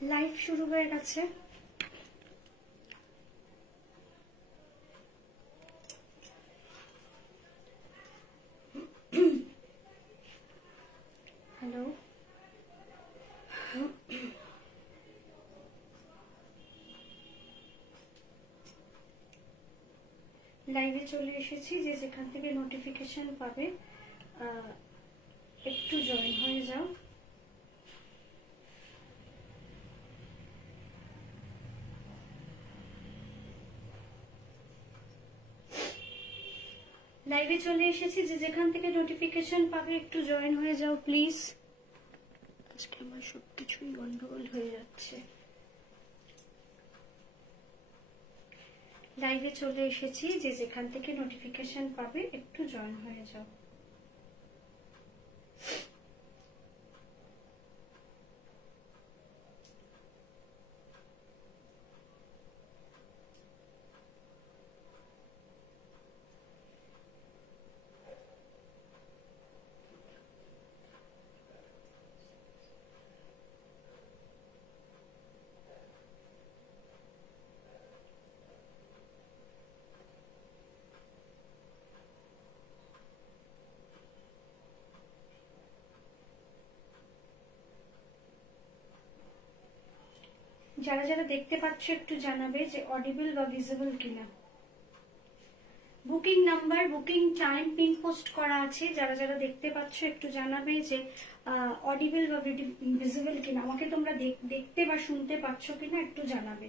Live শুরু হয়ে গেছে। হ্যালো, লাইভে চলে এসেছি। যে যেখান থেকে নোটিফিকেশন পাবে একটু জয়েন হয়ে যাও। লাইভে চলে এসেছি, যে যেখান থেকে নোটিফিকেশন পাবে একটু জয়েন হয়ে যাও প্লিজ। আজকে আমার সবকিছুই গন্ডগোল হয়ে যাচ্ছে। লাইভে চলে এসেছি, যে যেখান থেকে নোটিফিকেশন পাবে একটু জয়েন হয়ে যাও। যারা যারা দেখতে পাচ্ছ একটু জানাবে যে অডিবল বা ভিজিবল কিনা। Booking number, booking time pin post করা আছে। যারা যারা দেখতে পাচ্ছ একটু জানাবে যে অডিবল বা ভিজিবল কিনা। আমাকে তোমরা দেখতে বা শুনতে পাচ্ছ কিনা একটু জানাবে।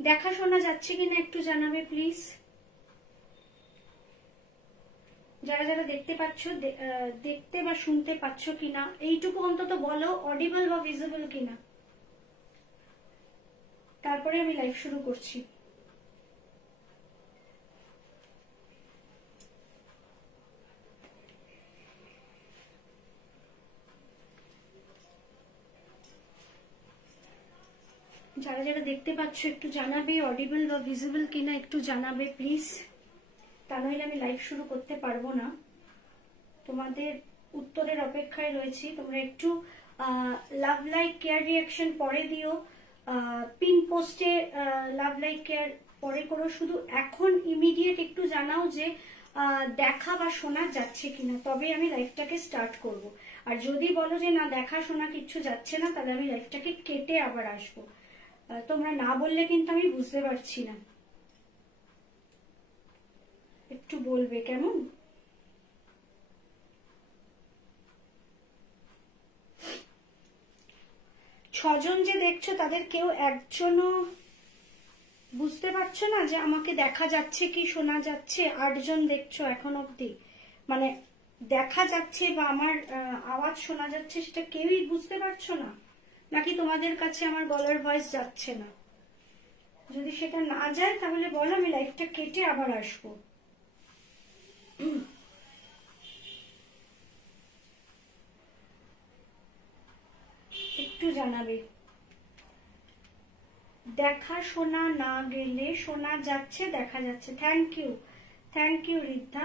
দেখা শোনা যাচ্ছে কিনা একটু জানাবে প্লিজ। যারা যারা দেখতে পাচ্ছ, দেখতে বা শুনতে পাচ্ছ কিনা এইটুকু অন্তত বলো, অডিবল বা ভিজিবল কিনা। তারপরে আমি লাইভ শুরু করছি। যারা যারা দেখতে পাচ্ছ একটু জানাবে অডিবল বা ভিজিবল কিনা একটু জানাবে প্লিজ। তা নইলে আমি লাইভ শুরু করতে পারবো না। তোমাদের উত্তরের অপেক্ষায় রয়েছি। তোমরা একটু লাভ লাইক কেয়ার রিয়াকশন পরে দিও। পিন পোস্টে লাভ লাইক কেয়ার পরে করো। শুধু এখন ইমিডিয়েট একটু জানাও যে দেখা বা শোনা যাচ্ছে কিনা, তবে আমি লাইভটাকে স্টার্ট করব। আর যদি বলো যে না দেখা শোনা কিচ্ছু যাচ্ছে না, তাহলে আমি লাইভটাকে কেটে আবার আসবো। তোমরা না বললে কিন্তু আমি বুঝতে পারছি না। একটু বলবে কেমন? ছজন যে দেখছো তাদের কেউ একজনও বুঝতে পারছো না যে আমাকে দেখা যাচ্ছে কি শোনা যাচ্ছে? 8 জন দেখছো এখন অব্দি, মানে দেখা যাচ্ছে বা আমার আওয়াজ শোনা যাচ্ছে সেটা কেউই বুঝতে পারছো না? নাকি তোমাদের কাছে আমার গলার ভয়েস যাচ্ছে না? যদি সেটা না যায় তাহলে বলো, আমি লাইভটা কেটে আবার আসবো। একটু জানাবে। দেখা শোনা না গেলে শোনা যাচ্ছে, দেখা যাচ্ছে। Thank you, thank you Riddha.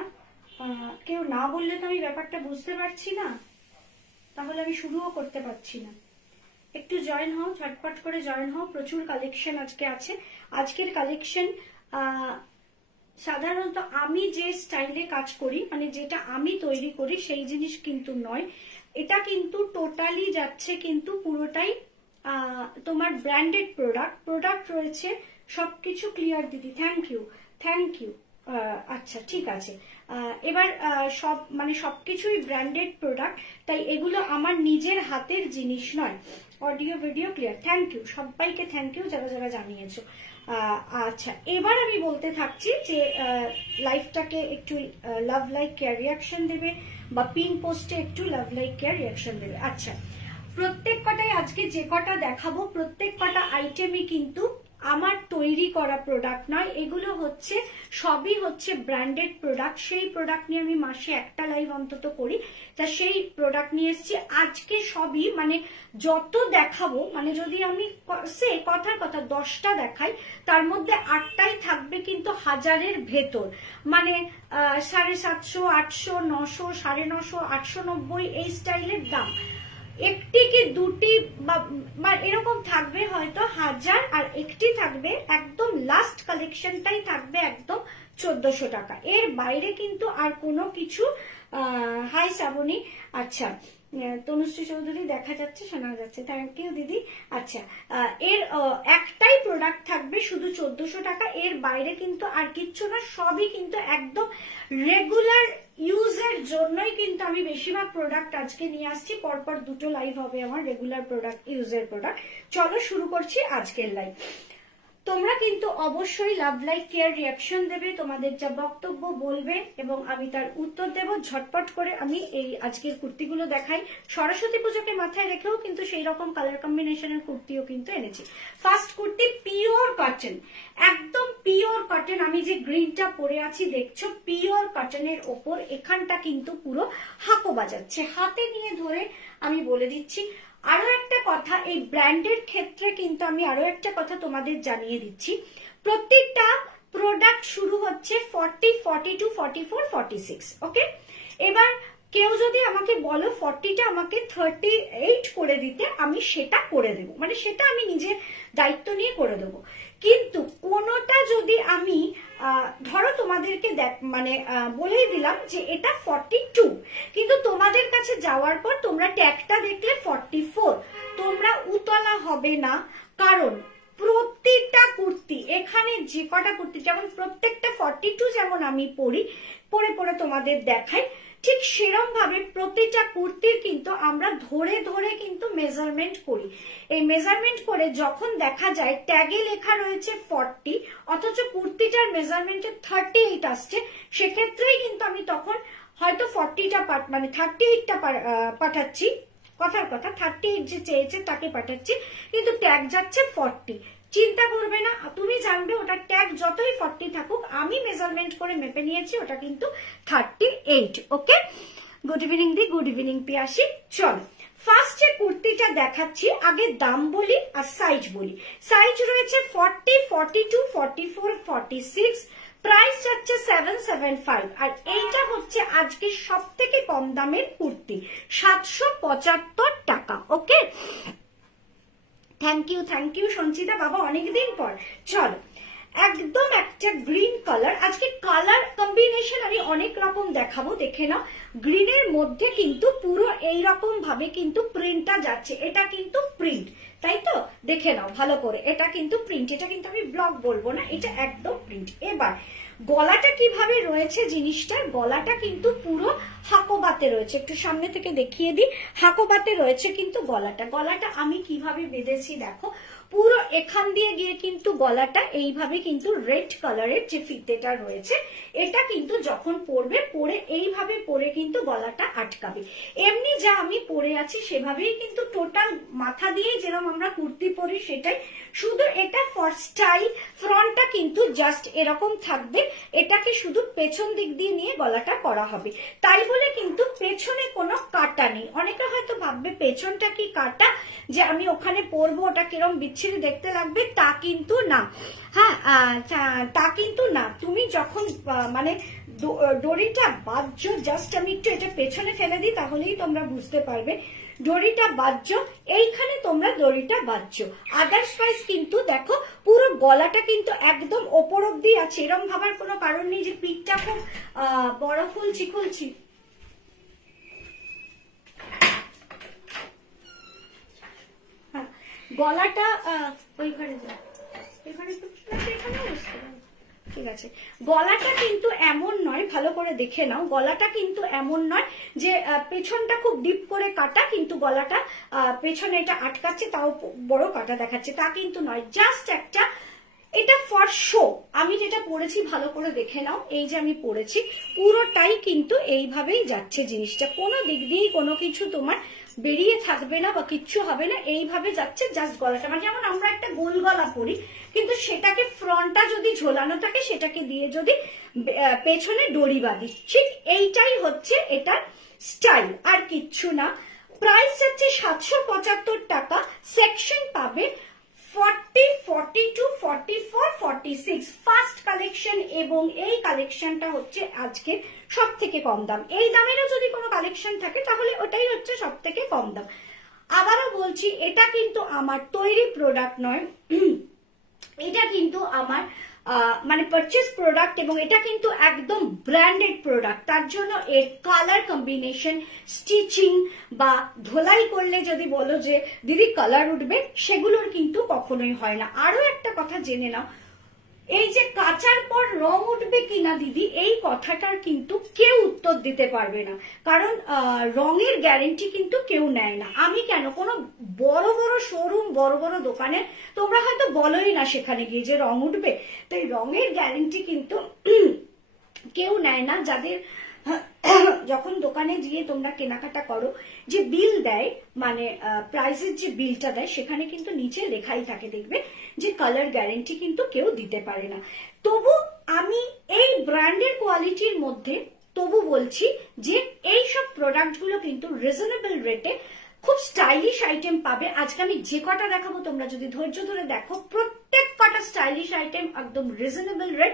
কেউ না বললে তো আমি ব্যাপারটা বুঝতে পারছি না, তাহলে আমি শুরুও করতে পারছি না। একটু জয়েন হও, ঝটপট করে জয়েন হও। প্রচুর কালেকশন আজকে আছে। আজকের কালেকশন সাধারণত আমি যে স্টাইলে কাজ করি, মানে যেটা আমি তৈরি করি সেই জিনিস কিন্তু নয়। এটা কিন্তু টোটালি যাচ্ছে কিন্তু পুরোটাই তোমার ব্র্যান্ডেড প্রোডাক্ট রয়েছে। সবকিছু ক্লিয়ার দিদি, থ্যাংক ইউ, থ্যাংক ইউ। আচ্ছা ঠিক আছে। এবার মানে সবকিছুই ব্র্যান্ডেড প্রোডাক্ট, তাই এগুলো আমার নিজের হাতের জিনিস নয়। Audio video clear, thank you সবাইকে, থ্যাংক ইউ যারা যারা জানিয়েছো। আচ্ছা, এবার আমি বলতে থাকছি যে লাইভটাকে একটু লাভ লাইক কেয়ার রিয়াকশন দেবে বা পিন পোস্টে একটু লাভ লাইক কেয়ার রিয়াকশন দেবে। আচ্ছা, প্রত্যেক কটাই আজকে যে কটা দেখাবো প্রত্যেক কটা আইটেমই কিন্তু আমার তৈরি করা প্রোডাক্ট নয়, এগুলো হচ্ছে সবই হচ্ছে ব্র্যান্ডেড প্রোডাক্ট। সেই প্রোডাক্ট নিয়ে আমি মাসে একটা লাইভ অন্তত করি, তা সেই প্রোডাক্ট নিয়ে এসেছি আজকে। সবই মানে যত দেখাবো, মানে যদি আমি সে কথার কথা 10টা দেখাই, তার মধ্যে 8টাই থাকবে কিন্তু 1000-এর ভেতর, মানে 750, 800, 900, 950, 890 এই স্টাইলের দাম। একটি কি দুটি বা এরকম থাকবে হয়তো 1000, আর একটি থাকবে একদম লাস্ট কালেকশনটাই থাকবে একদম 1400 টাকা। এর বাইরে কিন্তু আর কোনো কিছু। হাই শ্রাবণী, আচ্ছা তনুশ্রী চৌধুরী দেখা যাচ্ছে, শোনা যাচ্ছে, থ্যাংক ইউ দিদি। আচ্ছা, এর একটাই প্রোডাক্ট থাকবে শুধু 1400 টাকা, এর বাইরে কিন্তু আর কিচ্ছু না। সবই কিন্তু একদম রেগুলার ইউজের জন্যই কিন্তু আমি বেশিরভাগ প্রোডাক্ট আজকে নিয়ে আসছি। পরপর দুটো লাইভ হবে আমার রেগুলার প্রোডাক্ট, ইউজের প্রোডাক্ট। চলো শুরু করছি আজকের লাইভ। তোমরা কিন্তু অবশ্যই লাভ, লাইক, কেয়ার, রিয়াকশন দেবে, তোমাদের যা বক্তব্য বলবে এবং আমি তার উত্তর দেব। ঝটপট করে আমি এই আজকের কুর্তিগুলো দেখাই। সরস্বতী পুজোকে মাথায় রেখেও কিন্তু সেই রকম কালার কম্বিনেশনের কুর্তিও কিন্তু এনেছি। ফার্স্ট কুর্তি পিওর কটন, একদম পিওর কটন। আমি যে গ্রিনটা পরে আছি দেখছো, পিওর কটনের ওপর এখানটা কিন্তু পুরো হাঁকো বাজাচ্ছে। হাতে নিয়ে ধরে আমি বলে দিচ্ছি। আরো একটা কথা, এই ব্র্যান্ডের ক্ষেত্রে কিন্তু আমি আরো একটা কথা তোমাদের জানিয়ে দিচ্ছি, প্রত্যেকটা প্রোডাক্ট শুরু হচ্ছে 40, 42, 44, 46। ওকে, এবার কেউ যদি আমাকে বলো 40টা আমাকে 38 করে দিতে, আমি সেটা করে দেবো, মানে সেটা আমি নিজের দায়িত্ব নিয়ে করে দেবো। কিন্তু কোনোটা যদি আমি ধরো তোমাদেরকে মানে বলেই দিলাম যে এটা 42, কিন্তু তোমাদের কাছে যাওয়ার পর তোমরা ট্যাগটা দেখলে 44, তোমরা উতলা হবে না। কারণ প্রত্যেকটা কুর্তি, এখানে যে কটা কুর্তি, যেমন প্রত্যেকটা 42 যেমন আমি পরে পরে তোমাদের দেখাই, ঠিক সেরকম ভাবে প্রতিটা কুর্তির কিন্তু আমরা ধরে ধরে কিন্তু মেজারমেন্ট করি। এই মেজারমেন্ট করে যখন দেখা যায় ট্যাগে লেখা রয়েছে 40, অথচ কুর্তিটার মেজারমেন্টে 38 আসছে, সেক্ষেত্রেই কিন্তু আমি তখন হয়তো 40টা মানে 38টা পাঠাচ্ছি, কথার কথা 38 যে চেয়েছে তাকে পাঠাচ্ছি, কিন্তু ট্যাগ যাচ্ছে 40। চিন্তা করবে না, তুমি জানবে ওটা ট্যাগ যতই 40 থাকুক, আমি মেজারমেন্ট করে মেপে নিয়েছি ওটা কিন্তু 38। ওকে, গুড ইভিনিং দি, গুড ইভিনিং পিয়াসি। চলো ফার্স্ট যে কুর্তিটা দেখাচ্ছি, আগে দাম বলি আর সাইজ বলি। সাইজ রয়েছে 40, 42, 44, 46, প্রাইস যাচ্ছে 775। আর এইটা হচ্ছে আজকে সব থেকে কম দামের কুর্তি, 775 টাকা। ওকে, থ্যাংক ইউ সঞ্চিতা বাবা, অনেকদিন পর। চলো একদম একটা গ্রিন কালার, আজকে কালার কম্বিনেশন আমি অনেক রকম দেখাবো, দেখে নাও। গ্রিনের মধ্যে কিন্তু পুরো এইরকম ভাবে কিন্তু প্রিন্টটা যাচ্ছে, এটা কিন্তু প্রিন্ট, তাই তো? দেখে নাও ভালো করে, এটা কিন্তু প্রিন্ট, এটা কিন্তু আমি ব্লক বলবো না, এটা একদম প্রিন্ট। এবার গলাটা কিভাবে রয়েছে জিনিসটার, গলাটা কিন্তু পুরো হাঁকোবাতে রয়েছে, একটু সামনে থেকে দেখিয়ে দিই, হাঁকোবাতে রয়েছে কিন্তু গলাটা আমি কিভাবে বেঁধেছি দেখো, পুরো এখান দিয়ে গিয়ে কিন্তু গলাটা এইভাবে কিন্তু রেড কালারের যে ফিতেটা রয়েছে, এটা কিন্তু যখন পরবে, পরে এইভাবে পরে কিন্তু গলাটা আটকাবে। এমনি যা আমি পরে আছি সেভাবেই কিন্তু টোটাল মাথা দিয়ে যেরকম আমরা কুর্তি পরি সেটাই, শুধু এটা ফর স্টাইল। ফ্রন্টটা কিন্তু জাস্ট এরকম থাকবে, এটাকে শুধু পেছন দিক দিয়ে নিয়ে গলাটা করা হবে, তাই বলে কিন্তু পেছনে কোনো কাটা নেই। অনেকে হয়তো ভাববে পেছনটা কি কাটা, যে আমি ওখানে পরবো ওটা কিরম বিচ্ছিরি দেখতে লাগবে, তা কিন্তু না। হ্যাঁ, তা কিন্তু না। তুমি যখন মানে দড়িটা বাঁধছো, জাস্ট আমি একটু এটা পেছনে ফেলে দিই, তাহলেই তোমরা বুঝতে পারবে। দড়িটা বাঁধছো, এইখানে তোমরা দড়িটা বাঁধছো, আদার্সওয়াইজ কিন্তু দেখো পুরো গলাটা কিন্তু একদম ওপর অব্দি আছে। এরকম ভাবার কোনো কারণ নেই যে পিঠটা খুব বড় খুলছি। হ্যাঁ, গলাটা ওইখানে যাও, এখানে ঠিক আছে। গলাটা কিন্তু এমন নয়, ভালো করে দেখে নাও, গলাটা কিন্তু এমন নয় যে পেছনটা খুব ডিপ করে কাটা, কিন্তু গলাটা পেছনে এটা আটকাচ্ছে, তাও বড় কাটা দেখাচ্ছে, তা কিন্তু নয়। জাস্ট একটা এটা ফর শো। আমি যেটা পরেছি ভালো করে দেখে নাও, এই যে আমি পরেছি পুরোটাই কিন্তু এইভাবেই যাচ্ছে জিনিসটা, কোনো দিক দিয়েই কোনো কিছু তোমার বেরিয়ে থাকবে না বা কিচ্ছু হবে না, এইভাবে যাচ্ছে জাস্ট গলাটা। মানে যেমন আমরা একটা গোল গলা পরি, কিন্তু সেটাকে ফ্রন্টটা যদি ঝোলানো থাকে সেটাকে দিয়ে যদি পেছনে দড়ি বাঁধি, ঠিক এইটাই হচ্ছে এটার স্টাইল, আর কিচ্ছু না। প্রাইস যাচ্ছে 775 টাকা। সেকশন পাবে 40, 42, 44, 46 ফার্স্ট কালেকশন, এবং এই কালেকশনটা হচ্ছে আজকে সব থেকে কম দাম। এই দামেরও যদি কোনো কালেকশন থাকে তাহলে ওটাই হচ্ছে সব থেকে কম দাম। আবারও বলছি, এটা কিন্তু আমার তৈরি প্রোডাক্ট নয়, এটা কিন্তু আমার মানে পারচেজ প্রোডাক্ট, এবং এটা কিন্তু একদম ব্র্যান্ডেড প্রোডাক্ট। তার জন্য এর কালার কম্বিনেশন, স্টিচিং বা ধোলাই করলে যদি বলো যে দিদি কালার উঠবে, সেগুলোর কিন্তু কখনোই হয় না। আরো একটা কথা জেনে নাও, এই যে কাচার পর রং উঠবে কিনা দিদি, এই কথাটার কিন্তু কেউ উত্তর দিতে পারবে না, কারণ রঙের গ্যারেন্টি কিন্তু কেউ নেয় না। আমি কেন, কোনো বড় বড় শোরুম, বড় বড় দোকানে তোমরা হয়তো বলোই না সেখানে গিয়ে যে রং উঠবে, তো এই রঙের গ্যারেন্টি কিন্তু কেউ নেয় না। যাদের যখন দোকানে গিয়ে তোমরা কেনাকাটা করো, যে বিল দেয়, মানে প্রাইসের যে বিলটা দেয়, সেখানে কিন্তু নিচে লেখাই থাকে, দেখবে যে কালার গ্যারেন্টি কিন্তু কেউ দিতে পারে না। তবু আমি এই ব্র্যান্ডের কোয়ালিটির মধ্যে তবু বলছি যে এই সব প্রোডাক্টগুলো কিন্তু রিজনেবল রেটে খুব স্টাইলিশ আইটেম পাবে। আজকে আমি যে কটা দেখাবো তোমরা যদি ধৈর্য ধরে দেখো, প্রত্যেক কটা স্টাইলিশ আইটেম একদম রিজনেবল রেট,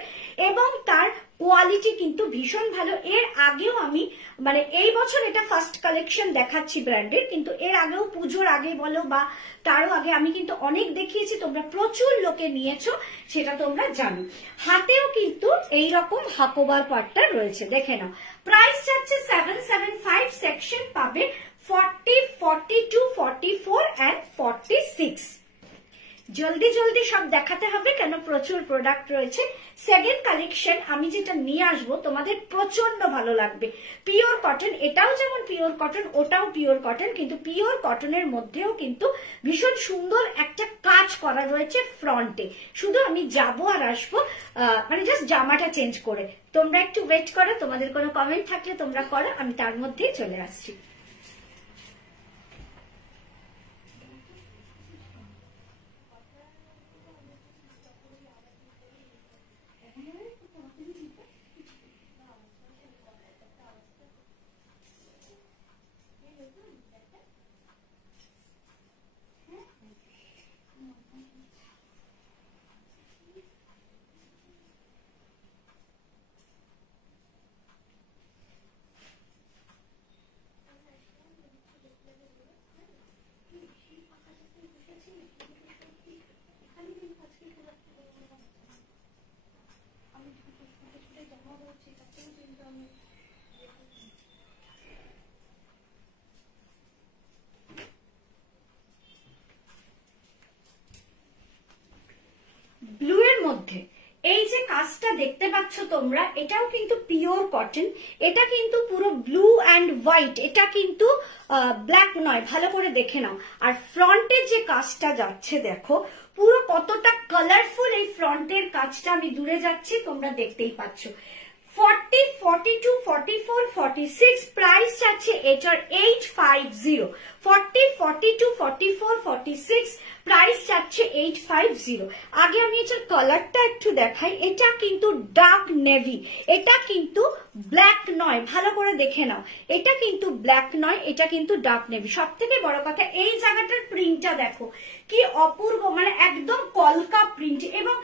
এবং তার কোয়ালিটি কিন্তু ভীষণ ভালো। এর আগেও আমি মানে এই বছর এটা ফার্স্ট কালেকশন দেখাচ্ছি ব্র্যান্ডের, কিন্তু এর আগেও পুজোর আগে বলো বা তারও আগে আমি কিন্তু অনেক দেখিয়েছি, তোমরা প্রচুর লোকে নিয়েছো, সেটা তোমরা জানো। হাতেও কিন্তু এইরকম হাকোবার পাটটা রয়েছে, দেখে নাও। প্রাইস যাচ্ছে 775, সেকশন পাবে 40, 42, 44 and 46। জলদি জলদি সব দেখাতে হবে, কেন প্রচুর প্রোডাক্ট রয়েছে। সেকেন্ড কালেকশন আমি যেটা নিয়ে আসবো তোমাদের প্রচন্ড ভালো লাগবে, পিওর কটন। এটাও যেমন পিওর কটন, ওটাও পিওর কটন, কিন্তু পিওর কটনের মধ্যেও কিন্তু ভীষণ সুন্দর একটা কাজ করা রয়েছে ফ্রন্টে। শুধু আমি যাবো আর আসবো, মানে জাস্ট জামাটা চেঞ্জ করে। তোমরা একটু ওয়েট করো, তোমাদের কোনো কমেন্ট থাকলে তোমরা করো, আমি তার মধ্যেই চলে আসছি। ব্লু এর মধ্যে এই যে কাজটা দেখতে পাচ্ছ তোমরা, এটাও কিন্তু পিওর কটন। এটা কিন্তু পুরো ব্লু অ্যান্ড হোয়াইট, এটা কিন্তু ব্ল্যাক নয়, ভালো করে দেখে নাও। আর ফ্রন্টের যে কাজটা যাচ্ছে দেখো, পুরো কতটা কালারফুল এই ফ্রন্টের কাজটা। আমি দূরে যাচ্ছি, তোমরা দেখতেই পাচ্ছ। 40, 42, 44, 46 প্রাইস যাচ্ছে এটার 850। 40, 42, 44, 46 প্রাইস যাচ্ছে 850। আগে আমি এটার কালারটা একটু দেখাই। এটা কিন্তু ডার্ক নেভি, এটা কিন্তু ব্ল্যাক নয়, ভালো করে দেখে নাও। এটা কিন্তু ব্ল্যাক নয়, এটা কিন্তু ডার্ক নেভি। সব থেকে বড় কথা, এই জায়গাটার প্রিন্টটা দেখো কি অপূর্ব, মানে একদম কলকা প্রিন্ট, এবং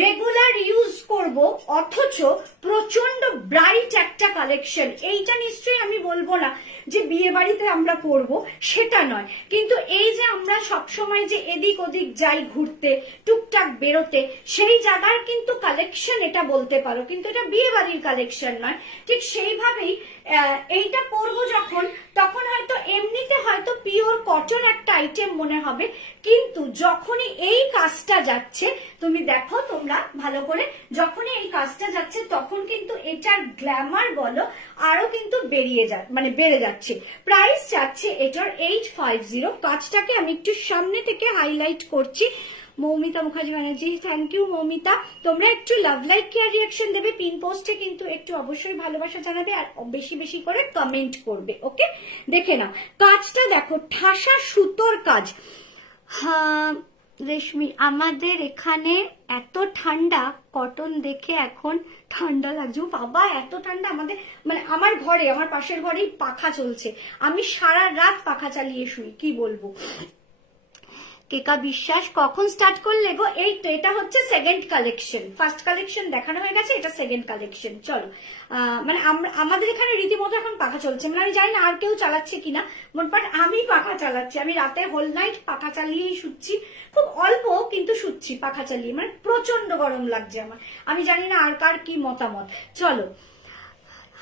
রেগুলার ইউজ করব, অথচ প্রচন্ড ব্রাইট একটা কালেকশন। এইটা নিশ্চয়ই আমি বলবো না যে বিয়ে বাড়িতে আমরা পরবো, সেটা নয়, কিন্তু এই যে আমরা সবসময় যে এদিক ওদিক যাই ঘুরতে, টুকটাক বেরোতে, সেই জায়গার কিন্তু কালেকশন এটা বলতে পারো, কিন্তু এটা বিয়ে বাড়ির কালেকশন নয়। ঠিক সেইভাবেই এইটা পরবো যখন, তখন হয়তো এমনিতে হয়তো পিওর কটন একটা আইটেম মনে হবে, কিন্তু যখনই এই কাজটা যাচ্ছে, তুমি দেখো তোমরা ভালো করে, যখনই এই কাজটা যাচ্ছে তখন কিন্তু এটার গ্ল্যামার বলো আরো কিন্তু বেড়ে যাচ্ছে। প্রাইস যাচ্ছে এটার 850। কাজটাকে আমি একটু সামনে থেকে হাইলাইট করছি, মৌমিতা মুখার্জি ব্যানার্জি, থ্যাংক ইউ মৌমিতা। তোমরা একটু লাভ লাইক কেয়ার রিয়াকশন দেবে, পিন পোস্টে কিন্তু একটু অবশ্যই ভালোবাসা জানাবে আর বেশি বেশি করে কমেন্ট করবে। ওকে, দেখে নাও কাজটা দেখো, ঠাসা সুতোর কাজ। হ্যাঁ রেশমি, আমাদের এখানে এত ঠান্ডা, কটন দেখে এখন ঠান্ডা লাগছে। বাবা এত ঠান্ডা আমাদের, মানে আমার ঘরে, আমার পাশের ঘরেই পাখা চলছে, আমি সারা রাত পাখা চালিয়ে শুই, কি বলবো। কেকা বিশ্বাস, কখন স্টার্ট করলে গো? এই তো, এটা হচ্ছে সেকেন্ড কালেকশন, ফার্স্ট কালেকশন দেখানো হয়ে গেছে, এটা সেকেন্ড কালেকশন। চলো, মানে আমাদের এখানে রীতিমতো এখন পাখা চলছে, মানে আমি জানি না আর কেউ চালাচ্ছে কিনা, বাট আমি পাখা চালাচ্ছি, আমি রাতে হোল নাইট পাখা চালিয়েই শুচ্ছি, খুব অল্প কিন্তু শুচ্ছি পাখা চালিয়ে, মানে প্রচন্ড গরম লাগছে আমার, আমি জানি না আর কার কি মতামত। চলো,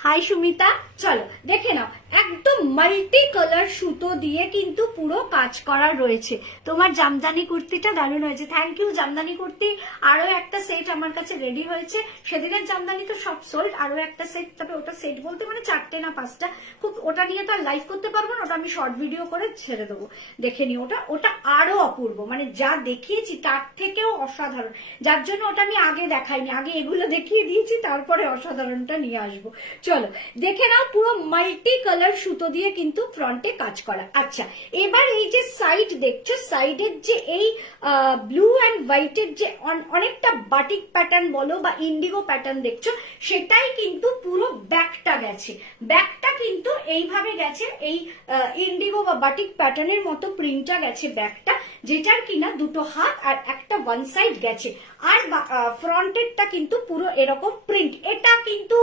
হাই সুমিতা, চলো দেখে নাও, একদম মাল্টি কালার সুতো দিয়ে কিন্তু পুরো কাজ করা রয়েছে। তোমার জামদানি কুর্তিটা দারুণ হয়েছে, থ্যাংক ইউ জামদানি কুর্তি। আরো একটা সেট আমার কাছে রেডি হয়েছে, সেদিনের জামদানি তো সব সোল্ড, আরো একটা সেট, তবে ওটা সেট বলতে মানে 4টে না 5টা, খুব ওটা নিয়ে তো আর লাইভ করতে পারবো না, ওটা আমি শর্ট ভিডিও করে ছেড়ে দেবো, দেখে নি। ওটা আরো অপূর্ব, মানে যা দেখিয়েছি তার থেকেও অসাধারণ, যার জন্য ওটা আমি আগে দেখাইনি, আগে এগুলো দেখিয়ে দিয়েছি, তারপরে অসাধারণটা নিয়ে আসবো। চলো দেখে নাও, পুরো মাল্টি কালার সুতো দিয়ে কিন্তু ফ্রন্টে কাজ করা। আচ্ছা, এবার এই যে সাইড দেখছো, সাইডের যে এই ব্লু অ্যান্ড হোয়াইটের যে অনেকটা বাটিক প্যাটার্ন বলো বা ইন্ডিগো প্যাটার্ন দেখছো, সেটাই কিন্তু পুরো ব্যাকটা গেছে, ব্যাকটা কিন্তু এইভাবে গেছে, এই ইন্ডিগো বা বাটিক প্যাটার্নের মতো প্রিন্টটা গেছে ব্যাকটা, যেটার কিনা দুটো হাত আর একটা ওয়ান সাইড গেছে, আর ফ্রন্টেরটা কিন্তু পুরো এরকম প্রিন্ট। এটা কিন্তু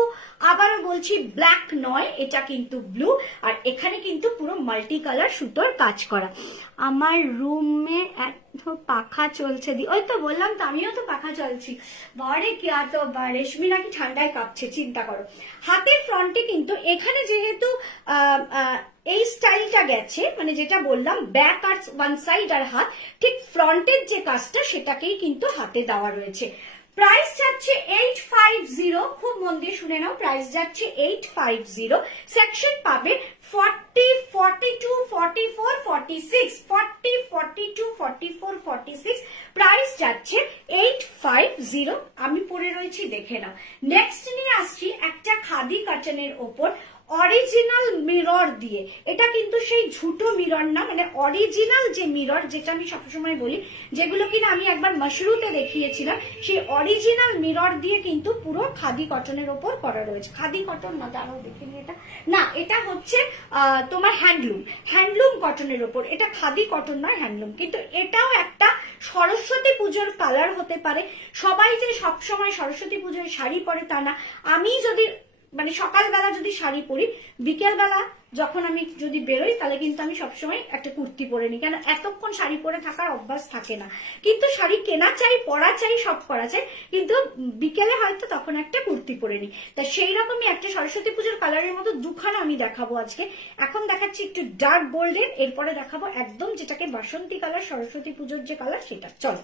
আবারও বলছি ব্ল্যাক নয়, এটা কিন্তু ব্লু, আর এখানে কিন্তু পুরো মাল্টি কালার সুতোর কাজ করা। আমার রুমে এত পাখা চলছে দি, ওই তো বললাম তো, আমিও তো পাখা চলছি। বারে কি আর তো রেশমি নাকি ঠান্ডায় কাঁপছে, চিন্তা করো। হাতের ফ্রন্টে কিন্তু এখানে যেহেতু এই স্টাইলটা গেছে, মানে যেটা বললাম ব্যাক আর ওয়ান সাইড আর হাত, ঠিক ফ্রন্টের যে কাজটা সেটাকেই কিন্তু হাতে দেওয়া রয়েছে। প্রাইস যাচ্ছে 850, খুব মন দিয়ে শুনে নাও, প্রাইস যাচ্ছে 850। সেকশন পাবে 40, 42, 44, 46, 40, 42, 44, 46, প্রাইস যাচ্ছে 850। আমি পরে রয়েছি, দেখে নাও। নেক্সট নিয়ে আসছি একটা খাদি কাটনের ওপর অরিজিনাল মিরর দিয়ে, এটা কিন্তু সেই ঝুটো মিরর না, মানে অরিজিনাল যে মিরর, যেটা আমি সবসময় বলি, যেগুলো কিনা আমি একবার মাশরুতে দেখিয়েছিলাম, সেই অরিজিনাল মিরর দিয়ে কিন্তু পুরো খাদি কটনের ওপর করা রয়েছে। খাদি কটন না, দাঁড়াও দেখিনি, এটা না, এটা হচ্ছে তোমার হ্যান্ডলুম কটনের ওপর, এটা খাদি কটন নয়, হ্যান্ডলুম। কিন্তু এটাও একটা সরস্বতী পুজোর কালার হতে পারে। সবাই যে সবসময় সরস্বতী পুজোয় শাড়ি পরে তা না, আমি যদি মানে সকালবেলা যদি শাড়ি পরি, বিকেলবেলা যখন আমি যদি বেরোই, তাহলে কিন্তু আমি সবসময় একটা কুর্তি পরে নিই, কেন এতক্ষণ শাড়ি পরে থাকার অভ্যাস থাকে না। কিন্তু শাড়ি কেনা চাই, পরা চাই, সব করা চাই, কিন্তু বিকেলে হয়তো তখন একটা কুর্তি পরে নিই। তা সেই রকমই একটা সরস্বতী পুজোর কালারের মতো দুখানা আমি দেখাবো আজকে। এখন দেখাচ্ছি একটু ডার্ক গোল্ডেন, এরপরে দেখাবো একদম যেটাকে বাসন্তী কালার, সরস্বতী পুজোর যে কালার সেটা। চলো,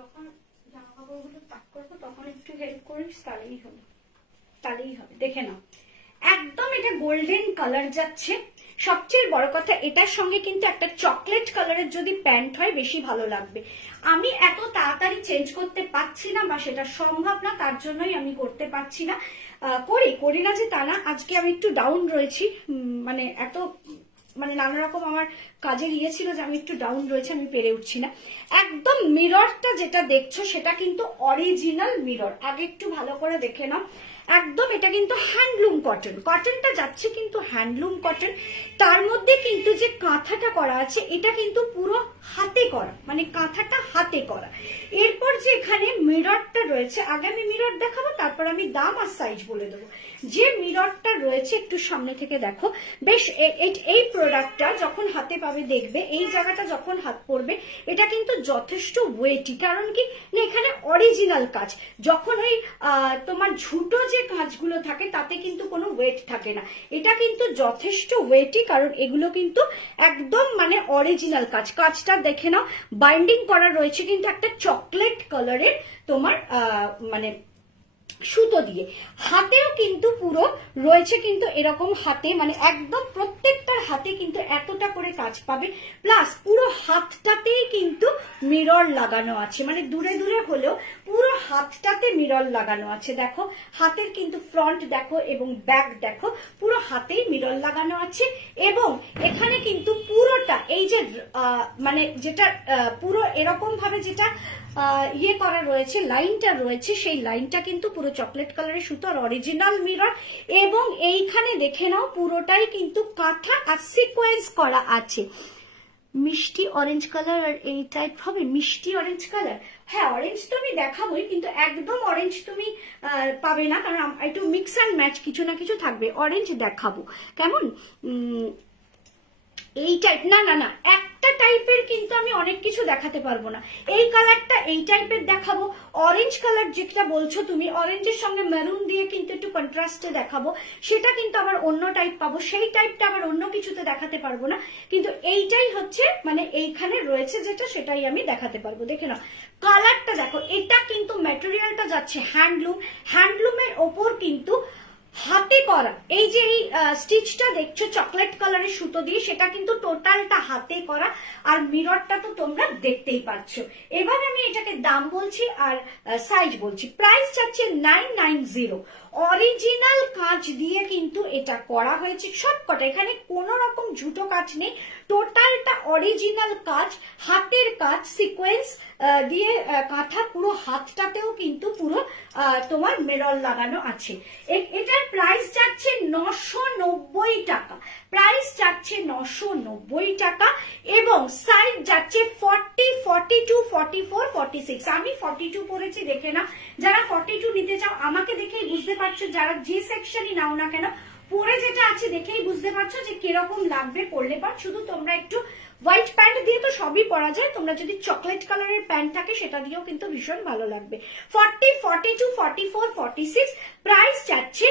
যখন জামা কাপড়গুলো প্যাক করবো তখন একটু হেল্প করিস, তাহলেই হবে। দেখে নাও, একদম এটা গোল্ডেন কালার যাচ্ছে। সবচেয়ে বড় কথা, এটার সঙ্গে কিন্তু একটা চকলেট কালারের যদি প্যান্ট হয় বেশি ভালো লাগবে। আমি এত তাড়াতাড়ি চেঞ্জ করতে পারছি না, বা সেটা সম্ভব না, তার জন্যই আমি করতে পারছি না। করি না যে তা না, আজকে আমি একটু ডাউন রয়েছি, মানে এত মানে নানা রকম আমার কাজের ইয়ে ছিল যে আমি একটু ডাউন রয়েছে, আমি পেরে উঠছি না। একদম মিররটা যেটা দেখছো সেটা কিন্তু অরিজিনাল মিরর, আগে একটু ভালো করে দেখে নাও। একদম এটা কিন্তু হ্যান্ডলুম কটন, কটনটা যাচ্ছে কিন্তু হ্যান্ডলুম কটন। তার মধ্যে কিন্তু যে কাঁথাটা করা আছে এটা কিন্তু পুরো হাতে করা, মানে কাঁথাটা হাতে করা। এরপর যে এখানে মিররটা রয়েছে, আগে আমি মিরর দেখাবো, তারপর আমি দাম আর সাইজ বলে দেবো। যে মিররটা রয়েছে একটু সামনে থেকে দেখো, বেশ এই প্রোডাক্টটা যখন হাতে পাবে দেখবে এই জায়গাটা যখন হাত পড়বে এটা কিন্তু যথেষ্ট ওয়েটি। কারণ কি না এখানে অরিজিনাল কাজ, যখন ওই তোমার ঝুটো যে কাজগুলো থাকে তাতে কিন্তু কোনো ওয়েট থাকে না, এটা কিন্তু যথেষ্ট ওয়েটি, কারণ এগুলো কিন্তু একদম মানে অরিজিনাল কাজ। কাজটা দেখে নাও, বাইন্ডিং করা রয়েছে কিন্তু একটা চকলেট কালারের তোমার মানে সুতো দিয়ে। হাতেও কিন্তু পুরো রয়েছে কিন্তু এরকম হাতে, মানে একদম প্রত্যেকটার হাতে কিন্তু এতটা করে কাজ পাবে, প্লাস পুরো হাতটাতেই কিন্তু মিরর লাগানো আছে, মানে দূরে দূরে হলেও পুরো হাতটাতে মিরর লাগানো আছে। দেখো হাতের কিন্তু ফ্রন্ট দেখো এবং ব্যাক দেখো, পুরো হাতেই মিরর লাগানো আছে। এবং এখানে কিন্তু পুরোটা এই যে মানে যেটা পুরো এরকম ভাবে যেটা ইয়ে করা রয়েছে, লাইনটা রয়েছে, সেই লাইনটা কিন্তু পুরো চকলেট কালারের সুতো আর অরিজিনাল মিরর। এবং এইখানে দেখে নাও পুরোটাই কিন্তু কাঁথা আর সিকোয়েন্স করা আছে। মিষ্টি অরেঞ্জ কালার আর এই টাইপ হবে মিষ্টি অরেঞ্জ কালার। হ্যাঁ অরেঞ্জ তো আমি দেখাবোই, কিন্তু একদম অরেঞ্জ তুমি পাবে না, কারণ একটু মিক্স অ্যান্ড ম্যাচ কিছু না কিছু থাকবে। অরেঞ্জ দেখাবো কেমন, এই টাইপ না না না একটা টাইপের কিন্তু আমি অনেক কিছু দেখাতে পারবো না। এই কালারটা এই টাইপের দেখাবো, অরেঞ্জ কালার যেটা বলছো তুমি অরেঞ্জের সঙ্গে মেরুন দিয়ে কিন্তু একটু কন্ট্রাস্টে দেখাবো, সেটা কিন্তু আবার অন্য টাইপ পাবো, সেই টাইপটা আবার অন্য কিছুতে দেখাতে পারবো না। কিন্তু এইটাই হচ্ছে মানে এইখানে রয়েছে যেটা, সেটাই আমি দেখাতে পারবো। দেখে নাও কালারটা দেখো, এটা কিন্তু ম্যাটেরিয়ালটা যাচ্ছে হ্যান্ডলুম, হ্যান্ডলুমের ওপর কিন্তু হাতে করা। এই যে এই স্টিচটা দেখছো চকলেট কালারের সুতো দিয়ে, সেটা কিন্তু টোটালটা হাতে করা। আর মিররটা তো তোমরা দেখতেই পাচ্ছ। এবার আমি এটাকে দাম বলছি আর সাইজ বলছি। প্রাইস চাচ্ছে 990। অরিজিনাল কাজ দিয়ে কিন্তু এটা করা হয়েছে সবকটা, এখানে কোনো রকম ঝুটো কাজ নেই, টোটালটা অরিজিনাল কাজ, হাতের কাজ, সিকোয়েন্স দিয়ে কাঁথা, পুরো হাতটাতেও কিন্তু পুরো তোমার মিরর লাগানো আছে। এটার প্রাইস যাচ্ছে 990 টাকা, প্রাইস যাচ্ছে 990 টাকা। এবং সাইজ যাচ্ছে 40, 42, 44, 46। আমি 42 পরেছি, দেখে না যারা 42 নিতে চাও আমাকে দেখেই বুঝতে পারছো, যারা যে সেকশনই নাও না কেন পরে যেটা আছে দেখেই বুঝতে পারছো যে কিরকম লাগবে পরলে। পর শুধু তোমরা একটু হোয়াইট প্যান্ট দিয়ে তো সবই পরা যায়, তোমরা যদি চকলেট কালারের প্যান্ট থাকে সেটা দিয়েও কিন্তু ভীষণ ভালো লাগবে। 40, 42, 44, 46 প্রাইস যাচ্ছে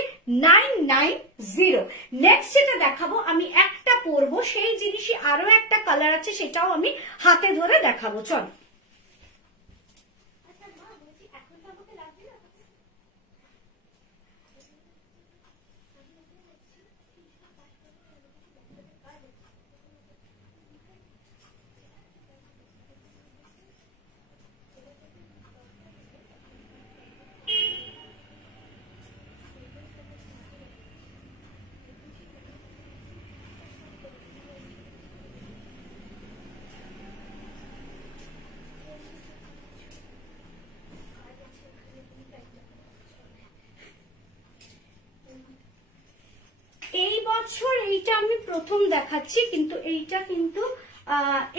990। নেক্সট যেটা দেখাবো আমি একটা পরবো, সেই জিনিসই আরো একটা কালার আছে, সেটাও আমি হাতে ধরে দেখাবো। চলো এই বছর এইটা আমি প্রথম দেখাচ্ছি, কিন্তু এইটা কিন্তু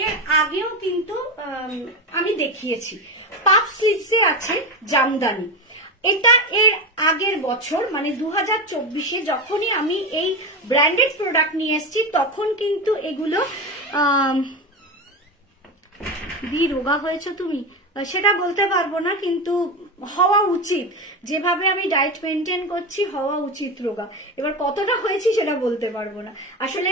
এর আগেও কিন্তু আমি দেখিয়েছি। পাফ স্লিভসে আছে জামদানি, এটা এর আগের বছর মানে 2024-এ যখনই আমি এই ব্র্যান্ডেড প্রোডাক্ট নিয়ে এসেছি তখন কিন্তু এগুলো রোগা হয়েছে তুমি সেটা বলতে পারবো না, কিন্তু হওয়া উচিত, যেভাবে আমি ডায়েট মেনটেন করছি হওয়া উচিত রোগা। এবার কতটা হয়েছি সেটা বলতে পারবো না, আসলে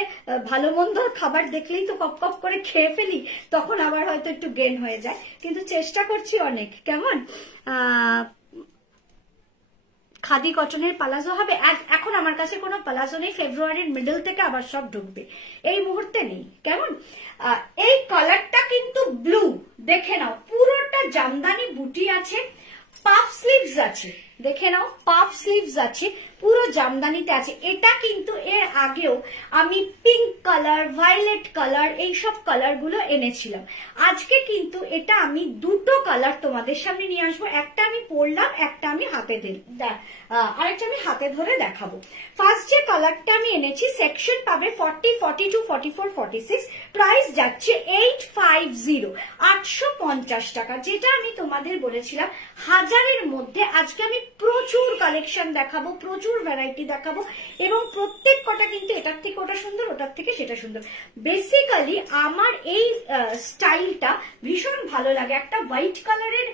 ভালো মন্দ খাবার দেখলেই তো কপ কপ করে খেয়ে ফেলি, তখন আবার হয়তো একটু গেন হয়ে যায়, কিন্তু চেষ্টা করছি অনেক। কেমন খাদি কটনের পালাজো হবে? এখন আমার কাছে কোনো পালাজো নেই, ফেব্রুয়ারির মিডল থেকে আবার সব ঢুকবে, এই মুহূর্তে নেই। কেমন এই কালারটা কিন্তু ব্লু, দেখে নাও পুরোটা জামদানি বুটি আছে, পাফ স্লিভস আছে, দেখে নাও পাফ স্লিভস আছে, পুরো জামদানিতে আছে। এটা কিন্তু এর আগেও আমি পিঙ্ক কালার, ভায়োলেট কালার, এইসব কালার গুলো এনেছিলাম। আজকে কিন্তু এটা আমি দুটো কালার তোমাদের সামনে নিয়ে আসবো, একটা আমি পরলাম, একটা আমি আরেকটা আমি হাতে ধরে দেখাবো। ফার্স্ট যে কালারটা আমি এনেছি, সেকশন পাবে 40, 42, 44, 46, প্রাইস যাচ্ছে 850, 850 টাকা। যেটা আমি তোমাদের বলেছিলাম 1000-এর মধ্যে আজকে আমি প্রচুর কালেকশন দেখাবো, প্রচুর ভ্যারাইটি দেখাবো, এবং প্রত্যেক কটা কিন্তু এটার থেকে ওটা সুন্দর, ওটার থেকে সেটা সুন্দর। বেসিক্যালি আমার এই স্টাইলটা ভীষণ ভালো লাগে। একটা হোয়াইট কালারের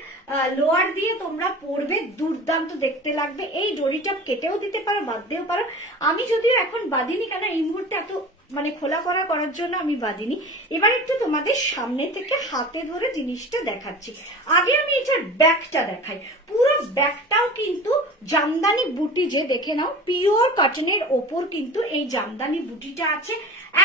লোয়ার দিয়ে তোমরা পরবে, দুর্দান্ত দেখতে লাগবে। এই ডরিটা কেটেও দিতে পারো, বাদ দিতেও পারো। আমি যদিও এখন বাঁধিনি, কেন এই মুহূর্তে এত মানে খোলা করার জন্য আমি বাঁধিনি। এবার একটু তোমাদের সামনে থেকে হাতে ধরে জিনিসটা দেখাচ্ছি। আগে আমি এটার ব্যাকটা দেখাই। পুরো ব্যাকটাও কিন্তু জামদানি বুটি, যে দেখে নাও পিওর কটনের ওপর কিন্তু এই জামদানি বুটিটা আছে।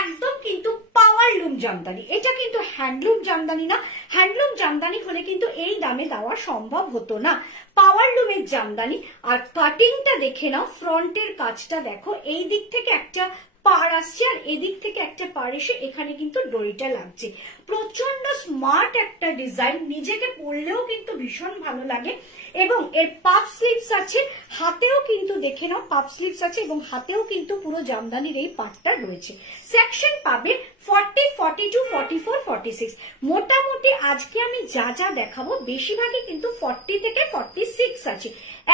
একদম কিন্তু পাওয়ার লুম জামদানি, এটা কিন্তু হ্যান্ডলুম জামদানি না। হ্যান্ডলুম জামদানি হলে কিন্তু এই দামে দেওয়া সম্ভব হতো না। পাওয়ার লুমের জামদানি। আর কাটিংটা দেখে নাও, ফ্রন্টের কাজটা দেখো, এই দিক থেকে একটা পার আসছে আর এদিক থেকে একটা পার এসে এখানে কিন্তু দড়িটা লাগছে। প্রচন্ড স্মার্ট একটা ডিজাইন, নিজেকে পরলেও কিন্তু ভীষণ ভালো লাগে। এবং এর পাফ স্লিভস আছে, হাতেও কিন্তু দেখে নাও পাফ স্লিভস আছে, এবং হাতেও কিন্তু পুরো জামদানির এই পার্টটা রয়েছে। সেকশন পাবে 40, 42, 44, 46। মোটামুটি আজকে আমি যা যা দেখাবো বেশিরভাগই কিন্তু 40 থেকে 46 আছে।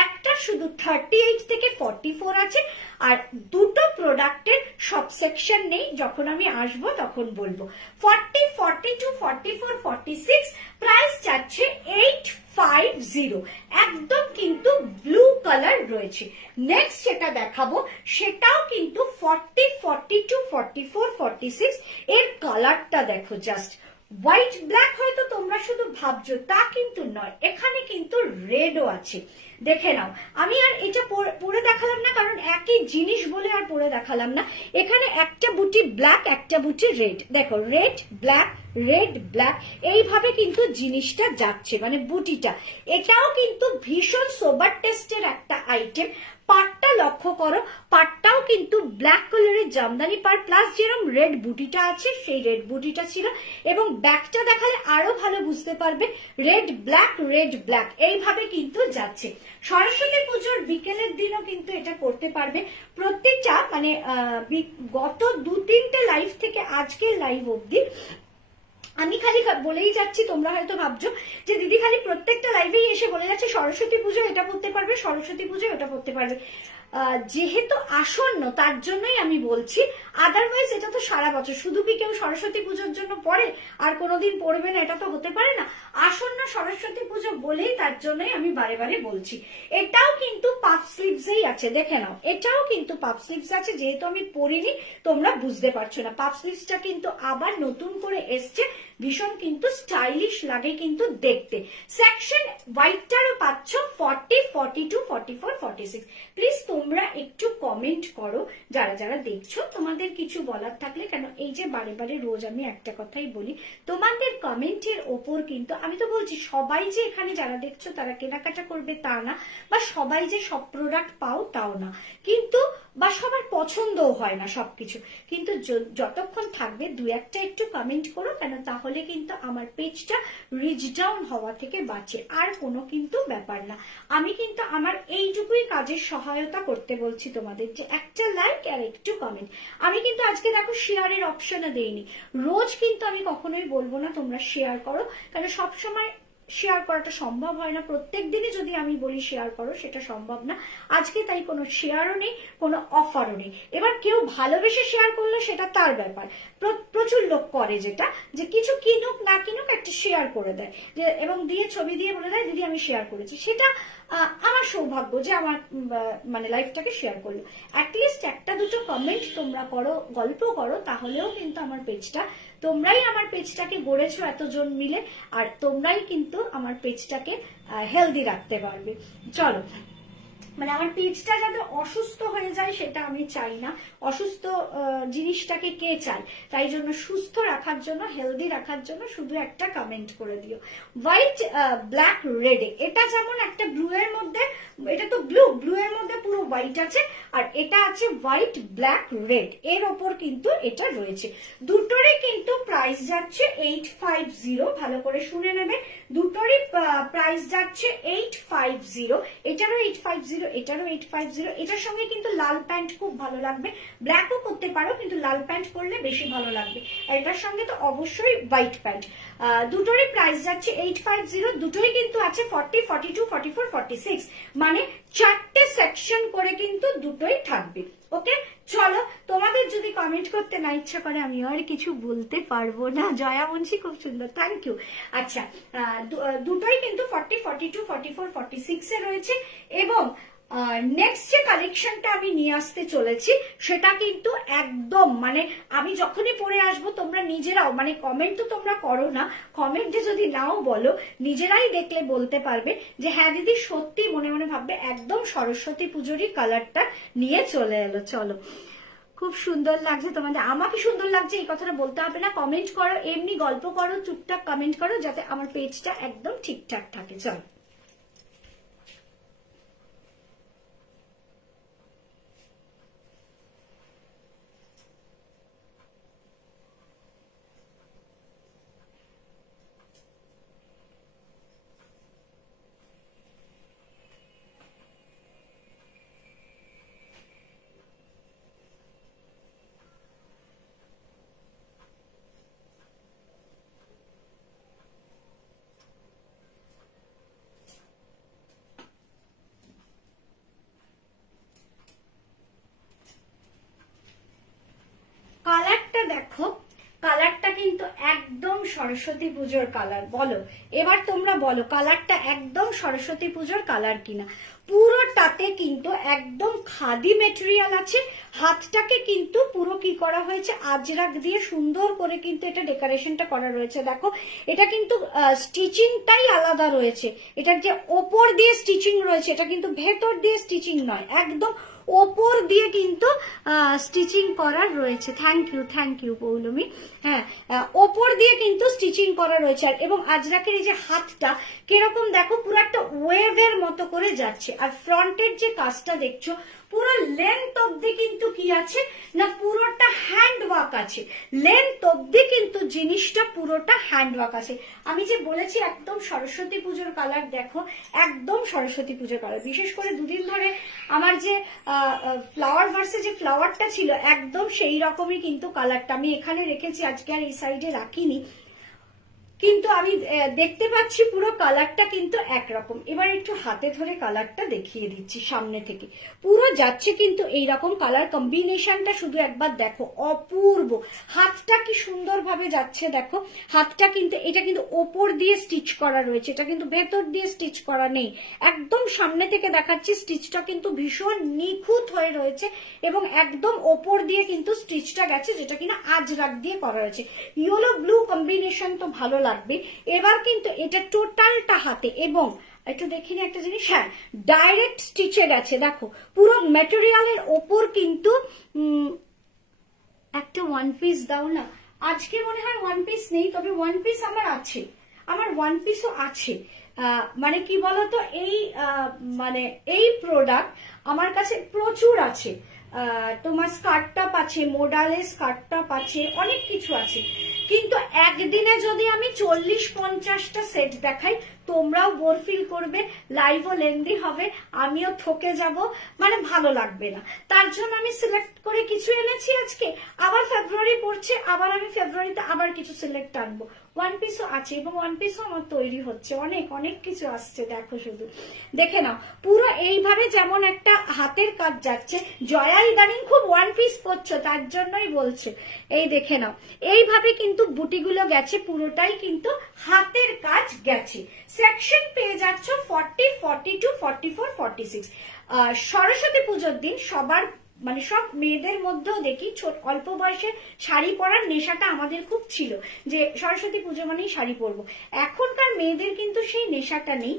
একটা শুধু 38 থেকে 44 আছে। আর দুটো প্রোডাক্টের সব সেকশন নেই, যখন আমি আসবো তখন বলবো। 40, 42, 44, 46 প্রাইস যাচ্ছে 850। একদম কিন্তু ব্লু কালার রয়েছে। নেক্সট যেটা দেখাবো সেটাও কিন্তু 40, 42, 44, 46। এর কালারটা দেখো, জাস্ট হোয়াইট ব্ল্যাক হয়তো তোমরা শুধু ভাবছো, তা কিন্তু নয়, এখানে কিন্তু রেডও আছে। দেখে নাও, আমি আর এটা পরে দেখালাম না, কারণ একই জিনিস বলে আর পরে দেখালাম না। এখানে একটা বুটি ব্ল্যাক, একটা বুটি রেড। দেখো, রেড ব্ল্যাক, রেড ব্ল্যাক, এইভাবে কিন্তু জিনিসটা যাচ্ছে, মানে বুটিটা। এটাও কিন্তু ভীষণ সোবার টেস্টের একটা আইটেম। পাটটা লক্ষ্য করো, পাটটাও কিন্তু ব্ল্যাক কালারের জামদানি পাট, প্লাস যেরকম রেড বুটিটা আছে সেই রেড বুটিটা ছিল। এবং ব্যাকটা দেখালে আরো ভালো বুঝতে পারবে, রেড ব্ল্যাক, রেড ব্ল্যাক, এইভাবে কিন্তু যাচ্ছে। সরস্বতী পুজোর বিকেলের দিনও কিন্তু এটা করতে পারবে। প্রত্যেকটা মানে গত 2-3টে লাইভ থেকে আজকের লাইভ অবধি আমি খালি বলেই যাচ্ছি, তোমরা হয়তো ভাবছো যে দিদি খালি প্রত্যেকটা লাইভেই এসে বলে যাচ্ছে সরস্বতী পুজো এটা পড়তে পারবে, সরস্বতী পুজো এটা পড়তে পারবে। যেহেতু আসন্ন তার জন্যই আমি বলছি, আদারওয়াইজ এটা তো সারা বছর। শুধু কি কেউ সরস্বতী পুজোর জন্য পড়ে আর কোনোদিন পড়বে না, এটা তো হতে পারে না। আসন্ন সরস্বতী পুজো বলেই তার জন্যই আমি বারে বারে বলছি। এটাও কিন্তু পাফ স্লিভসেই আছে, দেখে নাও, এটাও কিন্তু পাফ স্লিভস আছে। যেহেতু আমি পরিনি তোমরা বুঝতে পারছো না। পাফ স্লিভসটা কিন্তু আবার নতুন করে এসছে, ভীষণ কিন্তু স্টাইলিশ লাগে কিন্তু দেখতে। সেকশন হোয়াইটটারও পাচ্ছ 40, 42, 44, 46। প্লিজ তোমরা একটু কমেন্ট করো যারা যারা দেখছো, তোমাদের কিছু বলার থাকলে। কেন এই যে বারে বারে রোজ আমি একটা কথাই বলি, তোমাদের কমেন্টের ওপর কিন্তু আমি তো বলছি, সবাই যে এখানে যারা দেখছো তারা কেনাকাটা করবে তা না, বা সবাই যে সব প্রোডাক্ট পাও তাও না, কিন্তু বা সবার পছন্দও হয় না সবকিছু। কিন্তু যতক্ষণ থাকবে 2-1টা একটু কমেন্ট করো, কেন তাহলে কিন্তু আমার পেজটা রিচ ডাউন হওয়া থেকে বাঁচে, আর কোনো কিন্তু ব্যাপার না। আমি কিন্তু আমার এইটুকুই কাজের সহায়তা করতে বলছি তোমাদের, যে একটা লাইক আর একটু কমেন্ট। আমি কিন্তু আজকে দেখো শেয়ারের অপশনও দেইনি। রোজ কিন্তু আমি কখনোই বলবো না তোমরা শেয়ার করো, কারণ সবসময় শেয়ার করাটা সম্ভব হয় না। প্রত্যেক দিনই যদি আমি বলি শেয়ার করো, সেটা সম্ভব না। আজকে তাই কোনো শেয়ারও নেই, কোনো অফারও নেই। এবার কেউ ভালোবেসে শেয়ার করলো সেটা তার ব্যাপার। প্রচুর লোক করে যেটা, যে কিছু কিনুক না কিনুক একটা শেয়ার করে দেয়, যে এবং দিয়ে ছবি দিয়ে বলে দেয় দিদি আমি শেয়ার করেছি। সেটা আমার সৌভাগ্য যে আমার মানে লাইফটাকে শেয়ার করলো। অ্যাটলিস্ট একটা দুটো কমেন্ট তোমরা করো, গল্প করো, তাহলেও কিন্তু আমার পেজটা, তোমরাই আমার পেজটাকে গড়েছো এতজন মিলে, আর তোমরাই কিন্তু আমার পেজটাকে হেলদি রাখতে পারবে। চলো মানে আমার পেজটা যাতে অসুস্থ হয়ে যায় সেটা আমি চাই না। অসুস্থ জিনিসটাকে কে চায়? তাই জন্য সুস্থ রাখার জন্য, হেলদি রাখার জন্য শুধু একটা কমেন্ট করে দিও। হোয়াইট ব্ল্যাক রেডে, এটা যেমন একটা ব্লু এর মধ্যে, এটা তো ব্লু এর মধ্যে পুরো হোয়াইট আছে, আর এটা আছে হোয়াইট ব্ল্যাক রেড, এর ওপর কিন্তু এটা রয়েছে। দুটোরই কিন্তু প্রাইস যাচ্ছে 850, ভালো করে শুনে নেবে, দুটোরই প্রাইস যাচ্ছে 850, এটারও 850, এটারও 850। এটার সঙ্গে কিন্তু লাল প্যান্ট খুব ভালো লাগবে, ব্ল্যাকও করতে পারো কিন্তু লাল প্যান্ট করলে বেশি ভালো লাগবে, আর এটার সঙ্গে তো অবশ্যই হোয়াইট প্যান্ট। দুটোরই প্রাইস যাচ্ছে 850, দুটোই কিন্তু আছে 40, 42, 44, 46, মানে 4টে সেকশন করে কিন্তু দুটোই থাকবে। ওকে, চলো, তোমাদের যদি কমেন্ট করতে না ইচ্ছা করে আমি আর কিছু বলতে পারবো না। জয়া মুন্সি খুব সুন্দর, থ্যাংক ইউ। আচ্ছা, দুটোই কিন্তু 40, 42, 44, 46 এ রয়েছে। এবং নেক্সট যে কালেকশনটা আমি নিয়ে আসতে চলেছি সেটা কিন্তু একদম মানে আমি যখনই পরে আসবো তোমরা নিজেরাও, মানে কমেন্ট তো তোমরা করো না, কমেন্টে যদি নাও বলো নিজেরাই দেখলে বলতে পারবে যে হ্যাঁ দিদি সত্যি, মনে মনে ভাববে একদম সরস্বতী পুজোরই কালারটা নিয়ে চলে এলো। চলো, খুব সুন্দর লাগছে তোমাদের, আমাকে সুন্দর লাগছে এই কথাটা বলতে হবে না, কমেন্ট করো, এমনি গল্প করো, টুকটাক কমেন্ট করো, যাতে আমার পেজটা একদম ঠিকঠাক থাকে। চলো, কালারটা দেখো, কালারটা কিন্তু একদম সরস্বতী পুজোর কালার। বলো এবার তোমরা বলো, কালারটা একদম সরস্বতী পুজোর কালার কিনা? পুরোটাতে কিন্তু একদম খাদি মেটেরিয়াল আছে, হাতটাকে কিন্তু পুরো কি করা হয়েছে, আজরাক দিয়ে সুন্দর করে কিন্তু এটা ডেকোরেশনটা করা রয়েছে। দেখো এটা কিন্তু স্টিচিংটাই আলাদা রয়েছে, এটার যে ওপর দিয়ে স্টিচিং রয়েছে এটা কিন্তু ভেতর দিয়ে স্টিচিং নয়, একদম ওপর দিয়ে কিন্তু স্টিচিং করার রয়েছে। Thank you Poulami. হ্যাঁ, ওপর দিয়ে কিন্তু স্টিচিং করা রয়েছে। আর এবং আজরাকের এই যে হাতটা কিরকম দেখো, পুরো একটা ওয়েভের মতো করে যাচ্ছে। আর ফ্রন্টের যে কাজটা দেখছো পুরো লেন্থ অব্দি কিন্তু কি আছে না, পুরোটা হ্যান্ড ওয়ার্ক আছে, লেন্থ অব্দি কিন্তু জিনিসটা পুরোটা হ্যান্ড ওয়ার্ক আছে। আমি যে বলেছি একদম সরস্বতী পুজোর কালার, দেখো একদম সরস্বতী পুজোর কালার। বিশেষ করে দুদিন ধরে আমার যে ফ্লাওয়ার ভার্সে যে ফ্লাওয়ারটা ছিল একদম সেই রকমই কিন্তু কালারটা আমি এখানে রেখেছি, আজকে আর এই সাইডে রাখিনি, কিন্তু আমি দেখতে পাচ্ছি পুরো কালারটা কিন্তু একরকম। এবার একটু হাতে ধরে কালারটা দেখিয়ে দিচ্ছি সামনে থেকে, পুরো যাচ্ছে কিন্তু এইরকম কালার কম্বিনেশনটা, শুধু একবার দেখো, অপূর্ব। হাতটা কি সুন্দর ভাবে যাচ্ছে দেখো, হাতটা কিন্তু এটা কিন্তু ওপর দিয়ে স্টিচ করা রয়েছে, এটা কিন্তু ভেতর দিয়ে স্টিচ করা নেই, একদম সামনে থেকে দেখাচ্ছি, স্টিচটা কিন্তু ভীষণ নিখুঁত হয়ে রয়েছে এবং একদম ওপর দিয়ে কিন্তু স্টিচটা গেছে, যেটা কিনা আজরাক দিয়ে করা রয়েছে। ইয়েলো ব্লু কম্বিনেশন তো ভালো লাগবে। এবার কিন্তু এটা টোটালটা হাতে, এবং একটু দেখিনি একটা জিনিস, হ্যাঁ ডাইরেক্ট স্টিচেড আছে, দেখো পুরো ম্যাটেরিয়ালের ওপর কিন্তু একটা ওয়ান পিস দাও না, আজকে মনে হয় ওয়ান পিস নেই, তবে ওয়ান পিস আমার আছে, আমার ওয়ান পিসও আছে। মানে কি বলতো, এই মানে এই প্রোডাক্ট আমার কাছে প্রচুর আছে। তোমার স্কার্ট টপ আছে, মোডালে স্কার্ট টপ আছে, অনেক কিছু আছে, কিন্তু একদিনে যদি আমি 40-50টা সেট দেখাই তোমরাও বোর ফিল করবে, লাইভও লেন্দি হবে, আমিও থকে যাব, মানে ভালো লাগবে না। তার জন্য আমি সিলেক্ট করে কিছু এনেছি আজকে, আবার ফেব্রুয়ারি পড়ছে, আবার আমি ফেব্রুয়ারিতে আবার কিছু সিলেক্ট আনবো। ওয়ান পিসও আছে এবং ওয়ান পিসও আমার তৈরি হচ্ছে, অনেক অনেক কিছু আসছে, দেখো শুধু দেখে নাও। পুরো এইভাবে যেমন একটা হাতের কাজ যাচ্ছে, জয়া ইদানিং খুব ওয়ান পিস পরছো তার জন্যই বলছে, এই দেখে নাও এইভাবে কিন্তু বুটিগুলো গেছে, পুরোটাই কিন্তু হাতের কাজ গেছে। সেকশন পেয়ে যাচ্ছ 40, 42, 44, 46। সরস্বতী পুজোর দিন সবার মানে সব মেয়েদের মধ্যেও দেখি অল্প বয়সে শাড়ি পরার নেশাটা আমাদের খুব ছিল, যে সরস্বতী পুজো মানেই শাড়ি পরবো। এখনকার মেয়েদের কিন্তু সেই নেশাটা নেই,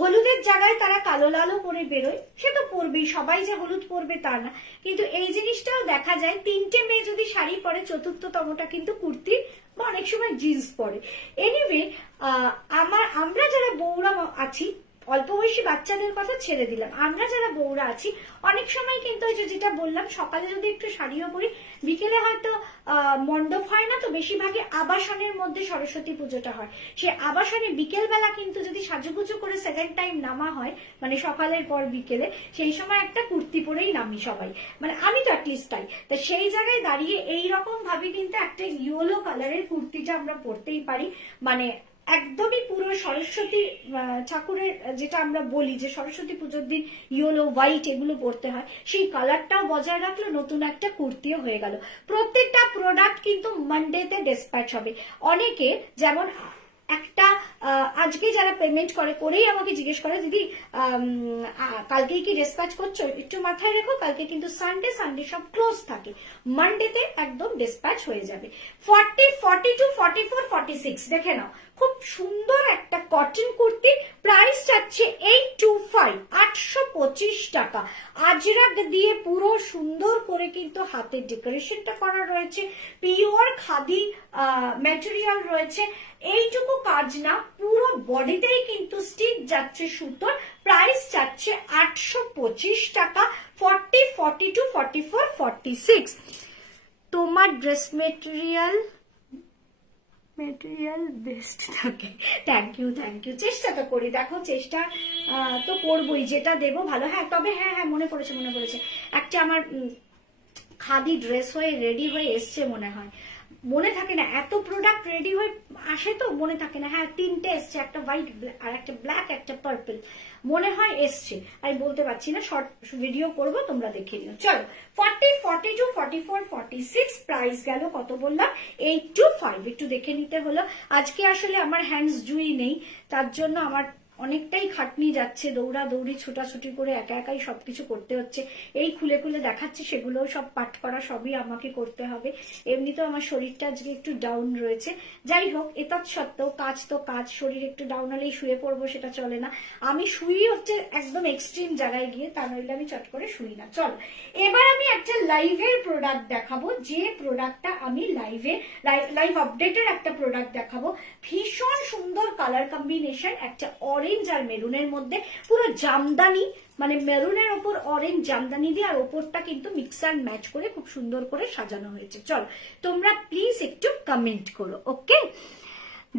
হলুদের জায়গায় তারা কালো লালও পরে বেরোয়, সে তো পরবেই, সবাই যে হলুদ পরবে তা না, কিন্তু এই জিনিসটাও দেখা যায় 3টে মেয়ে যদি শাড়ি পরে, চতুর্থতমটা কিন্তু কুর্তি বা অনেক সময় জিন্স পরে। এনিওয়ে, আমরা যারা বউরা আছি, অল্প বয়সী বাচ্চাদের কথা ছেড়ে দিলাম, আমরা যারা বউরা আছি অনেক সময় কিন্তু ওই যেটা বললাম, সকালে যদি একটু শাড়িও পরি, বিকেলে হয়তো মণ্ডপ হয় না, তো বেশিরভাগই আবাসনের মধ্যে সরস্বতী পুজোটা হয়, সে আবাসনে বিকেল বেলা কিন্তু যদি সাজুগুজু করে সেকেন্ড টাইম নামা হয়, মানে সকালের পর বিকেলে, সেই সময় একটা কুর্তি পরেই নামি সবাই, মানে আমি তো অ্যাটলিস্ট তাই। তা সেই জায়গায় দাঁড়িয়ে এইরকম ভাবে কিন্তু একটা ইয়েলো কালারের কুর্তিটা আমরা পরতেই পারি, মানে একদমই পুরো সরস্বতী ঠাকুরের যেটা আমরা বলি যে সরস্বতী পুজোর দিন ইয়েলো হোয়াইট এগুলো পরতে হয়, সেই কালারটাও বজায় রাখলো, নতুন একটা কুর্তিও হয়ে গেল। প্রত্যেকটা প্রোডাক্ট কিন্তু মানডেতে ডিসপ্যাচ হবে। অনেকে যেমন একটা আজকে যারা পেমেন্ট করেই আমাকে জিজ্ঞেস করে, দিদি কালকেই কি ডিসপ্যাচ করছো, একটু মাথায় রেখো, কালকে কিন্তু সানডে সব ক্লোজ থাকে, মানডেতে একদম ডিসপ্যাচ হয়ে যাবে। 40, 42, 44, 46 দেখে নাও, খুব সুন্দর একটা কটন কুর্তি, প্রাইস চাচ্ছে 825, 825 টাকা। আজরাক দিয়ে পুরো সুন্দর করে কিন্তু হাতের ডেকোরেশনটা করা রয়েছে, পিওর খাদি ম্যাটেরিয়াল রয়েছে, এইটুকু কাজ না, পুরো বডিতেই কিন্তু স্টিচ যাচ্ছে সুতোর, প্রাইস চাচ্ছে 825 টাকা। 40, 42, 44, 46। তোমার ড্রেস মেটেরিয়াল বেস্ট থাকে। Thank you. চেষ্টা তো করি, দেখো চেষ্টা তো করবোই, যেটা দেবো ভালো। হ্যাঁ, তবে হ্যাঁ মনে পড়েছে, একটা আমার খাদি ড্রেস হয়ে রেডি হয়ে এসছে, মনে থাকে না, এত প্রোডাক্ট রেডি হয়ে আসে তো মনে থাকে না। হ্যাঁ, 3টে এসছে, একটা হোয়াইট আর একটা ব্ল্যাক, একটা পার্পল, মনে হয় এসছে, আমি বলতে পারছি না, শর্ট ভিডিও করব, তোমরা দেখে নিও। চলো, 40, 42, 44, 46, প্রাইস গেল কত বললাম, 825। একটু দেখে নিতে হলো, আজকে আসলে আমার হ্যান্ডস জুই নেই, তার জন্য আমার অনেকটাই খাটনি যাচ্ছে, দৌড়াদৌড়ি ছোটাছুটি করে একাই সবকিছু করতে হচ্ছে। এই খুলে দেখাচ্ছি, সেগুলোও সব পাঠ করা, সবই আমাকে করতে হবে। এমনিতেও আমার শরীরটা আজকে একটু ডাউন রয়েছে। যাই হোক, এতৎসত্ত্বেও কাজ তো কাজ, শরীর একটু ডাউন হলেই শুয়ে পড়বো, সেটা চলে না। আমি শুই হচ্ছে একদম এক্সট্রিম জায়গায় গিয়ে, তা নইলে আমি চট করে শুই না। চলো, এবার আমি একটা লাইভের প্রোডাক্ট দেখাবো, যে প্রোডাক্টটা আমি লাইভ আপডেটের একটা প্রোডাক্ট দেখাবো। ভীষণ সুন্দর কালার কম্বিনেশন, একটা অরেঞ্জ আর মেরুনের মধ্যে, পুরো জামদানি, মানে মেরুনের ওপর অরেঞ্জ জামদানি দিয়ে, আর ওপরটা কিন্তু মিক্স অ্যান্ড ম্যাচ করে খুব সুন্দর করে সাজানো হয়েছে। চলো, তোমরা প্লিজ একটু কমেন্ট করো। ওকে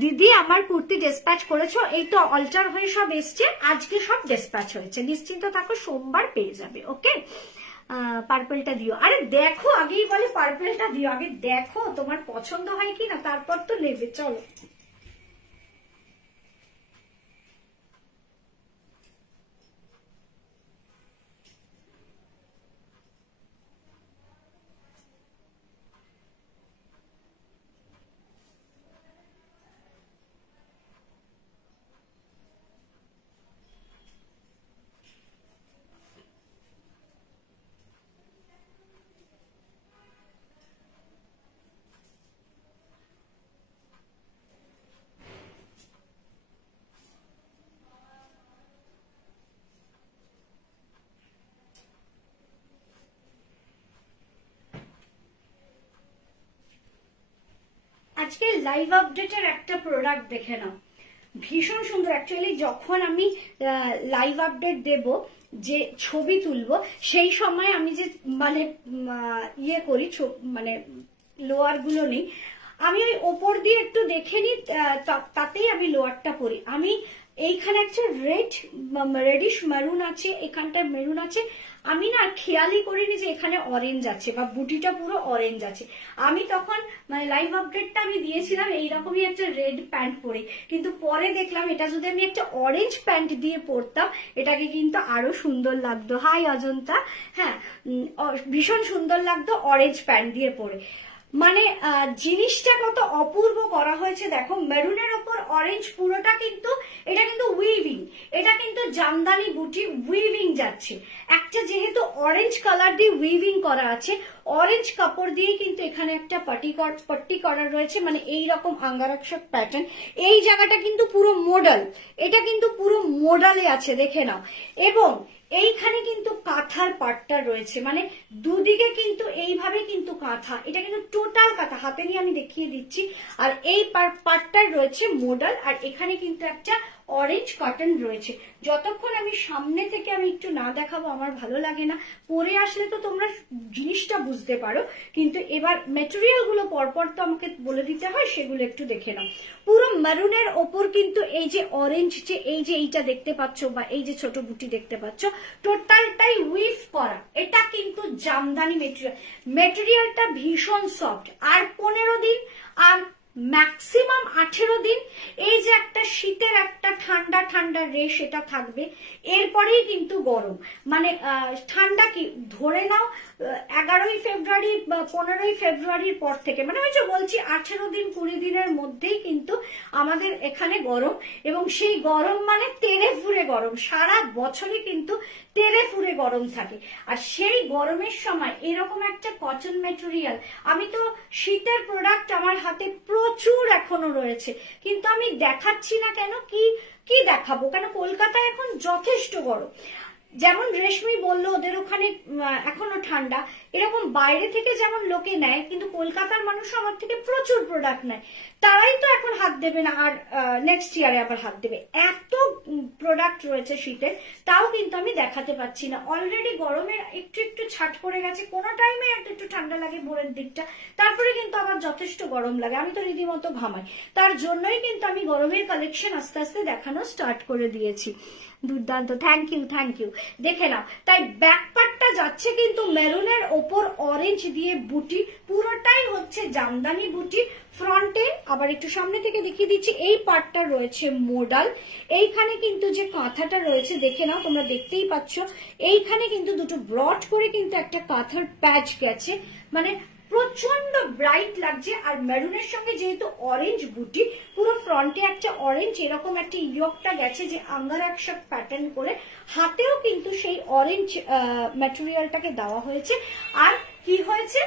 দিদি, আমার কুর্তি ডিসপ্যাচ করেছো? এই তো অল্টার হয়ে সব এসছে, আজকে সব ডিসপ্যাচ হয়েছে, নিশ্চিন্ত থাকো, সোমবার পেয়ে যাবে। ওকে, পার্পলটা দিও। আরে দেখো, আগেই বলে পার্পলটা দিও, আগে দেখো তোমার পছন্দ হয় কি না, তারপর তো নেবে। চলো, আজকে লাইভ আপডেটের একটা প্রোডাক্ট দেখে নাও, ভীষণ সুন্দর। অ্যাকচুয়ালি যখন আমি লাইভ আপডেট দেব, যে ছবি তুলবো, সেই সময় আমি যে মানে ইয়ে করি, মানে লোয়ার গুলো নেই, আমি ওই ওপর দিয়ে একটু দেখে নিই, তাতেই আমি লোয়ারটা পরি। আমি এইখানে একটা রেডিশ মেরুন আছে, এখানটা মেরুন আছে, আমি না খেয়ালই করিনি যে এখানে অরেঞ্জ আছে, বা বুটিটা পুরো অরেঞ্জ আছে। আমি তখন মানে লাইভ আপডেটটা আমি দিয়েছিলাম এইরকমই একটা রেড প্যান্ট পরে, কিন্তু পরে দেখলাম এটা যদি আমি একটা অরেঞ্জ প্যান্ট দিয়ে পরতাম, এটাকে কিন্তু আরো সুন্দর লাগতো। হাই অজন্তা, হ্যাঁ, ভীষণ সুন্দর লাগতো অরেঞ্জ প্যান্ট দিয়ে পরে। মানে জিনিসটা কত অপূর্ব করা হয়েছে দেখো, মেরুনের ওপর অরেঞ্জ পুরোটা কিন্তু, এটা কিন্তু উইভিং, এটা কিন্তু জামদানি বুটি উইভিং যাচ্ছে। একটা যেহেতু অরেঞ্জ কালার দিয়ে উইভিং করা আছে, অরেঞ্জ কাপড় দিয়ে কিন্তু এখানে একটা পট্টি করা রয়েছে, মানে এইরকম আঙ্গারক্ষক প্যাটার্ন। এই জায়গাটা কিন্তু পুরো মডেল, এটা কিন্তু পুরো মডেলে আছে, দেখে নাও। এবং এইখানে কিন্তু কাঁথার পাটটা রয়েছে, মানে দুদিকে কিন্তু এইভাবে কিন্তু কাঁথা, এটা কিন্তু টোটাল কাঁথা, হাতে নিয়ে আমি দেখিয়ে দিচ্ছি। আর এই পাটটার রয়েছে মডেল, আর এখানে কিন্তু একটা অরেঞ্জ কটন রয়েছে। যতক্ষণ আমি সামনে থেকে আমি একটু না দেখাবো আমার ভালো লাগে না, পরে আসলে তো তোমরা জিনিসটা বুঝতে পারো। কিন্তু এবার মেটেরিয়াল গুলো পরপর তো আমাকে বলে দিতে হয়, সেগুলো একটু দেখে নাও। পুরো মেরুনের ওপর কিন্তু এই যে অরেঞ্জ, যে এই যে এইটা দেখতে পাচ্ছ বা এই যে ছোট বুটি দেখতে পাচ্ছ, টোটালটাই উইভ করা। এটা কিন্তু জামদানি মেটেরিয়াল, মেটেরিয়ালটা ভীষণ সফট। আর 15 দিন, আর ম্যাক্সিমাম 18 দিন এই যে একটা শীতের একটা ঠান্ডা ঠান্ডা রেশ এটা থাকবে, এরপরেই কিন্তু গরম। মানে ঠান্ডা কি ধরে নাও 11ই ফেব্রুয়ারি বা 15ই ফেব্রুয়ারির পর থেকে, মানে ওই যে বলছি 18 দিন 20 দিনের মধ্যেই কিন্তু আমাদের এখানে গরম। এবং সেই গরম মানে তেড়ে ফুড়ে গরম, সারা বছরই কিন্তু তেড়ে ফুড়ে গরম থাকে। আর সেই গরমের সময় এরকম একটা কটন ম্যাটেরিয়াল, আমি তো শীতের প্রোডাক্ট আমার হাতে প্রচুর এখনো রয়েছে, কিন্তু আমি দেখাচ্ছি না কেন, কি দেখাবো, কেন কলকাতায় এখন যথেষ্ট গরম। যেমন রেশমি বললো ওদের ওখানে এখনো ঠান্ডা, এরকম বাইরে থেকে যেমন লোকে নেয়, কিন্তু কলকাতার মানুষ আমার থেকে প্রচুর প্রোডাক্ট নেয়, তারাই তো এখন হাত দেবে না, আর নেক্সট ইয়ারে আবার হাত দেবে। এত প্রোডাক্ট রয়েছে শীতের, তাও কিন্তু আমি দেখাতে পাচ্ছি না। অলরেডি গরমের একটু একটু ছাট পড়ে গেছে, কোনো টাইমে একটু টান্ডা লাগে ভোরের দিকটা, তারপরে কিন্তু আবার যথেষ্ট গরম লাগে, আমি তো রীতিমতো ঘামাই। তার জন্যই কিন্তু আমি গরমের কালেকশন আস্তে আস্তে দেখানো স্টার্ট করে দিয়েছি। দুর্দান্ত, থ্যাংক ইউ। দেখে নাও, তাই ব্যাক পার্টটা যাচ্ছে কিন্তু মেরুনের ওপর অরেঞ্জ দিয়ে বুটি, পুরোটাই হচ্ছে জামদানি বুটি। ফ্রন্টে আবার একটু সামনে থেকে দেখিয়ে দিচ্ছি, এই পার্টটা রয়েছে মোডাল। এইখানে কিন্তু যে কাঁথাটা রয়েছে দেখে নাও, তোমরা দেখতেই পাচ্ছ, এইখানে কিন্তু দুটো ব্রড করে কিন্তু একটা কাঁথার প্যাচ গেছে, মানে প্রচন্ড ব্রাইট লাগছে। আর মেরুনের সঙ্গে যেহেতু অরেঞ্জ বুটি, পুরো ফ্রন্টে একটা অরেঞ্জ এরকম একটা ইয়োগটা গেছে যে আঙ্গারক্ষক প্যাটার্ন করে, হাতেও কিন্তু সেই অরেঞ্জ ম্যাটেরিয়ালটাকে দেওয়া হয়েছে। আর কি হয়েছে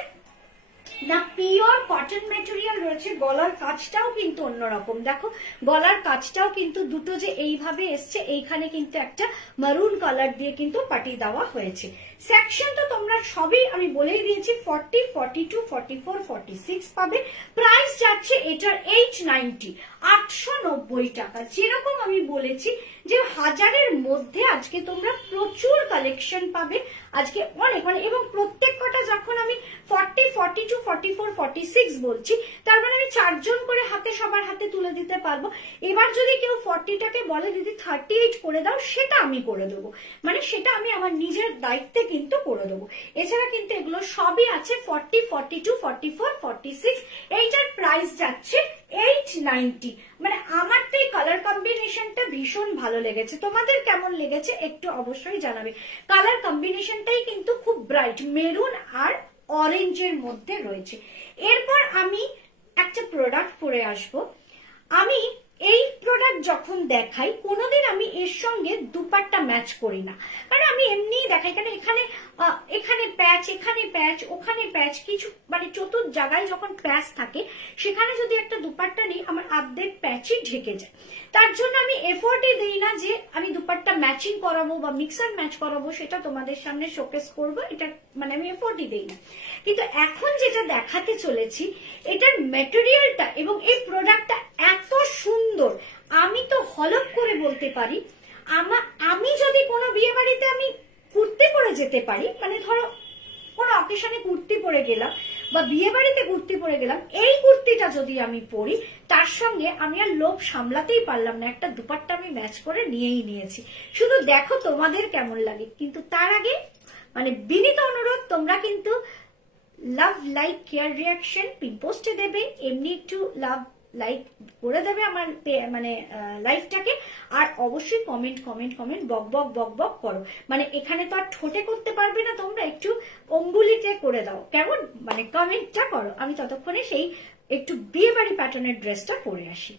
না, পিওর কটন ম্যাটেরিয়াল রয়েছে। গলার কাজটাও কিন্তু অন্যরকম, দেখো গলার কাজটাও কিন্তু দুটো যে এইভাবে এসছে, এইখানে কিন্তু একটা মারুন কালার দিয়ে কিন্তু পাটি দেওয়া হয়েছে। সেকশন তো তোমরা সবই আমি বলেই দিয়েছি, 40, 42, 44, 46 পাবে। প্রাইস যাচ্ছে এটার 890, 890 টাকা। যেরকম আমি বলেছি যে 1000-এর মধ্যে আজকে তোমরা প্রচুর কালেকশন পাবে, আজকে অনেক, মানে এবং প্রত্যেক কটা যখন আমি 40, 42, 44, 46 বলছি, তার মানে আমি 4 জন করে হাতে সবার হাতে তুলে দিতে পারবো। এবার যদি কেউ 40টাকে বলে দিদি 38 করে দাও, সেটা আমি করে দেবো, মানে সেটা আমি আমার নিজের দায়িত্বে কিন্তু করে দেবো। এছাড়া কিন্তু এগুলো সবই আছে 40, 42, 44, 46। এইটার প্রাইস যাচ্ছে 890। মানে আমার তো এই কালার কম্বিনেশনটা ভীষণ ভালো লেগেছে, তোমাদের কেমন লেগেছে একটু অবশ্যই জানাবে। কালার কম্বিনেশনটাই কিন্তু খুব ব্রাইট, মেরুন আর অরেঞ্জের মধ্যে রয়েছে। এরপর আমি একটা প্রোডাক্ট পরে আসবো। আমি এই প্রোডাক্ট যখন দেখাই, কোনোদিন আমি এর সঙ্গে দুপাট্টা ম্যাচ করি না, কারণ আমি এমনিই দেখাই, কারণ এখানে প্যাচ, এখানে প্যাচ, ওখানে প্যাচ, কিছু মানে চতুর জায়গায় যখন প্যাচ থাকে, সেখানে যদি একটা দুপাট্টা নিই আমার অর্ধেক প্যাচই ঢেকে যায়। তার জন্য আমি এফোর্টই দিই না যে আমি দুপাট্টা ম্যাচিং করাবো বা মিক্সার ম্যাচ করাবো, সেটা তোমাদের সামনে শোকেস করবো, এটা মানে আমি এফোর্টই দিই না। কিন্তু এখন যেটা দেখাতে চলেছি, এটার ম্যাটেরিয়ালটা এবং এই প্রোডাক্টটা এত সুন্দর, আমি তো হলপ করে বলতে পারি, আমি যদি কোনো বিয়ে বাড়িতে আমি কুর্তি পরে যেতে পারি, মানে ধরো কোনো অকেশনে কুর্তি পরে গেলাম বা বিয়ে বাড়িতে কুর্তি পরে গেলাম, এই কুর্তিটা যদি আমি পরি, তার সঙ্গে আমি আর লোভ সামলাতেই পারলাম না, একটা দুপাট্টা আমি ম্যাচ করে নিয়েই নিয়েছি। শুধু দেখো তোমাদের কেমন লাগে। কিন্তু তার আগে মানে বিনীত অনুরোধ, তোমরা কিন্তু লাভ, লাইক, কেয়ার, রিয়াকশন পিন পোস্টে দেবে, এমনি একটু লাভ লাইক করে দেবে আমার মানে লাইভটাকে, আর অবশ্যই কমেন্ট কমেন্ট কমেন্ট বক বক বক বক করো। মানে এখানে তো আর ঠোঁটে করতে পারবে না তোমরা, একটু অঙ্গুলিতে করে দাও, কেমন? মানে কমেন্টটা করো, আমি ততক্ষণে সেই একটু বিয়ে বাড়ি প্যাটার্নের ড্রেসটা পরে আসি।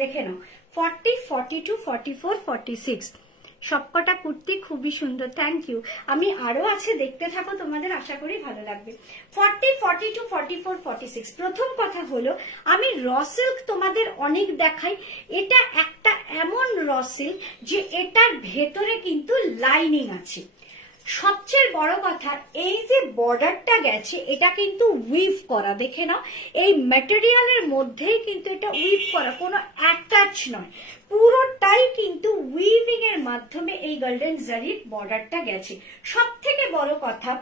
দেখে নাও, 40, 42, 44, 46 সবকটা কুর্তি খুবই সুন্দর। Thank you. আমি আরো আছে, দেখতে থাকো, তোমাদের আশা করি ভালো লাগবে। 40, 42, 44, 46। প্রথম কথা হলো, আমি র সিল্ক তোমাদের অনেক দেখাই, এটা একটা এমন র সিল্ক যে এটার ভেতরে কিন্তু লাইনিং আছে। সবচেয়ে বড় কথা, এই যে বর্ডারটা গেছে এটা কিন্তু উইভ করা, দেখে নাও, এই ম্যাটেরিয়ালের মধ্যেই কিন্তু এটা উইভ করা, কোনো অ্যাটাচ নয়, পুরোটাই কিন্তু উইভিং এর মাধ্যমে এই গোল্ডেন জারির বর্ডারটা গেছে। সব থেকে বড় কথা,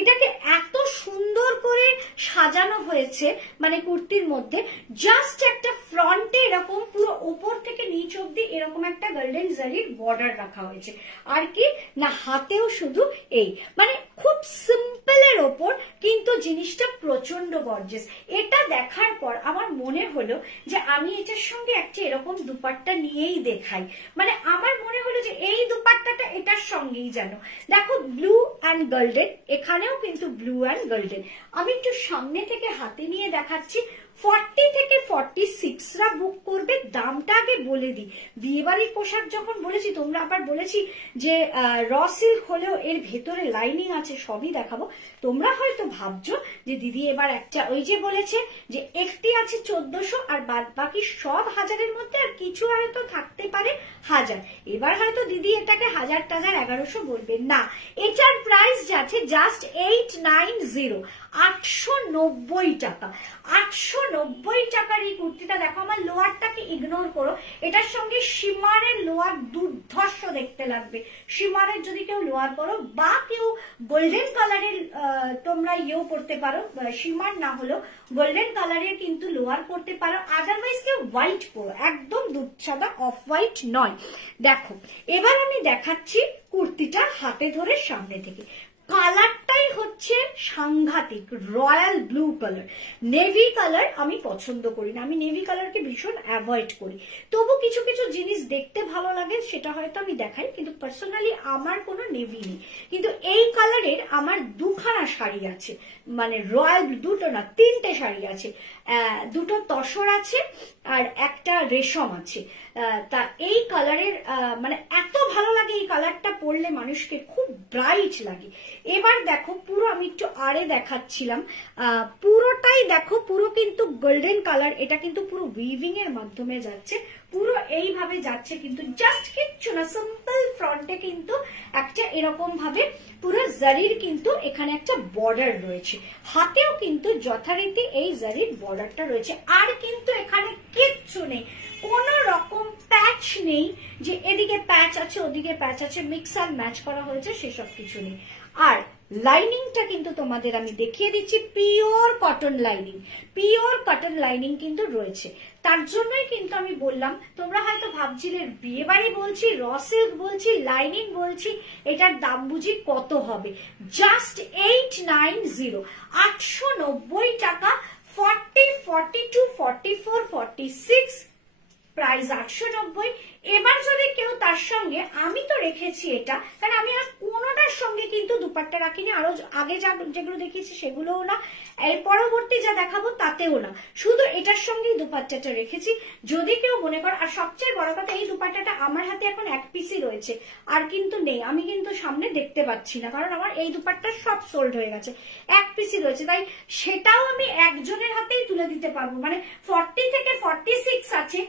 এটাকে এত সুন্দর করে সাজানো হয়েছে মানে কুর্তির মধ্যে, জাস্ট একটা ফ্রন্টে এরকম পুরো উপর থেকে নিচ অব্দি এরকম একটা গোল্ডেন জারির বর্ডার রাখা হয়েছে, আর কি না হাতেও শুধু এই, মানে খুব সিম্পলের ওপর কিন্তু জিনিসটা প্রচন্ড গর্জিয়াস। এটা দেখার পর আমার মনে হলো যে আমি এটার সঙ্গে একটা এরকম দুপাট্টা নিয়েই দেখাই, মানে আমার মনে হলো যে এই দুপাট্টাটা এটার সঙ্গেই যেন, দেখো ব্লু অ্যান্ড গোল্ডেন, এখানেও কিন্তু ব্লু অ্যান্ড গোল্ডেন। আমি একটু সামনে থেকে হাতে নিয়ে দেখাচ্ছি। 40 থেকে 46রা বুক করবে। দামটা আগে বলে দিই, বিয়েবাড়ির পোশাক যখন বলেছি, তোমরা আবার বলেছি যে র সিল্ক হলেও এর ভেতরে লাইনিং আছে, সবই দেখাবো। তোমরা হয়তো ভাবছো যে দিদি এবার একটা, ওই যে বলেছে যে একটি আছে 1400 আর বাদ বাকি সব হাজারের মধ্যে, আর কিছু হয়তো থাকতে পারে 1000। এবার হয়তো দিদি এটাকে 1000 টাজার 1100 বলবেন না, এটার প্রাইস যাচ্ছে জাস্ট 890, 890 টাকা। 890 টাকার এই কুর্তিটা দেখো, আমার লোয়ারটাকে ইগনোর করো, এটার সঙ্গে শিমারের লোয়ার দুর্ধর্ষ দেখতে লাগবে। শিমারের যদি কেউ লোয়ার পরো বা কেউ গোল্ডেন কালারের তোমরা ইয়েও পরতে পারো, শিমার না হলেও গোল্ডেন কালারের কিন্তু লোয়ার পরতে পারো, আদারওয়াইজ কেউ হোয়াইট পরো, একদম দুধ সাদা অফ হোয়াইট নয়। দেখো এবার আমি দেখাচ্ছি কুর্তিটা হাতে ধরে সামনে থেকে। কালারটাই হচ্ছে সাংঘাতিক, royal blue colour. Navy colour আমি পছন্দ করি না, আমি নেভি কালারকে ভীষণ অ্যাভয়েড করি, তবু কিছু কিছু জিনিস দেখতে ভালো লাগে, সেটা হয়তো আমি দেখাই, কিন্তু পার্সোনালি আমার কোনো নেভি নেই। কিন্তু এই কালারের আমার দুখানা শাড়ি আছে, মানে রয়্যাল, দুটো না 3টে শাড়ি আছে, দুটো তসর আছে আর একটা রেশম আছে। তা এই কালারের মানে এত ভালো লাগে, এই কালারটা পরলে মানুষকে খুব ব্রাইট লাগে। এবার দেখো পুরো, আমি একটু আড়ে দেখাচ্ছিলাম, পুরোটাই দেখো, পুরো কিন্তু গোল্ডেন কালার, এটা কিন্তু পুরো উইভিং এর মাধ্যমে যাচ্ছে, পুরো এইভাবে যাচ্ছে, কিন্তু জাস্ট কিচ্ছু না, সিম্পল ফ্রন্টে কিন্তু একটা এরকম ভাবে পুরো জারির কিন্তু এখানে একটা বর্ডার রয়েছে, হাতেও কিন্তু যথারীতি এই জারির বর্ডারটা রয়েছে, আর কিন্তু এখানে কিচ্ছু নেই, কোন রকম প্যাচ নেই যে এদিকে প্যাচ আছে ওদিকে প্যাচ আছে, মিক্স অ্যান্ড ম্যাচ করা হয়েছে, সেসব কিছু নেই। আর লাইনিংটা কিন্তু তোমাদের আমি দেখিয়ে দিচ্ছি, pure cotton lining, pure cotton lining কিন্তু রয়েছে। তার জন্যই কিন্তু আমি বললাম, তোমরা হয়তো ভাবছিলে বিয়ে বাড়ি বলছি, র সিল্ক বলছি, লাইনিং বলছি, এটার দাম বুঝি কত হবে, জাস্ট 890, 890 টাকা। 40, 42, 44, 46 প্রাইস 890। এবার যদি কেউ তার সঙ্গে, আমি তো রেখেছি এটা, কারণ আমি আর কোনোটার সঙ্গে কিন্তু দুপাট্টা রাখিনি, আরো আগে যেগুলো দেখিয়েছি সেগুলোও না, এর পরবর্তী যা দেখাবো তাতেও না, শুধু এটার সঙ্গেই দুপাট্টাটা রেখেছি। যদি কেউ মনে করো, আর সবচেয়ে বড় কথা এই দুপাট্টাটা আমার হাতে এখন এক পিসই রয়েছে, আর কিন্তু নেই, আমি কিন্তু সামনে দেখতে পাচ্ছি না, কারণ আমার এই দুপাট্টা সব সোল্ড হয়ে গেছে, এক পিসই রয়েছে, তাই সেটাও আমি একজনের হাতেই তুলে দিতে পারবো। মানে 40 থেকে 46 আছে,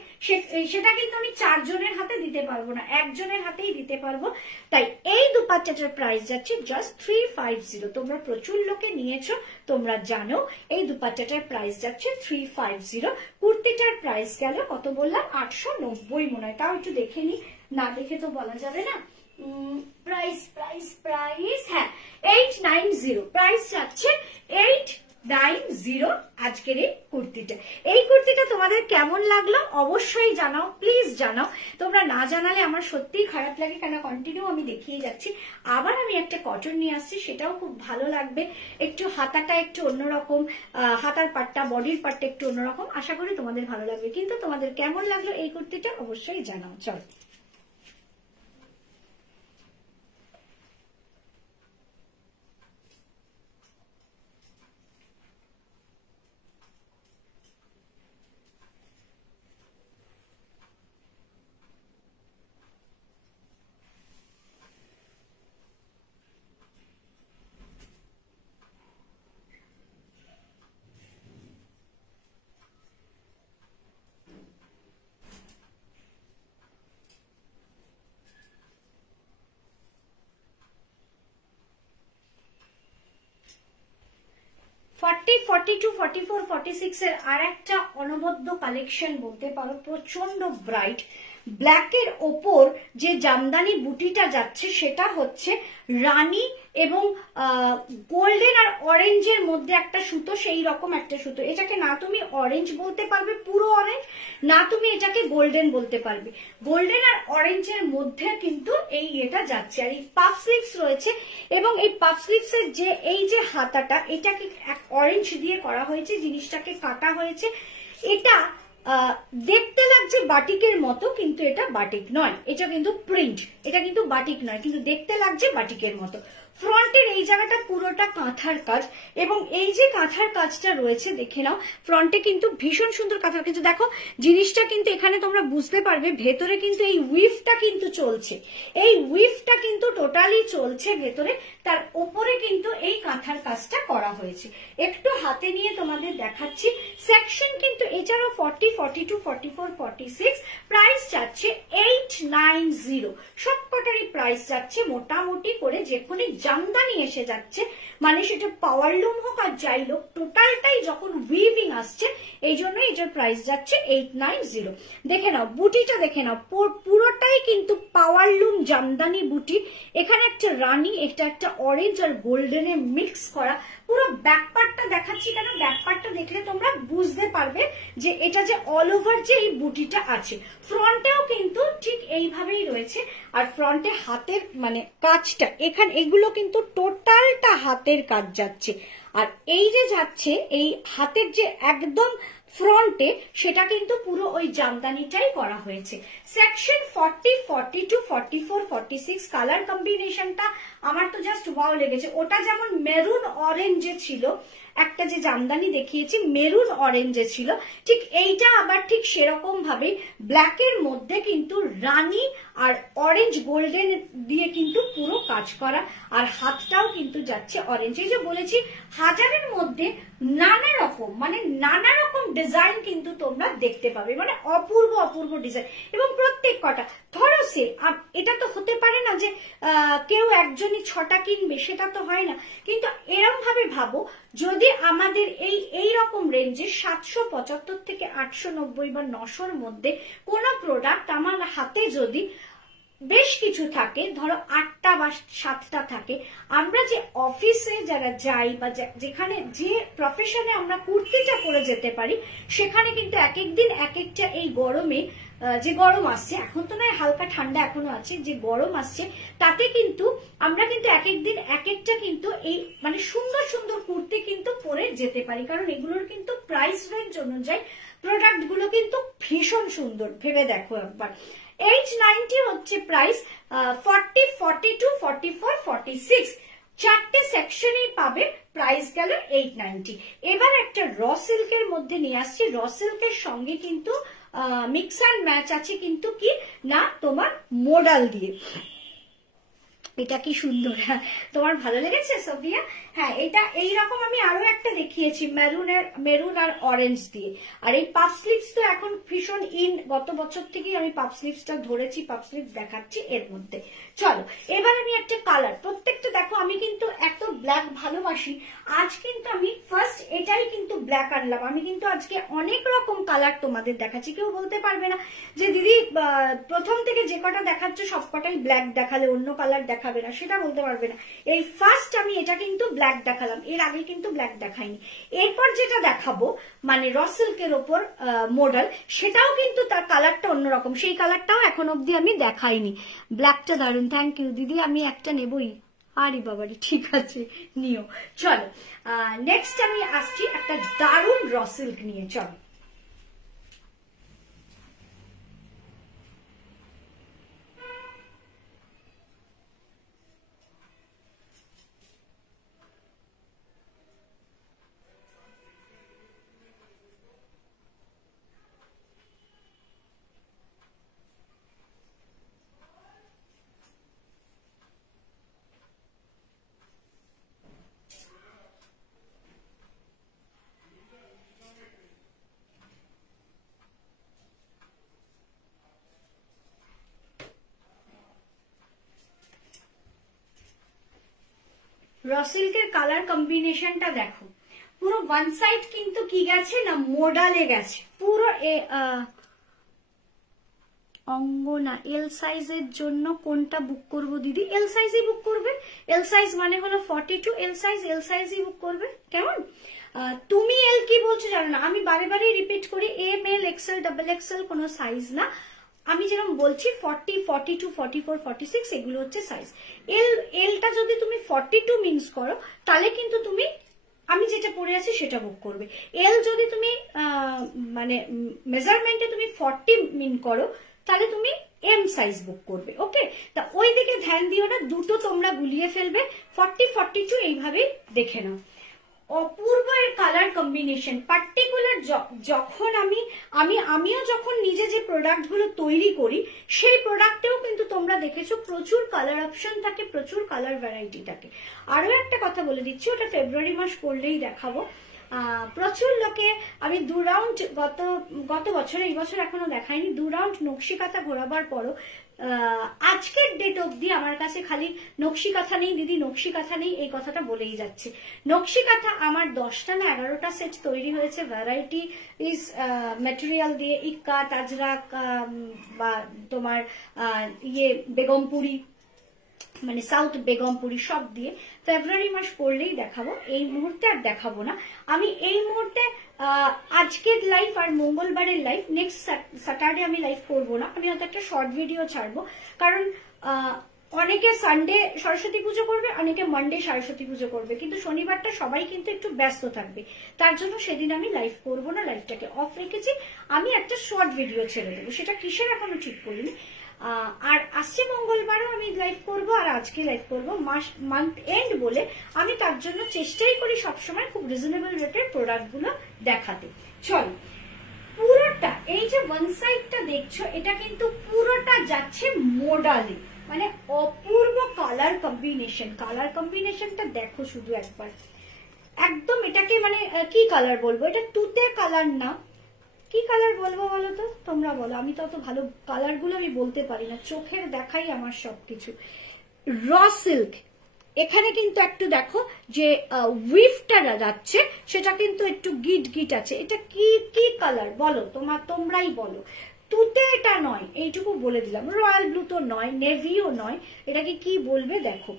সেটা কিন্তু আমি 4 জনের হাতে দিতে পারবো না, একজনের হাতেই দিতে পারবো। তাই এই দুপাট্টাটার প্রাইস যাচ্ছে জাস্ট 350। তোমরা প্রচুর লোকে নিয়েছো, তোমরা জানো এই দুপাট্টাটার প্রাইস যাচ্ছে 350। কুর্তিটার প্রাইস গেল কত বললাম, 890 মনে হয়, তাও একটু দেখে নি, না দেখে তো বলা যাবে না। প্রাইস প্রাইস প্রাইস হ্যাঁ 890, প্রাইস যাচ্ছে 890 আজকের এই কুর্তিটা। এই কুর্তিটা তোমাদের কেমন লাগলো অবশ্যই জানাও, প্লিজ জানাও। তোমরা না জানালে আমার সত্যিই খারাপ লাগে, কেন কন্টিনিউ আমি দেখিয়ে যাচ্ছি। আবার আমি একটা কটন নিয়ে আসছি, সেটাও খুব ভালো লাগবে, একটু হাতাটা একটু অন্যরকম, হাতার পাটটা বডির পাটটা একটু অন্যরকম, আশা করি তোমাদের ভালো লাগবে। কিন্তু তোমাদের কেমন লাগলো এই কুর্তিটা অবশ্যই জানাও। চল, ফর্টি 42 44 46 এর আর একটা অনবদ্য কালেকশন বলতে পারো, প্রচন্ড ব্রাইট ব্ল্যাকের ওপর যে জামদানি বুটিটা যাচ্ছে সেটা হচ্ছে রানী এবং গোল্ডেন আর অরেঞ্জের মধ্যে একটা সুতো, সেই রকম একটা সুতো। এটাকে না তুমি অরেঞ্জ বলতে পারবে পুরো অরেঞ্জ, না তুমি এটাকে গোল্ডেন বলতে পারবে, গোল্ডেন আর অরেঞ্জের মধ্যে কিন্তু এই এটা যাচ্ছে। আর এই পাফ স্লিভস রয়েছে, এবং এই পাফ স্লিভস এর যে এই যে হাতাটা, এটাকে অরেঞ্জ দিয়ে করা হয়েছে, জিনিসটাকে কাটা হয়েছে। এটা দেখতে লাগছে বাটিকের মতো, কিন্তু এটা বাটিক নয়, এটা কিন্তু প্রিন্ট, এটা কিন্তু বাটিক নয়, কিন্তু দেখতে লাগছে বাটিকের মতো। ফ্রন্টের এই জায়গাটা পুরোটা কাঁথার কাজ, এবং এই যে কাঁথার কাজটা রয়েছে দেখে নাও, ফ্রন্টে কিন্তু ভীষণ সুন্দর কাঁথার কাজ। দেখো জিনিসটা কিন্তু এখানে তোমরা বুঝতে পারবে, ভেতরে কিন্তু এই উইফটা কিন্তু চলছে, এই উইফটা কিন্তু টোটালি চলছে ভেতরে, তার উপরে কিন্তু এই কাঁথার কাজটা করা হয়েছে। একটু হাতে নিয়ে তোমাদের দেখাচ্ছি। সেকশন কিন্তু এছাড়াও 40 42 44 46, প্রাইস যাচ্ছে 890। সবকটারই প্রাইস যাচ্ছে মোটামুটি করে, যেখানে জামদানি এসে যাচ্ছে, মানে সেটা পাওয়ারলুম হোক আর যাই হোক, টোটালটাই যখন উইভিং আসছে, এই জন্য এটার প্রাইস যাচ্ছে 890। দেখে নাও বুটিটা, দেখে নাও পুরোটাই কিন্তু পাওয়ারলুম জামদানি বুটি। এখানে একটা রানী, এটা একটা অরেঞ্জ আর গোল্ডেনে মিক্স করা। পুরো ব্যাকপার্টটা দেখাচ্ছি কেন, ব্যাকপার্টটা দেখলে তোমরা বুঝতে পারবে যে এটা যে অল ওভার যে এই বুটিটা আছে। ফ্রন্টেও কিন্তু ঠিক এইভাবেই রয়েছে, আর ফ্রন্টে হাতের মানে কাজটা এখানে, এগুলো কিন্তু টোটালটা হাতের কাজ যাচ্ছে। আর এই যে যাচ্ছে এই হাতের যে একদম ফ্রন্টে, সেটা কিন্তু পুরো ওই জামদানিটাই করা হয়েছে। সেকশন 40 42 44 46, কালার কম্বিনেশনটা আমার তো জাস্ট ওয়াও লেগেছে। ওটা যেমন মেরুন অরেঞ্জে ছিল, একটা যে জামদানি দেখিয়েছি মেরুন অরেঞ্জে ছিল, ঠিক এইটা আবার ঠিক সেরকম ভাবে ব্ল্যাকের মধ্যে কিন্তু রানী আর অরেঞ্জ গোল্ডেন দিয়ে কিন্তু পুরো কাজ করা, আর হাতটাও কিন্তু যাচ্ছে অরেঞ্জ। এই যে বলেছি হাজারের মধ্যে নানা রকম, মানে নানা রকম ডিজাইন কিন্তু তোমরা দেখতে পাবে, মানে অপূর্ব অপূর্ব ডিজাইন। এবং প্রত্যেক কটা ধরো সে, এটা তো হতে পারে না যে কেউ একজনই 6টা কিনবে, সেটা তো হয় না। কিন্তু এরকম ভাবে ভাবো, যদি আমাদের এই রকম রেঞ্জে 775 থেকে 890 বা 900-র মধ্যে কোন প্রোডাক্ট আমার হাতে যদি বেশ কিছু থাকে, ধরো 8টা বা 7টা থাকে, আমরা যে অফিসে যারা যাই বা যেখানে যে প্রফেশনে আমরা কুর্তিটা পরে যেতে পারি, সেখানে কিন্তু এক এক দিন এক একটা, এই গরমে যে গরম আসছে, এখন তো নয় হালকা ঠান্ডা এখনো আছে, যে গরম আসছে তাতে কিন্তু আমরা কিন্তু এক এক দিন এক একটা কিন্তু এই মানে সুন্দর সুন্দর কুর্তি কিন্তু পরে যেতে পারি, কারণ এগুলোর কিন্তু প্রাইস রেঞ্জ অনুযায়ী প্রোডাক্ট গুলো কিন্তু ভীষণ সুন্দর। ভেবে দেখো একবার, 890 হচ্ছে প্রাইস, 40 42 44 46 4টে সেকশনেই পাবে, প্রাইস গেল 890। এবার একটা র সিল্কের মধ্যে নিয়ে আসছি। র সিল্কের সঙ্গে কিন্তু মিক্স অ্যান্ড ম্যাচ আছে কিন্তু কি না তোমার মোডাল দিয়ে। এটা কি সুন্দর, হ্যাঁ তোমার ভালো লেগেছে সোফিয়া? হ্যাঁ এটা এইরকম আমি আরো একটা দেখিয়েছি মেরুন আর অরেঞ্জ দিয়ে। আর এই পাফ স্লিভস তো এখন ভীষণ ইন, গত বছর থেকেই আমি পাফ স্লিভসটা ধরেছি, পাফ স্লিভস দেখাচ্ছি এর মধ্যে। চলো এবার আমি একটা কালার, প্রত্যেকটা দেখো আমি কিন্তু এত ব্ল্যাক ভালোবাসি, আজ কিন্তু আমি ফার্স্ট এটাই কিন্তু ব্ল্যাক আনলাম। আমি কিন্তু আজকে অনেক রকম কালার তোমাদের দেখাচ্ছি, কেউ বলতে পারবে না যে দিদি প্রথম থেকে যে কটা দেখাচ্ছ সব কটাই ব্ল্যাক দেখালে অন্য কালার দেখাবে না, সেটা বলতে পারবে না। এই ফার্স্ট আমি এটা কিন্তু ব্ল্যাক দেখালাম, এর আগে কিন্তু ব্ল্যাক দেখাইনি। এরপর যেটা দেখাবো মানে র সিল্কের ওপর মডেল, সেটাও কিন্তু তার কালারটা অন্যরকম, সেই কালারটাও এখন অব্দি আমি দেখাইনি। ব্ল্যাকটা দারুন, থ্যাংক ইউ দিদি, আমি একটা নেবই। আরে বাবারি, ঠিক আছে নিও। চলো নেক্সট আমি আসছি একটা দারুন র সিল্ক নিয়ে। চলো র সিল্কের কালার কম্বিনেশনটা দেখো, পুরো ওয়ান সাইড কিন্তু কি গেছে না মোডালে গেছে পুরো। অঙ্গনা এল সাইজের জন্য কোনটা বুক করব দিদি? এল সাইজই বুক করবে, এল সাইজ মানে হলো 42 এল সাইজই বুক করবে। কেমন তুমি এল কি বলছো জানো না, আমি বারে বারে রিপিট করি M L XL double XL কোনো সাইজ না, আমি যেরকম বলছি 40 42 44 46 এগুলো হচ্ছে সাইজ। এলটা যদি তুমি 42 মিন্স করো তাহলে কিন্তু তুমি আমি যেটা পরে আছি সেটা বুক করবে। এল যদি তুমি মানে মেজারমেন্টে তুমি 40 মিন করো তাহলে তুমি এম সাইজ বুক করবে। ওকে, তা ওই দিকে ধ্যান দিও না, দুটো তোমরা গুলিয়ে ফেলবে। 40 42 এইভাবেই দেখে নাও। অপূর্ব এর কালার কম্বিনেশন, পার্টিকুলার যখন আমিও যখন নিজে যে প্রোডাক্ট গুলো তৈরি করি সেই প্রোডাক্টেও কিন্তু তোমরা দেখেছো প্রচুর কালার অপশন থাকে, প্রচুর কালার ভ্যারাইটি থাকে। আরো একটা কথা বলে দিচ্ছি, ওটা ফেব্রুয়ারি মাস পড়লেই দেখাবো। প্রচুর লোকে আমি 2 রাউন্ড গত বছর, এই বছর এখনো দেখাইনি, 2 রাউন্ড নকশি কাঁথা ঘোরাবার পরও আজকের ডেট অব্দি আমার কাছে খালি নকশি কাঁথা নেই দিদি, নকশি কাঁথা নেই, এই কথাটা বলেই যাচ্ছে। নকশি কাঁথা আমার 10টা না 11টা সেট তৈরি হয়েছে ভ্যারাইটি ইজ ম্যাটেরিয়াল দিয়ে, ইক্কা তাজরাক বা তোমার বেগমপুরি মানে সাউথ বেগমপুরি সব দিয়ে। ফেব্রুয়ারি মাস পড়লেই দেখাবো, এই মুহূর্তে আর দেখাবো না। আমি এই মুহূর্তে আজকের লাইভ আর মঙ্গলবারের লাইভ, নেক্সট স্যাটারডে আমি লাইভ করবো না, আমি হয়তো একটা শর্ট ভিডিও ছাড়বো, কারণ অনেকে সানডে সরস্বতী পুজো করবে, অনেকে মানডে সরস্বতী পুজো করবে, কিন্তু শনিবারটা সবাই কিন্তু একটু ব্যস্ত থাকবে, তার জন্য সেদিন আমি লাইভ করবো না, লাইভটাকে অফ রেখেছি। আমি একটা শর্ট ভিডিও ছেড়ে দেবো, সেটা কিসের এখনো ঠিক করিনি। আর আসছে মঙ্গলবারও আমি লাইভ করব, আর আজকে লাইভ করব, মান্থ এন্ড বলে আমি তার জন্য চেষ্টাই করি সবসময় খুব রিজনেবল রেটের প্রোডাক্ট গুলো দেখাতে। চলো পুরোটা এই যে ওয়ান সাইডটা দেখছো এটা কিন্তু পুরোটা যাচ্ছে মোডালে, মানে অপূর্ব কালার কম্বিনেশনটা দেখো শুধু একবার, একদম এটাকে মানে কি কালার বলবো, এটা তুতে কালার না, কি কালার বলবো বলো তো, তোমরা বলো, আমি তো অত ভালো কালার গুলো আমি বলতে পারি না, চোখের দেখাই আমার সবকিছু। র সিল্ক এখানে কিন্তু একটু দেখো যে উইফটা যাচ্ছে সেটা কিন্তু একটু গিট আছে, এটা কি কালার বলো, তোমরাই বলো। তুতে এটা নয়, এইটুকু বলে দিলাম, রয়্যাল ব্লু তো নয়, নেভিও নয়, এটাকে কি বলবে দেখো।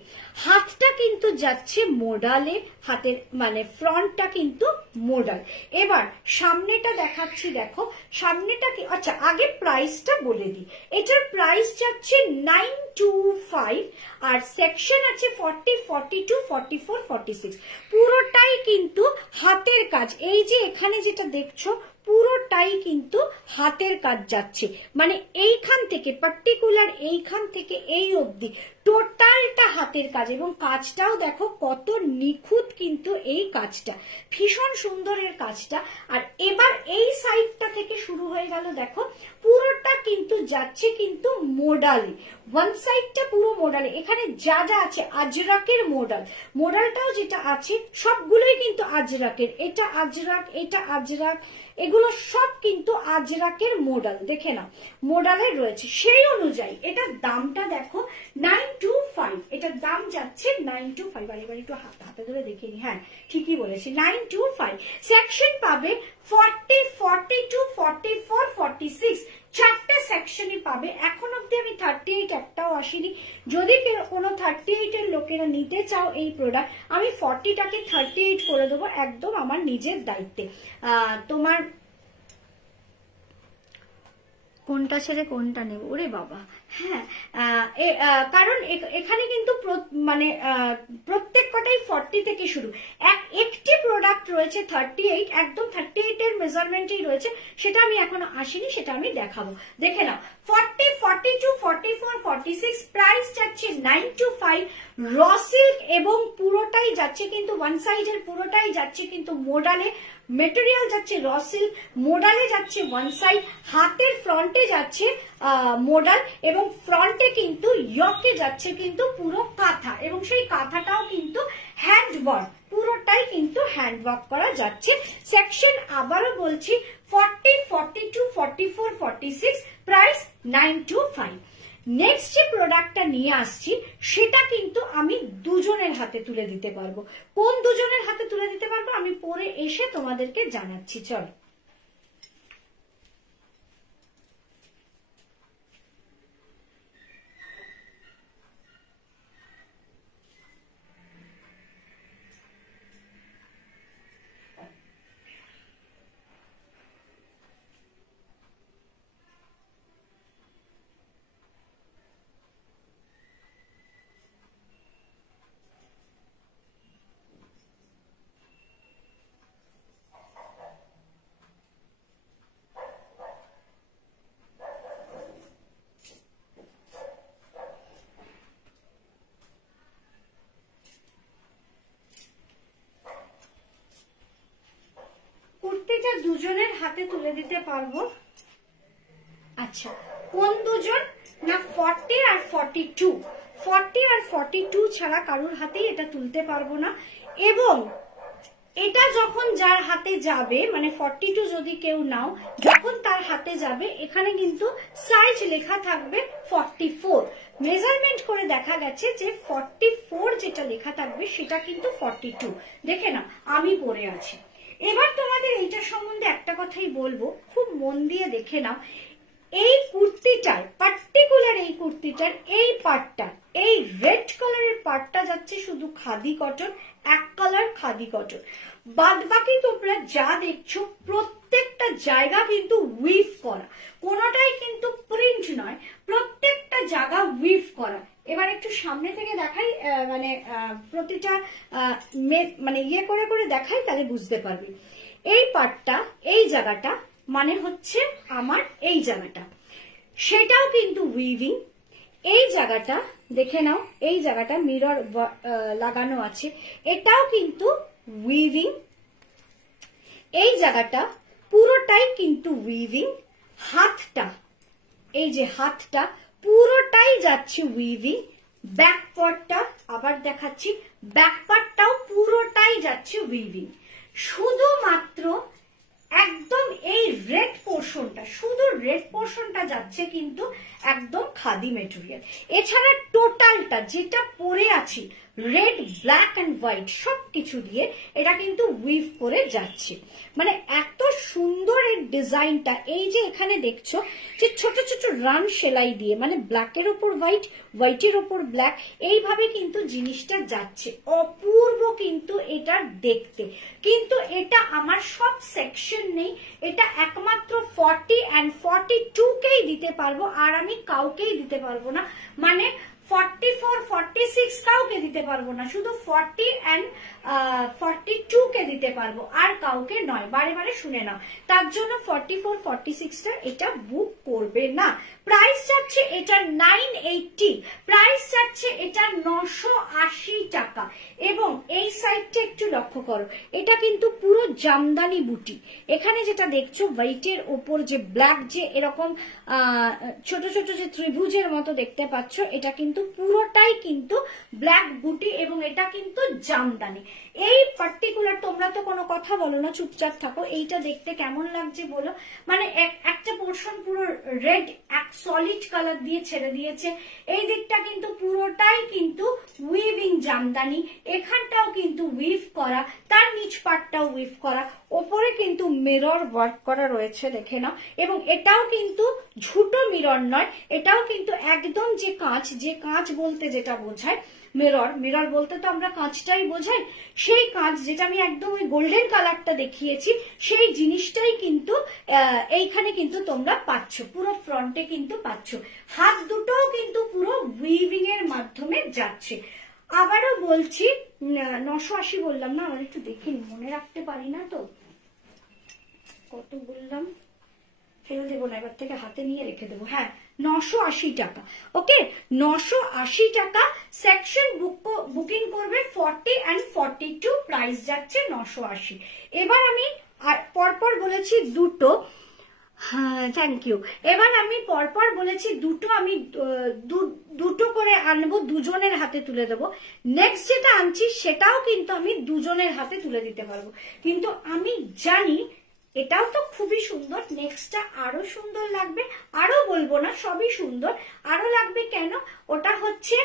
হাতটা কিন্তু যাচ্ছে মোডালে, হাতের মানে ফ্রন্টটা কিন্তু মোডাল। এবার সামনেটা দেখাচ্ছি, দেখো সামনেটা কি, আচ্ছা আগে প্রাইসটা বলে দিই, এটার প্রাইস যাচ্ছে 925 আর সেকশন আছে 40 42 44 46, পুরোটাই কিন্তু হাতের কাজ। এই যে এখানে যেটা দেখছো পুরোটাই কিন্তু হাতের কাজ যাচ্ছে, মানে এইখান থেকে পার্টিকুলার এইখান থেকে এই অবধি টোটালটা হাতের কাজ, এবং কাজটাও দেখো কত নিখুঁত কিন্তু এই কাজটা, ভীষণ সুন্দরের কাজটা। আর এবার এই সাইডটা থেকে শুরু হয়ে গেল, দেখো পুরোটা কিন্তু যাচ্ছে কিন্তু মোডালে, ওয়ান সাইডটা পুরো মোডালে। এখানে যা যা আছে আজরাকের মোডাল, মোডালটাও যেটা আছে সবগুলোই কিন্তু আজরাকের, এটা আজরাক, এটা আজরাক, এগুলো সব কিন্তু আজরাকের মোডাল, দেখে নাও মোডালে রয়েছে। সেই অনুযায়ী এটার দামটা দেখো 925, এটার দাম যাচ্ছে 925। এবার একটু হাতে ধরে দেখিনি, হ্যাঁ ঠিকই বলেছি 925। সেকশন পাবে 40, 42, 44, 46, চারটে সেকশনই পাবে। এখন অব্দি আমি 38 একটাও আসিনি। যদি কোনো 38 এর লোকেরা নিতে চাও এই প্রোডাক্ট, আমি 40টাকে 38 করে দেবো, একদম আমার নিজের দায়িত্বে। তোমার কোনটা ছেড়ে কোনটা নেব, ওরে বাবা, হ্যাঁ কারণ এখানে কিন্তু মানে প্রত্যেক কটাই 40 থেকে শুরু। একটি প্রোডাক্ট রয়েছে 38, একদম 38 এর মেজারমেন্টই রয়েছে, সেটা আমি এখনো আসিনি, সেটা আমি দেখাবো, দেখে নাও। 40, 42, 44, 46, প্রাইস যাচ্ছে 925। র সিল্ক এবং পুরোটাই যাচ্ছে কিন্তু ওয়ান সাইডের পুরোটাই যাচ্ছে কিন্তু মোডালে, মেটেরিয়াল যাচ্ছে র সিল্ক, মোডালে যাচ্ছে ওয়ান সাইড, হাতের ফ্রন্টে যাচ্ছে মোডাল, এবং ফ্রন্টে কিন্তু ইয়কে যাচ্ছে কিন্তু পুরো কাঁথা, এবং সেই কাঁথাটাও কিন্তু হ্যান্ড ওয়ার্ক, পুরোটাই কিন্তু হ্যান্ড ওয়ার্ক করা যাচ্ছে। সেকশন আবারও বলছি 40, 42, 44, 46, প্রাইস 925। নেক্সট যে প্রোডাক্টটা নিয়ে আসছি সেটা কিন্তু আমি দুজনের হাতে তুলে দিতে পারবো। কোন দুজনের হাতে তুলে দিতে পারবো আমি পরে এসে তোমাদেরকে জানাচ্ছি, চলো। দুজনের হাতে তুলে দিতে পারবো। আচ্ছা, কোন দুজন না 40 আর 42, 40 আর 42 ছাড়া কারোর হাতেই এটা তুলতে পারবো না। এবং এটা যখন যার হাতে যাবে, মানে 42 যদি কেউ নাও, যখন তার হাতে যাবে এখানে কিন্তু সাইজ লেখা থাকবে 44। মেজারমেন্ট করে দেখা গেছে যে 44 যেটা লেখা থাকবে সেটা কিন্তু 42। দেখে নাও আমি পরে আছি। এবার তোমাদের এইটার সম্বন্ধে একটা কথাই বলবো, খুব মন দিয়ে দেখে নাও। এই কুর্তিটার পার্টিকুলার, এই কুর্তিটার এই পার্টটা, এই রেড কালারের পার্টটা যাচ্ছে শুধু খাদি কটন, এক কালার খাদি কটন। বাদ বাকি তোমরা যা দেখছো প্রত্যেকটা জায়গা কিন্তু উইভ করা, কোনোটাই কিন্তু প্রিন্ট নয়, প্রত্যেকটা জায়গা উইভ করা। এবার একটু সামনে থেকে দেখাই, মানে প্রতিটা মানে ইয়ে করে করে দেখাই, তাহলে বুঝতে পারবি। এই পার্টটা, এই জায়গাটা মানে হচ্ছে আমার এই জায়গাটা, সেটাও কিন্তু উইভিং। এই জায়গাটা দেখে নাও, এই জায়গাটা মিরর লাগানো আছে, এটাও কিন্তু উইভিং। এই জায়গাটা পুরোটাই কিন্তু উইভিং। হাতটা, এই যে হাতটা পুরোটাই যাচ্ছে উইভিং। ব্যাক পার্টটা আবার দেখাচ্ছি, ব্যাক পার্টটাও পুরোটাই যাচ্ছে উইভিং। শুধুমাত্র একদম এই রেড পোর্শনটা, শুধু রেড পোর্শনটা যাচ্ছে কিন্তু একদম খাদি মেটেরিয়াল। এছাড়া টোটালটা যেটা পরে আছি রেড, ব্ল্যাক এন্ড হোয়াইট সবকিছু দিয়ে এটা কিন্তু উইভ করে যাচ্ছে। মানে এত সুন্দর এর ডিজাইনটা। এই যে এখানে দেখছো যে ছোট ছোট রান সেলাই দিয়ে, মানে ব্ল্যাকের ওপর হোয়াইট, হোয়াইটের ওপর ব্ল্যাক, এইভাবে কিন্তু জিনিসটা যাচ্ছে। অপূর্ব কিন্তু এটা দেখতে। কিন্তু এটা আমার সব সেকশন নেই, এটা একমাত্র 40 and 42কেই দিতে পারবো, আর আমি কাউকেই দিতে পারবো না। মানে 44, 46 কাউকে দিতে পারবো না, শুধু 40 and 42 কে দিতে পারবো, আর কাউকে নয়। বারে বারে শুনে নাও, তার জন্য 44, 46 টা এটা বুক করবে না। প্রাইস যাচ্ছে এটা 980, প্রাইস যাচ্ছে এটা 980 টাকা। এবং এই সাইডটা একটু লক্ষ্য করো, এটা কিন্তু পুরো জামদানি বুটি। এখানে যেটা দেখছো ওয়েটের ওপর যে ব্ল্যাক যে এরকম ছোট ছোট যে ত্রিভুজের মতো দেখতে পাচ্ছ, এটা কিন্তু পুরোটাই কিন্তু ব্ল্যাক বুটি এবং এটা কিন্তু জামদানি। এই পার্টিকুলার, তোমরা তো কোনো কথা বলো না, চুপচাপ থাকো, এইটা দেখতে কেমন লাগছে বলো? মানে একটা পোর্শন পুরো রেড এক সলিড কালার দিয়ে ছেড়ে দিয়েছে, এই দিকটা কিন্তু পুরোটাই কিন্তু উইভিং জামদানি, এখানটাও কিন্তু উইভ করা, তার নিচ পার্টটাও উইভ করা, ওপরে কিন্তু মিরর ওয়ার্ক করা রয়েছে, দেখে নাও। এবং এটাও কিন্তু ঝুটো মিরর নয়, এটাও কিন্তু একদম যে কাঁচ বলতে যেটা বোঝায় মিরর, মিরর বলতে তো আমরা কাঁচটাই বোঝাই, সেই কাঁচ যেটা আমি একদম ওই গোল্ডেন কালারটা দেখিয়েছি, সেই জিনিসটাই কিন্তু এইখানে কিন্তু তোমরা পাচ্ছ, পুরো ফ্রন্টে কিন্তু পাচ্ছ। হাত দুটোও কিন্তু পুরো উইভিং এর মাধ্যমে যাচ্ছে। আবারও বলছি 980 বললাম না, আমার একটু দেখি মনে রাখতে পারি না তো, কত বললাম, ফেলে দেবো না, এবার থেকে হাতে নিয়ে রেখে দেবো। হ্যাঁ, 980 টাকা। ওকে, 980 টাকা। সেকশন বুকিং করবে 40 and 42, প্রাইস যাচ্ছে 980। এবার আমি পরপর বলেছি দুটো, হ্যাঁ থ্যাংক ইউ। এবার আমি পরপর বলেছি দুটো, আমি দুটো করে আনবো, দুজনের হাতে তুলে দেবো। নেক্সট যেটা আনছি সেটাও কিন্তু আমি দুজনের হাতে তুলে দিতে পারবো, কিন্তু আমি জানি এটাও তো খুবই সুন্দর, নেক্সটটা আরো সুন্দর লাগবে, আরো বলবো না সবই সুন্দর, আরো লাগবে কেন, ওটা হচ্ছে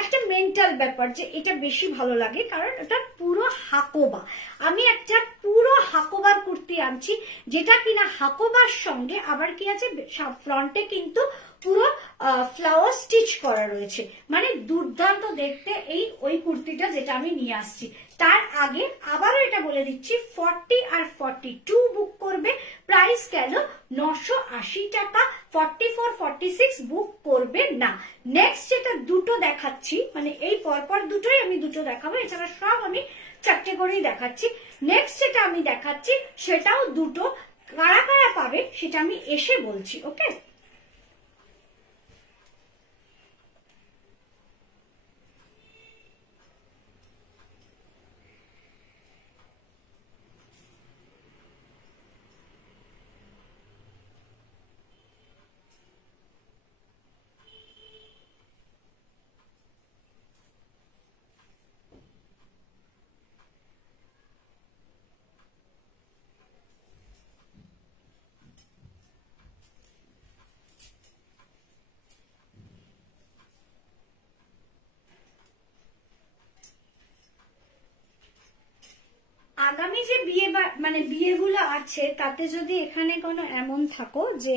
একটা মেন্টাল ব্যাপার যে এটা বেশি ভালো লাগে, কারণ এটা পুরো হাকোবা। আমি একটা পুরো হাকোবার কুর্তি আনছি, যেটা কিনা হাকোবার সঙ্গে আবার কি আছে, ফ্রন্টে কিন্তু পুরো ফ্লাওয়ার স্টিচ করা রয়েছে, মানে দুর্দান্ত দেখতে এই ওই কুর্তিটা যেটা আমি নিয়ে আসছি। তার আগে আবারও এটা বলে দিচ্ছি, 40 আর 42 বুক করবে, প্রাইস কেন 980 টাকা। 44, 46 বুক করবে না। নেক্সট যেটা দুটো দেখাচ্ছি, মানে এই পরপর দুটোই আমি দুটো দেখাবো, এছাড়া সব আমি চারটে করেই দেখাচ্ছি। নেক্সট যেটা আমি দেখাচ্ছি সেটাও দুটো, কারা কারা পাবে সেটা আমি এসে বলছি। ওকে, আগামী যে বিয়ে মানে বিয়েগুলো আছে, তাতে যদি এখানে কোনো এমন থাকো যে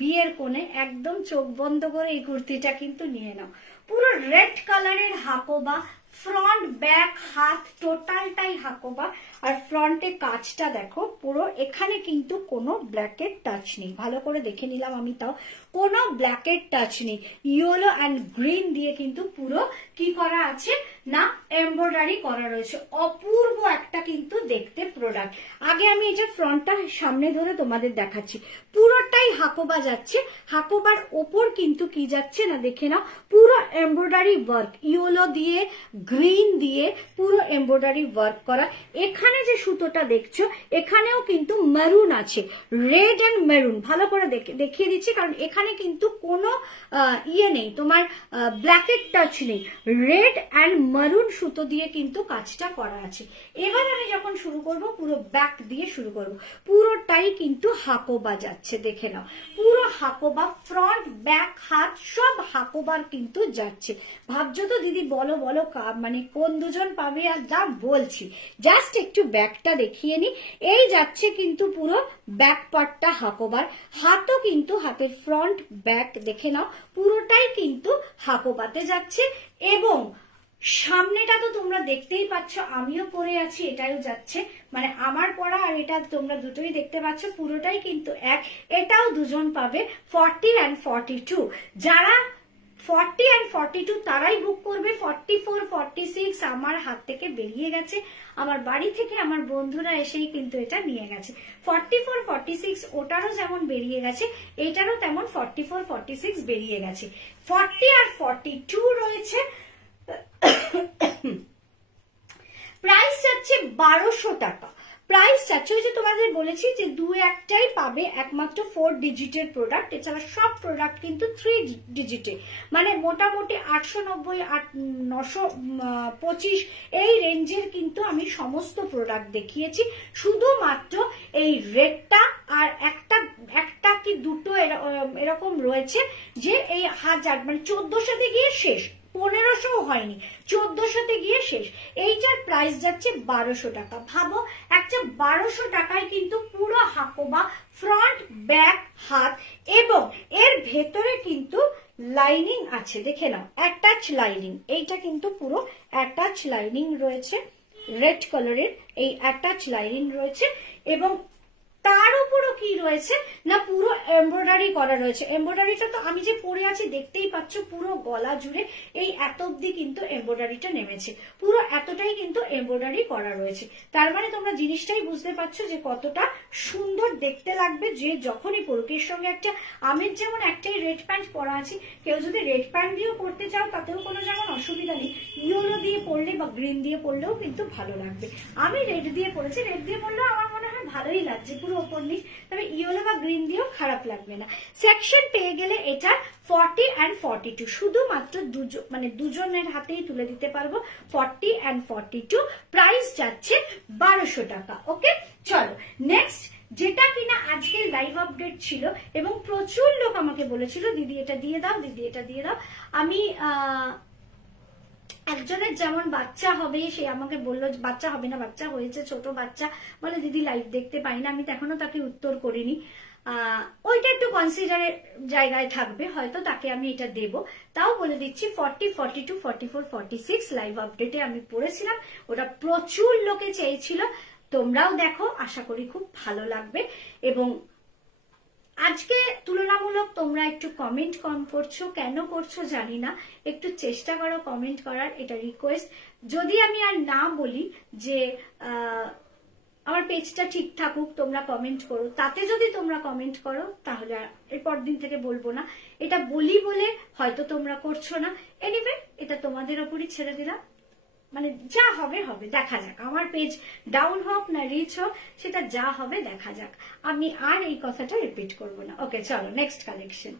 বিয়ের কোণে, একদম চোখ বন্ধ করে এই কুর্তিটা কিন্তু নিয়ে নাও। পুরো রেড কালারের হাকোবা, ফ্রন্ট ব্যাক হাত টোটালটাই হাকোবা, আর ফ্রন্টে কাজটা দেখো পুরো, এখানে কিন্তু কোনো ব্ল্যাকের টাচ নেই, ভালো করে দেখে নিলাম আমি, তাও কোনো ব্ল্যাকের টাচ নেই। ইয়েলো অ্যান্ড গ্রিন দিয়ে কিন্তু পুরো কি করা আছে না, এমব্রয়ডারি করা রয়েছে, অপূর্ব একটা কিন্তু দেখতে প্রোডাক্ট। আগে আমি এই যে ফ্রন্টটা সামনে ধরে তোমাদের দেখাচ্ছি, পুরোটাই হাকোবা যাচ্ছে, হাকোবার ওপর কিন্তু কি যাচ্ছে না দেখে নাও, পুরো এমব্রয়ডারি ওয়ার্ক, ইয়েলো দিয়ে গ্রিন দিয়ে পুরো এমব্রয়ডারি ওয়ার্ক করা। এখানে যে সুতোটা দেখছো এখানেও কিন্তু মেরুন আছে, রেড এন্ড মেরুন, ভালো করে দেখিয়ে দিচ্ছি, কারণ এখানে কিন্তু কোনো ইয়ে নেই, তোমার ব্ল্যাকের টাচ নেই, রেড অ্যান্ড মেরুন সুতো দিয়ে কিন্তু কাজটা করা আছে। এবার আমি যখন শুরু করব, পুরো ব্যাক দিয়ে শুরু করব, পুরোটাই কিন্তু হাকোবা যাচ্ছে, দেখে নাও পুরো হাকোবা, ফ্রন্ট ব্যাক হাত সব হাকোবার কিন্তু যাচ্ছে। ভাবছো তো দিদি বলো বলো মানে কোন দুজন পাবে, আর দাম বলছি, জাস্ট একটু ব্যাকটা দেখিয়ে নি। এই যাচ্ছে কিন্তু পুরো ব্যাক পার্টটা হাকোবার, হাতও কিন্তু হাতের ফ্রন্ট ব্যাক দেখে নাও পুরোটাই কিন্তু হাকোবাতে যাচ্ছে। এবং সামনেটা তো তোমরা দেখতেই পাচ্ছ, আমিও পরে আছি, এটাও যাচ্ছে, মানে আমার পরা আর এটা তোমরা দুটোই দেখতে পাচ্ছ, পুরোটাই কিন্তু এক। এটাও দুজন পাবে, 40 and 42। যারা 40 and 42 তারাই বুক করবে। 44, 46 আমার হাত থেকে বেরিয়ে গেছে, আমার বাড়ি থেকে আমার বন্ধুরা এসেই কিন্তু এটা নিয়ে গেছে। 44, 46 ওটারও যেমন বেরিয়ে গেছে, এটারও তেমন 44, 46 বেরিয়ে গেছে। 40 আর 42 রয়েছে, প্রাইস যাচ্ছে 1200 টাকা। প্রাইস যাচ্ছে, ওই যে তোমাদের বলেছি যে দু একটাই পাবে একমাত্র 4 ডিজিটের প্রোডাক্ট, এছাড়া সব প্রোডাক্ট কিন্তু 3 ডিজিটে, মানে মোটামুটি 890, 925 এই রেঞ্জের কিন্তু আমি সমস্ত প্রোডাক্ট দেখিয়েছি। শুধুমাত্র এই রেডটা আর একটা কি দুটো এরকম রয়েছে যে এই 1000 মানে 1400তে গিয়ে শেষ, 1500 হয়নি, 1400তে গিয়ে শেষ। এইটার প্রাইস যাচ্ছে 1200 টাকা। ভাবো একটা 1200 টাকায় কিন্তু পুরো হাকোবা ফ্রন্ট ব্যাক হাত, এবং এর ভেতরে কিন্তু লাইনিং আছে, দেখে নাও অ্যাটাচ লাইনিং, এইটা কিন্তু পুরো অ্যাটাচ লাইনিং রয়েছে, রেড কালারের এই অ্যাটাচ লাইনিং রয়েছে, এবং তার উপরও কি রয়েছে না পুরো এমব্রয়ডারি করা রয়েছে। এমব্রয়ডারিটা তো আমি যে পরে আছি দেখতেই পাচ্ছ, পুরো গলা জুড়ে এই এত অব্দি কিন্তু এমব্রয়ডারিটা নেমেছে, পুরো এতটাই কিন্তু এমব্রয়ডারি করা রয়েছে। তার মানে তোমরা জিনিসটাই বুঝতে পারছো যে কতটা সুন্দর দেখতে লাগবে যে যখনই পরুক। এর সঙ্গে একটা আমের যেমন একটাই রেড প্যান্ট পরা আছে, কেউ যদি রেড প্যান্ট দিয়েও পরতে চাও তাতেও কোনো যেমন অসুবিধা নেই, ইয়েলো দিয়ে পরলে বা গ্রিন দিয়ে পরলেও কিন্তু ভালো লাগবে। আমি রেড দিয়ে পরেছি, রেড দিয়ে পরলেও আমার মনে হয় ভালোই লাগছে পুরো ওপর নিচ, তবে ইয়েলো বা গ্রিন দিয়েও খারাপ লাগবে না। সেকশন পেয়ে গেলে এটা 40 and 42 শুধুমাত্র দুজনের হাতেই তুলে দিতে পারবো। 40 and 42 প্রাইস যাচ্ছে 1200 টাকা। ওকে, চলো নেক্সট, যেটা কিনা আজকের লাইভ আপডেট ছিল এবং প্রচুর লোক আমাকে বলেছিল দিদি এটা দিয়ে দাও, দিদি এটা দিয়ে দাও। আমি একজনের যেমন বাচ্চা হবে, সে আমাকে বললো বাচ্চা হবে না, বাচ্চা হয়েছে, ছোট বাচ্চা, বলে দিদি লাইভ দেখতে পাই না। আমি এখনো তাকে উত্তর করিনি, ওইটা একটু কনসিডারের জায়গায় থাকবে, হয়তো তাকে আমি এটা দেব। তাও বলে দিচ্ছি 40, 42, 44, 46 লাইভ আপডেটে আমি পড়েছিলাম, ওটা প্রচুর লোকে চেয়েছিল। তোমরাও দেখো, আশা করি খুব ভালো লাগবে। এবং আজকে তুলনামূলক তোমরা একটু কমেন্ট কম করছো, কেন করছো জানি না, একটু চেষ্টা করো কমেন্ট করার, এটা রিকোয়েস্ট। যদি আমি আর না বলি যে আমার পেজটা ঠিক থাকুক, তোমরা কমেন্ট করো, তাতে যদি তোমরা কমেন্ট করো তাহলে এরপর দিন থেকে বলবো না। এটা বলি বলে হয়তো তোমরা করছো না, এনিওয়ে এটা তোমাদের ওপরই ছেড়ে দিলাম, মানে যা হবে হবে, দেখা যাক। আমার পেজ ডাউন হোক না রিচ হোক, সেটা যা হবে দেখা যাক, আমি আর এই কথাটা রিপিট করবো না। ওকে, চলো নেক্সট কালেকশন।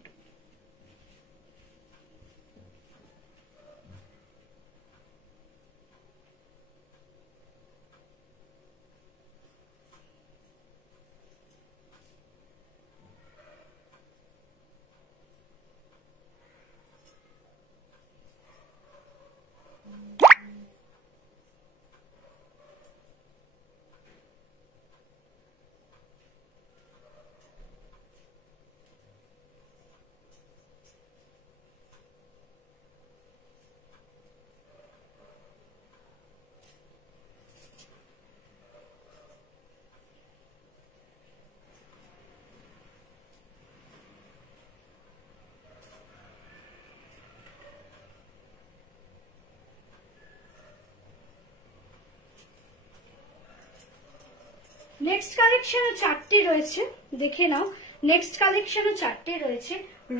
নেক্সট কালেকশনও 4টে রয়েছে, দেখে নাও। নেক্সট কালেকশনও 4টে রয়েছে,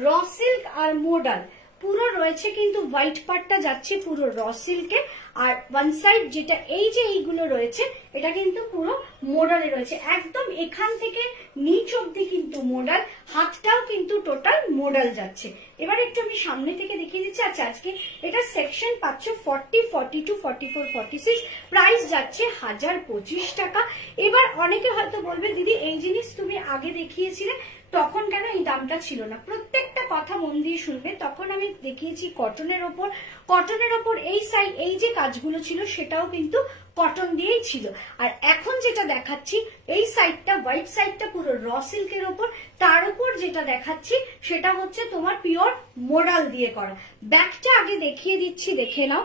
র সিল্ক আর মোডাল, পুরো রয়েছে কিন্তু হোয়াইট পার্টটা যাচ্ছে পুরো র সিল্কে, আর ওয়ান সাইড যেটা এই যে এইগুলো রয়েছে এটা কিন্তু পুরো মোডালে রয়েছে, একদম এখান থেকে নিচ অব্দি কিন্তু মোডাল, হাতটাও কিন্তু টোটাল মোডাল যাচ্ছে। এবার একটু আমি সামনে থেকে দেখিয়ে দিচ্ছি। আচ্ছা, আজকে এটা সেকশন পাচ্ছ 40, 42, 44, 46, প্রাইস যাচ্ছে 1025 টাকা। এবার অনেকে হয়তো বলবে দিদি এই জিনিস তুমি আগে দেখিয়েছিলে, তখন কেন এই দামটা ছিল না? প্রত্যেকটা কথা মন দিয়ে শুনবে। তখন আমি দেখিয়েছি কটনের ওপর, কটনের ওপর এই সাইড এই যে কাজগুলো ছিল সেটাও কিন্তু কটন দিয়েই ছিল। আর এখন যেটা দেখাচ্ছি এই সাইডটা, হোয়াইট সাইডটা পুরো র সিল্কের ওপর, তার উপর যেটা দেখাচ্ছি সেটা হচ্ছে তোমার পিওর মোডাল দিয়ে করা। ব্যাকটা আগে দেখিয়ে দিচ্ছি, দেখে নাও।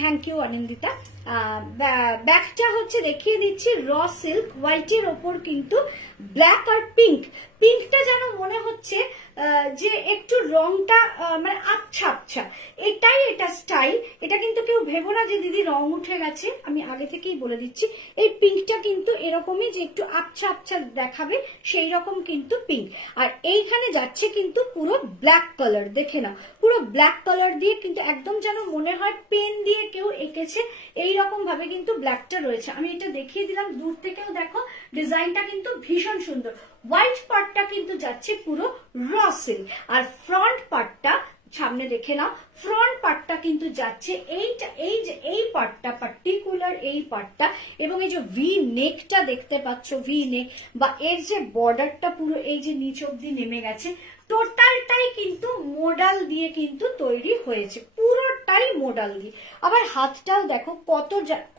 Thank you Anindita. ব্যাগটা হচ্ছে দেখিয়ে দিচ্ছি, র সিল্ক হোয়াইটের ওপর কিন্তু ব্ল্যাক আর পিঙ্ক, পিঙ্কটা যেন মনে হচ্ছে যে একটু রংটা মানে আচ্ছা আচ্ছা, এটাই এটা স্টাইল। এটা কিন্তু কেউ ভেবো না যে দিদি রং উঠে গেছে, আমি আগে থেকেই বলে দিচ্ছি এই পিঙ্কটা কিন্তু এরকমই যে একটু আচ্ছা আচ্ছা দেখাবে, সেই রকম কিন্তু পিঙ্ক। আর এইখানে যাচ্ছে কিন্তু পুরো ব্ল্যাক কালার, দেখে না পুরো ব্ল্যাক কালার দিয়ে কিন্তু একদম যেন মনে হয় পেন দিয়ে কেউ এঁকেছে, এইরকম ভাবে কিন্তু ব্ল্যাকটা রয়েছে। আমি এটা দেখিয়ে দিলাম, দূর থেকেও দেখো ডিজাইনটা কিন্তু ভীষণ সুন্দর। হোয়াইট পার্টটা কিন্তু যাচ্ছে পুরো র সিল্ক, আর ফ্রন্ট পার্টটা সামনে দেখে নাও, ফ্রন্ট পার্টটা কিন্তু যাচ্ছে এইটা, এই যে এই পার্টটা পার্টিকুলার এই পার্টটা, এবং এই যে ভি নেকটা দেখতে পাচ্ছ, ভি নেক বা এর যে বর্ডারটা পুরো এই যে নিচ অব্দি নেমে গেছে, টোটালটাই কিন্তু মোডাল দিয়ে কিন্তু তৈরি হয়েছে, পুরোটাই মোডাল দিয়ে। আবার হাতটাও দেখো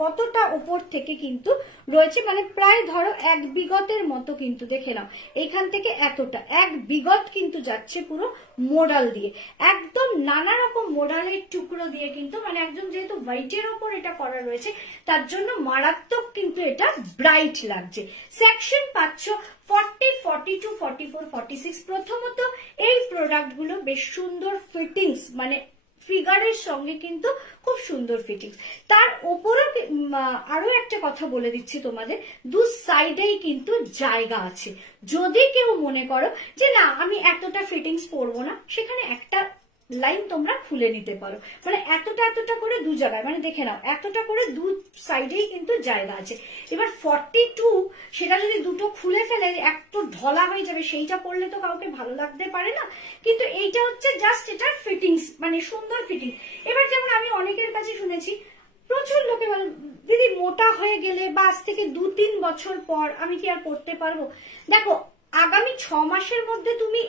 কতটা উপর থেকে কিন্তু রয়েছে, মানে প্রায় ধরো 1 বিগতের মতো কিন্তু, দেখে নাও এইখান থেকে এতটা 1 বিগত কিন্তু যাচ্ছে পুরো মোডাল দিয়ে, একদম নানা রকম মোডালের টুকরো দিয়ে কিন্তু, মানে একদম যেহেতু হোয়াইটের ওপর এটা করা রয়েছে তার জন্য মারাত্মক কিন্তু এটা ব্রাইট লাগছে। সেকশন পাচ্ছ 40, 42, 44, 46। প্রথমত এই প্রোডাক্ট গুলো বেশ সুন্দর ফিটিংস, মানে ফিগারের সঙ্গে কিন্তু খুব সুন্দর ফিটিংস। তার উপরে আরো একটা কথা বলে দিচ্ছি তোমাদের, দু সাইডেই কিন্তু জায়গা আছে। যদি কেউ মনে করো যে না আমি এতটা ফিটিংস পরবো না, সেখানে একটা লাইন তোমরা খুলে নিতে পারো, মানে এতটা করে দু জায়গায়, মানে দেখে নাও এতটা করে দু সাইডেই কিন্তু জায়গা আছে। এবার 42 সেটা যদি দুটো খুলে ফেলে একটু ঢলা হয়ে যাবে, সেইটা পরলে তো কাউকে ভালো লাগতে পারে না, কিন্তু এইটা হচ্ছে জাস্ট এটার ফিটিংস, মানে সুন্দর ফিটিং। এবার যেমন আমি অনেকের কাছে শুনেছি, প্রচুর লোকে বলে দিদি মোটা হয়ে গেলে বা আজ থেকে 2-3 বছর পর আমি কি আর পরতে পারবো? দেখো আগামী 6 মাসের মধ্যে তুমি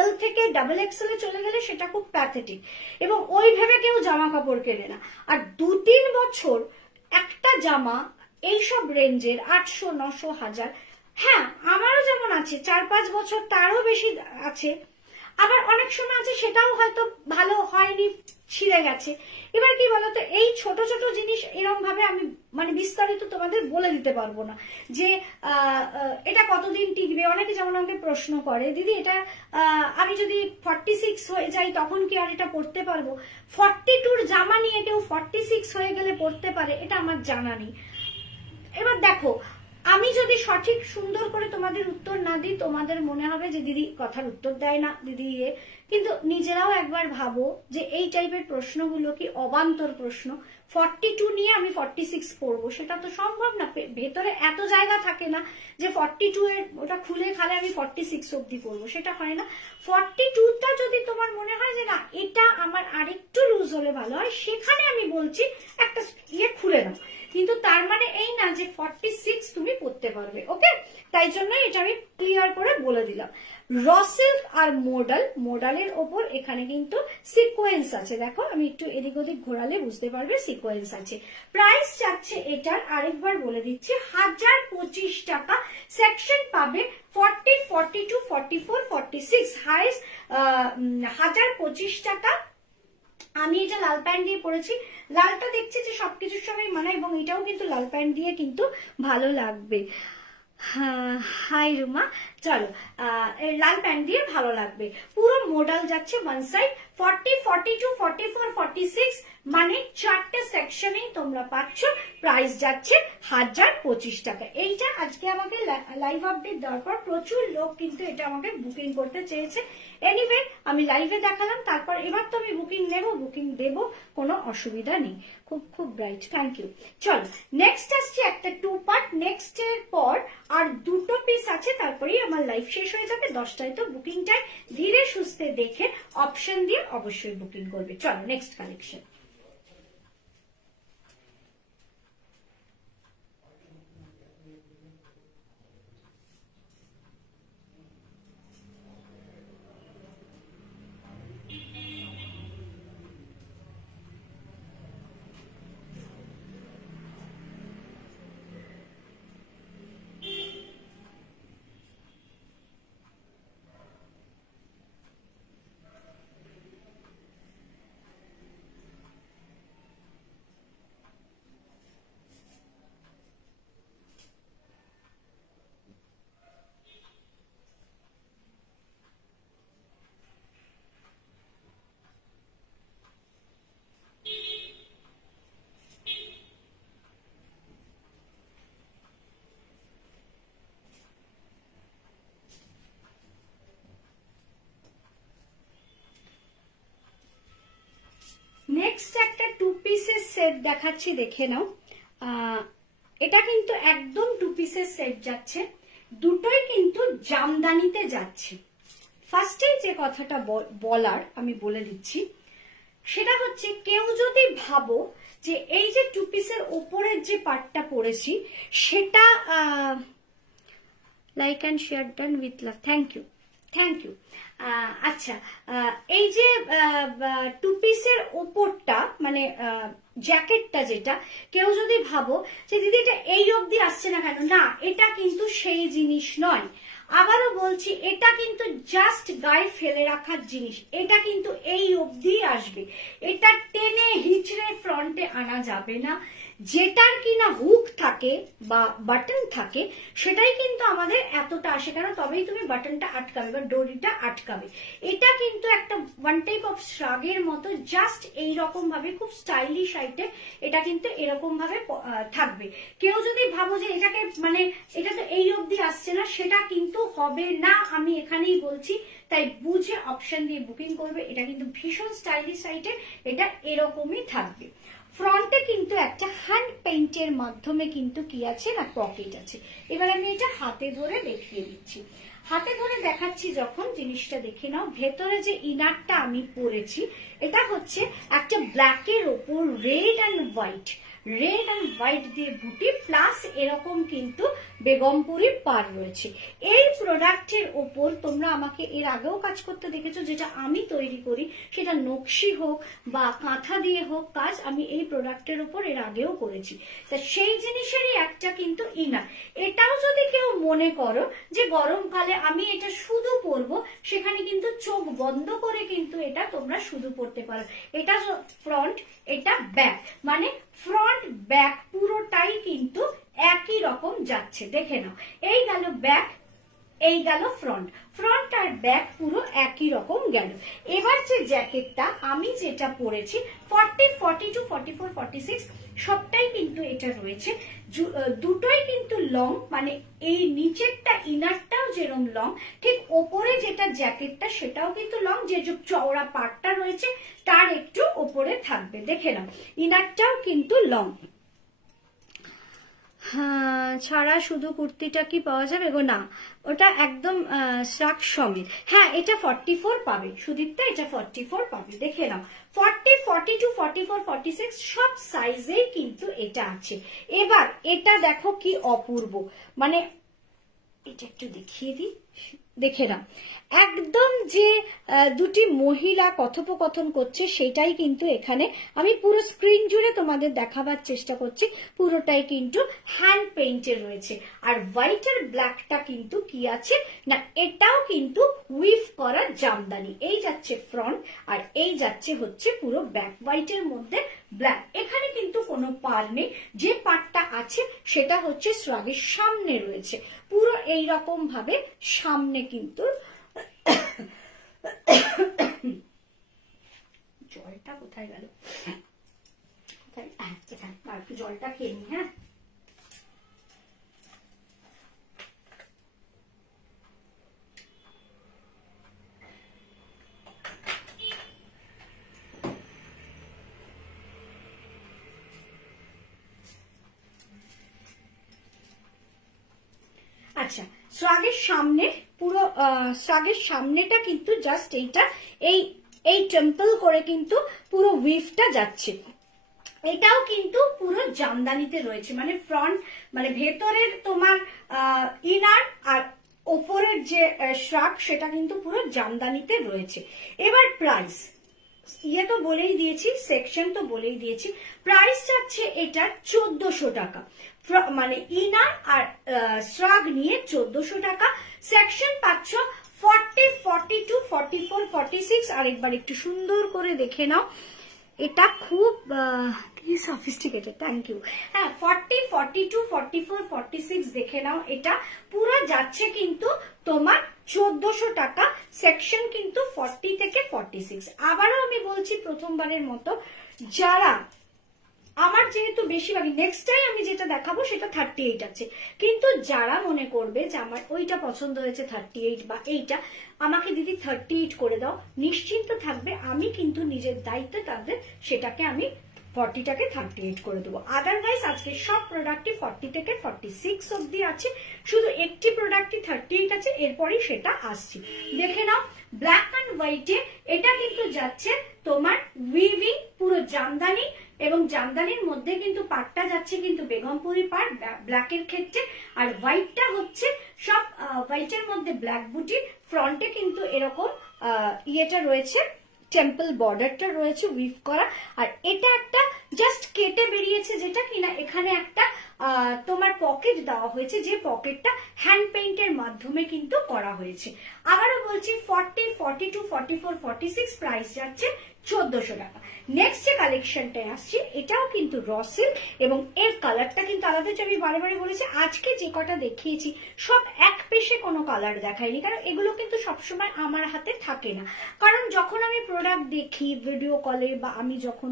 এল থেকে ডাবল এক্সেল এ চলে গেলে সেটা খুব প্যাথেটিক, এবং ওই ভেবে কেউ জামা কাপড় কেনে না। আর 2-3 বছর একটা জামা এইসব রেঞ্জের 800, 900, 1000, হ্যাঁ আমারও যেমন আছে 4-5 বছর তারও বেশি আছে, আবার অনেক সময় আছে সেটাও হয়তো ভালো হয়নি, ছিঁড়ে গেছে। এবার কি বলতো, এই ছোট ছোট জিনিস এরকম ভাবে আমি মানে বিস্তারিত তোমাদের বলে দিতে পারবো না যে এটা কতদিন টিকবে। অনেকে যেমন আমাকে প্রশ্ন করে দিদি এটা আমি যদি 46 হয়ে যাই তখন কি আর এটা পরতে পারবো? 42-র জামা নিয়ে কেউ 46 হয়ে গেলে পরতে পারে এটা আমার জানা নেই। এবার দেখো আমি যদি সঠিক সুন্দর করে তোমাদের উত্তর না দিই, তোমাদের মনে হবে যে দিদি কথার উত্তর দেয় না, দিদি কিন্তু নিজেরাও একবার ভাবো যে এই টাইপের প্রশ্নগুলো কি অবান্তর প্রশ্ন। 42 নিয়ে আমি 46 পরবো, সেটা তো সম্ভব না, ভেতরে এত জায়গা থাকে না যে 42 এর ওটা খুলে খালে আমি 46 অব্দি পরবো, সেটা হয় না। 42টা যদি তোমার মনে হয় যে না এটা আমার আরেকটু লুজ হলে ভালো হয়, সেখানে আমি বলছি একটা খুলে নাও, কিন্তু তার মানে এই না যে 46 তুমি পরতে পারবে। ওকে, তাই জন্য এটা আমি ক্লিয়ার করে বলে দিলাম। র সিল্ক আর মোডালের ওপর এখানে কিন্তু সিকোয়েন্স আছে, দেখো আমি একটু এদিক ওদিক ঘোরালে বুঝতে পারবে সিকোয়েন্স আছে। প্রাইস যাচ্ছে এটার আরেকবার বলে দিচ্ছি 1025 টাকা। সেকশন পাবে 40, 42, 44, 46, হাইস্ট 1025 টাকা। আমি এটা লাল প্যান্ট দিয়ে পরেছি, লালটা দেখছি যে সবকিছুর সঙ্গে মানায়, এবং এটাও কিন্তু লাল প্যান্ট দিয়ে কিন্তু ভালো লাগবে। হাই রুমা, চলো লাল প্যান্ট দিয়ে ভালো লাগবে। পুরো মোডাল যাচ্ছে ওয়ান সাইড। 40, 42, 44, 46 মানে 4টে সেকশনেই তোমরা পাচ্ছ। প্রাইস যাচ্ছে 1025 টাকা। এইটা আজকে আমাকে লাইভ আপডেট দেওয়ার পর প্রচুর লোক কিন্তু এটা আমাকে বুকিং করতে চেয়েছে। এনিওয়ে আমি লাইভে দেখালাম, তারপর এবার তো আমি বুকিং নেব, বুকিং দেব, কোনো অসুবিধা নেই। খুব খুব ব্রাইট, থ্যাংক ইউ। চলো নেক্সট আসছে একটা 2 পার্ট, নেক্সট এর পর আর 2টো পিস আছে, তারপরেই আমার লাইভ শেষ হয়ে যাবে। 10টায় তো বুকিং টাইম, ধীরে সুস্থে দেখে অপশন দিয়ে অবশ্যই বুকিং করবে। চলো নেক্সট কালেকশন। সেট দেখাচ্ছি, দেখে নাও। এটা কিন্তু একদম 2 পিসের সেট যাচ্ছে, দুটোই কিন্তু জামদানিতে যাচ্ছে। ফার্স্টে যে কথাটা বলার আমি বলে দিচ্ছি, সেটা হচ্ছে কেউ যদি ভাবো যে এই যে 2 পিসের ওপরের যে পার্টটা পরেছি সেটা like and share done with love, thank you thank you. আচ্ছা, এই যে 2 পিসের ওপরটা মানে জ্যাকেটটা, যেটা কেউ যদি ভাবো যে দিদি এটা এই অবধি আসছে না কেন, না এটা কিন্তু সেই জিনিস নয়। আবারও বলছি, এটা কিন্তু জাস্ট গায়ে ফেলে রাখার জিনিস, এটা কিন্তু এই অবধি আসবে, এটা টেনে হিচড়ে ফ্রন্টে আনা যাবে না। যেটার কিনা হুক থাকে বা বাটন থাকে সেটাই কিন্তু আমাদের এতটা আসে, কারণ তবেই তুমি বাটনটা আটকাবে বা ডোরিটা আটকাবে। এটা কিন্তু একটা ওয়ান টাইপ অফ শ্রাগের মতো, জাস্ট এইরকম ভাবে খুব স্টাইলিশ আইটেম, এটা কিন্তু এরকম ভাবে থাকবে। কেউ যদি ভাবো যে এটাকে মানে এটা তো এই অবধি আসছে না, সেটা কিন্তু হবে না, আমি এখানেই বলছি। তাই বুঝে অপশন দিয়ে বুকিং করবে, এটা কিন্তু ভীষণ স্টাইলিশ আইটেম, এটা এরকমই থাকবে। ফ্রন্টে কিন্তু একটা হ্যান্ড পেইন্টের মাধ্যমে কিন্তু কি আছে না পকেট আছে। এবার আমি এটা হাতে ধরে দেখিয়ে দিচ্ছি, হাতে ধরে দেখাচ্ছি যখন জিনিসটা দেখে নাও। ভেতরে যে ইনারটা আমি পরেছি এটা হচ্ছে একটা ব্ল্যাকের ওপর রেড অ্যান্ড হোয়াইট দিয়ে বুটি, প্লাস এরকম কিন্তু বেগমপুরি পার রয়েছে। এই প্রোডাক্টের ওপর তোমরা আমাকে এর আগেও কাজ করতে দেখেছো, যেটা আমি তৈরি করি, সেটা নকশি হোক বা কাঁথা দিয়ে হোক কাজ, আমি এই প্রোডাক্টের ওপর এর আগেও করেছি। তা সেই জিনিসেরই একটা কিন্তু ইনার। এটাও যদি কেউ মনে করো যে গরমকালে আমি এটা শুধু পরবো, সেখানে কিন্তু চোখ বন্ধ করে কিন্তু এটা তোমরা শুধু পরতে পারো। এটা ফ্রন্ট, এটা ব্যাক, মানে ফ্রন্ট ব্যাক পুরোটাই কিন্তু একই রকম যাচ্ছে। দেখে নাও, এই গেল ব্যাক, এই গেল ফ্রন্ট, ফ্রন্ট আর ব্যাক পুরো একই রকম গেল। এবার যে জ্যাকেটটা আমি যেটা পরেছি 40, 42, 44, 46 সবটাই কিন্তু এটা রয়েছে, দুটোই কিন্তু লং, মানে এই নিচেরটা ইনারটাও যেরকম লং, ঠিক ওপরে যেটা জ্যাকেটটা সেটাও কিন্তু লং, যে চওড়া পাটটা রয়েছে তার একটু ওপরে থাকবে। দেখে নাও, ইনারটাও কিন্তু লং। ছাড়া শুধু কুর্তিটা কি পাওয়া যাবে গো? না, ওটা একদম শ্রাগ সমেত। হ্যাঁ, এটা 44 পাবে সুদীপ্তা, এটা 44 পাবে। দেখে নাও, 40, 42, 44, 46 সব সাইজেই কিন্তু এটা আছে। এবার এটা দেখো কি অপূর্ব, মানে এটা একটু দেখিয়ে দিই, দেখে নাও, একদম যে দুটি মহিলা কথোপকথন করছে সেটাই কিন্তু এখানে আমি পুরো স্ক্রিন জুড়ে তোমাদের দেখাবার চেষ্টা করছি। পুরোটাই কিন্তু হ্যান্ড পেইন্টের রয়েছে। আর হোয়াইট আর ব্ল্যাকটা কিন্তু কি আছে না, এটাও কিন্তু উইভ করা জামদানি। এই যাচ্ছে ফ্রন্ট আর এই যাচ্ছে হচ্ছে পুরো ব্যাক, হোয়াইটের মধ্যে ব্ল্যাক। এখানে কিন্তু কোনো পার নেই, যে পার্টটা আছে সেটা হচ্ছে শ্রাগের সামনে রয়েছে, পুরো এইরকম ভাবে সামনে কিন্তু। জলটা কোথায় গেল, একটু জলটা খেয়ে নি। হ্যাঁ, আচ্ছা, শ্রাগের সামনে পুরো শ্রাগের সামনেটা কিন্তু জাস্ট এইটা এই টেম্পল করে কিন্তু পুরো উইভটা যাচ্ছে। এটাও কিন্তু পুরো জামদানিতে রয়েছে, মানে ফ্রন্ট মানে ভেতরের তোমার ইনার আর ওপরের যে শ্রাগ সেটা কিন্তু পুরো জামদানিতে রয়েছে। এবার প্রাইস ইয়ে তো বলেই দিয়েছি, সেকশন তো বলেই দিয়েছি। প্রাইস যাচ্ছে এটা 1400 টাকা, মানে ইনার আর শ্রাগ নিয়ে 1400 টাকা। সেকশন পাচ্ছ 40, 42, 44, 46। আরেকবার একটু সুন্দর করে দেখে নাও, এটা খুব সফিস্টিকেটেড, থ্যাংক ইউ। হ্যাঁ, 40, 42, 44, 46 দেখে নাও, এটা পুরো যাচ্ছে কিন্তু তোমার 1400 টাকা। সেকশন কিন্তু 40 থেকে 46। আবারও আমি বলছি প্রথমবারের মতো, যারা আমার যেহেতু বেশিরভাগই নেক্সট টাইম আমি যেটা দেখাবো সেটা 38 আছে, কিন্তু যারা মনে করবে যে আমার ওইটা পছন্দ হয়েছে 38 বা এইটা আমাকে দিদি 38 করে দাও, নিশ্চিন্ত থাকবে আমি কিন্তু নিজের দায়িত্বে তাদের সেটাকে আমি 40টাকে 38 করে দেবো। আদারওয়াইজ আজকে সব প্রোডাক্টই 40 থেকে 46 অব্দি আছে, শুধু একটি প্রোডাক্টই 38 আছে, এরপরেই সেটা আসছি। দেখে নাও ব্ল্যাক অ্যান্ড হোয়াইটে এটা কিন্তু যাচ্ছে তোমার উইভিং পুরো জামদানি, এবং জামদানির মধ্যে কিন্তু পাটটা যাচ্ছে কিন্তু বেগমপুরি পাট ব্ল্যাকের ক্ষেত্রে, আর হোয়াইটটা হচ্ছে সব হোয়াইটের মধ্যে ব্ল্যাক বুটি, ফ্রন্টে কিন্তু এরকম ইয়েটা রয়েছে, টেম্পল বর্ডারটা রয়েছে উইভ করা। আর এটা একটা জাস্ট কেটে বেরিয়েছে, যেটা কিনা এখানে একটা তোমার পকেট দেওয়া হয়েছে, যে পকেটটা হ্যান্ড পেইন্টের মাধ্যমে কিন্তু করা হয়েছে। আবারও বলছি 40, 42, 44, 46 প্রাইস যাচ্ছে 1400 টাকা। নেক্সট যে কালেকশনটায় আসছি এটাও কিন্তু র সিল্ক, এবং এর কালারটা কিন্তু আলাদা। আমি বারে বারে বলেছি আজকে যে কটা দেখিয়েছি সব এক পেশে কোনো কালার দেখায়নি, কারণ এগুলো কিন্তু সবসময় আমার হাতে থাকে না। কারণ যখন আমি প্রোডাক্ট দেখি ভিডিও কলে, বা আমি যখন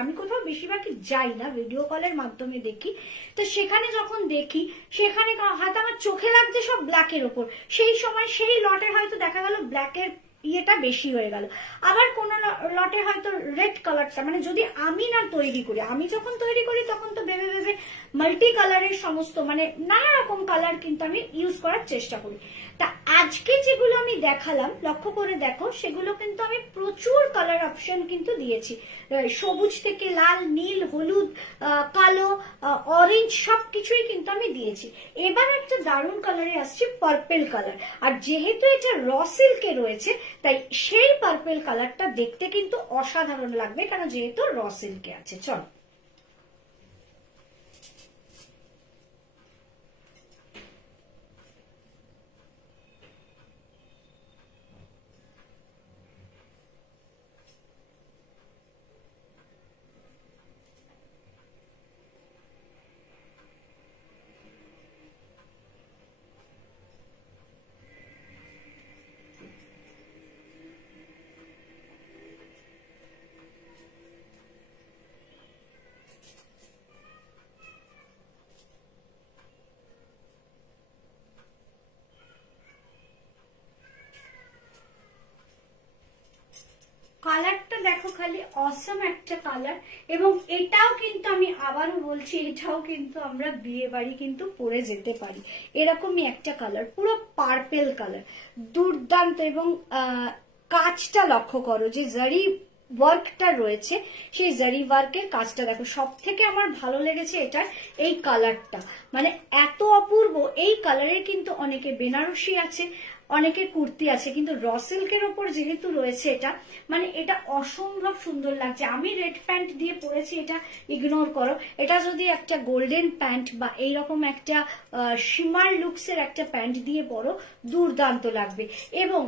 আমি কোথাও বেশিরভাগই যাই না, ভিডিও কলের মাধ্যমে দেখি, তো সেখানে যখন দেখি সেখানে হয়তো আমার চোখে লাগছে সব ব্ল্যাকের ওপর, সেই সময় সেই লটের হয়তো দেখা গেল ব্ল্যাকের ইয়েটা বেশি হয়ে গেল, আবার কোন লটে হয়তো রেড কালারটা, মানে যদি আমি না তৈরি করি, আমি যখন তৈরি করি তখন তো ভেবে ভেবে মাল্টি কালারের সমস্ত মানে নানা রকম কালার কিন্তু আমি ইউজ করার চেষ্টা করি। তা আজকে যেগুলো আমি দেখালাম লক্ষ্য করে দেখো, সেগুলো কিন্তু আমি প্রচুর কালার অপশন কিন্তু দিয়েছি, সবুজ থেকে লাল, নীল, হলুদ, কালো, অরেঞ্জ, সবকিছুই কিন্তু আমি দিয়েছি। এবার একটা দারুণ কালারে আসছে পার্পেল কালার, আর যেহেতু এটা র সিল্কে রয়েছে তাই সেই পার্পেল কালারটা দেখতে কিন্তু অসাধারণ লাগবে, কারণ যেহেতু র সিল্কে আছে। চল কালারটা দেখো খালি, অসম একটা কালার, এবং এটাও কিন্তু আমি আবারও বলছি এটাও কিন্তু আমরা বিয়ে বাড়ি কিন্তু পরে যেতে পারি, এরকমই একটা কালার, পুরো পার্পেল কালার, দুর্দান্ত। এবং কাজটা লক্ষ্য করো, যে জারি ওয়ার্কটা রয়েছে সেই জারি ওয়ার্কের কাজটা দেখো, সব থেকে আমার ভালো লেগেছে এটার এই কালারটা, মানে এত অপূর্ব। এই কালারের কিন্তু অনেকে বেনারসি আছে, অনেকে কুর্তি আছে, কিন্তু র সিল্কের ওপর যেহেতু রয়েছে এটা, মানে এটা অসম্ভব সুন্দর লাগছে। আমি রেড প্যান্ট দিয়ে পরেছি, এটা ইগনোর করো, এটা যদি একটা গোল্ডেন প্যান্ট বা এইরকম একটা শিমার লুকসের একটা প্যান্ট দিয়ে পরো, দুর্দান্ত লাগবে। এবং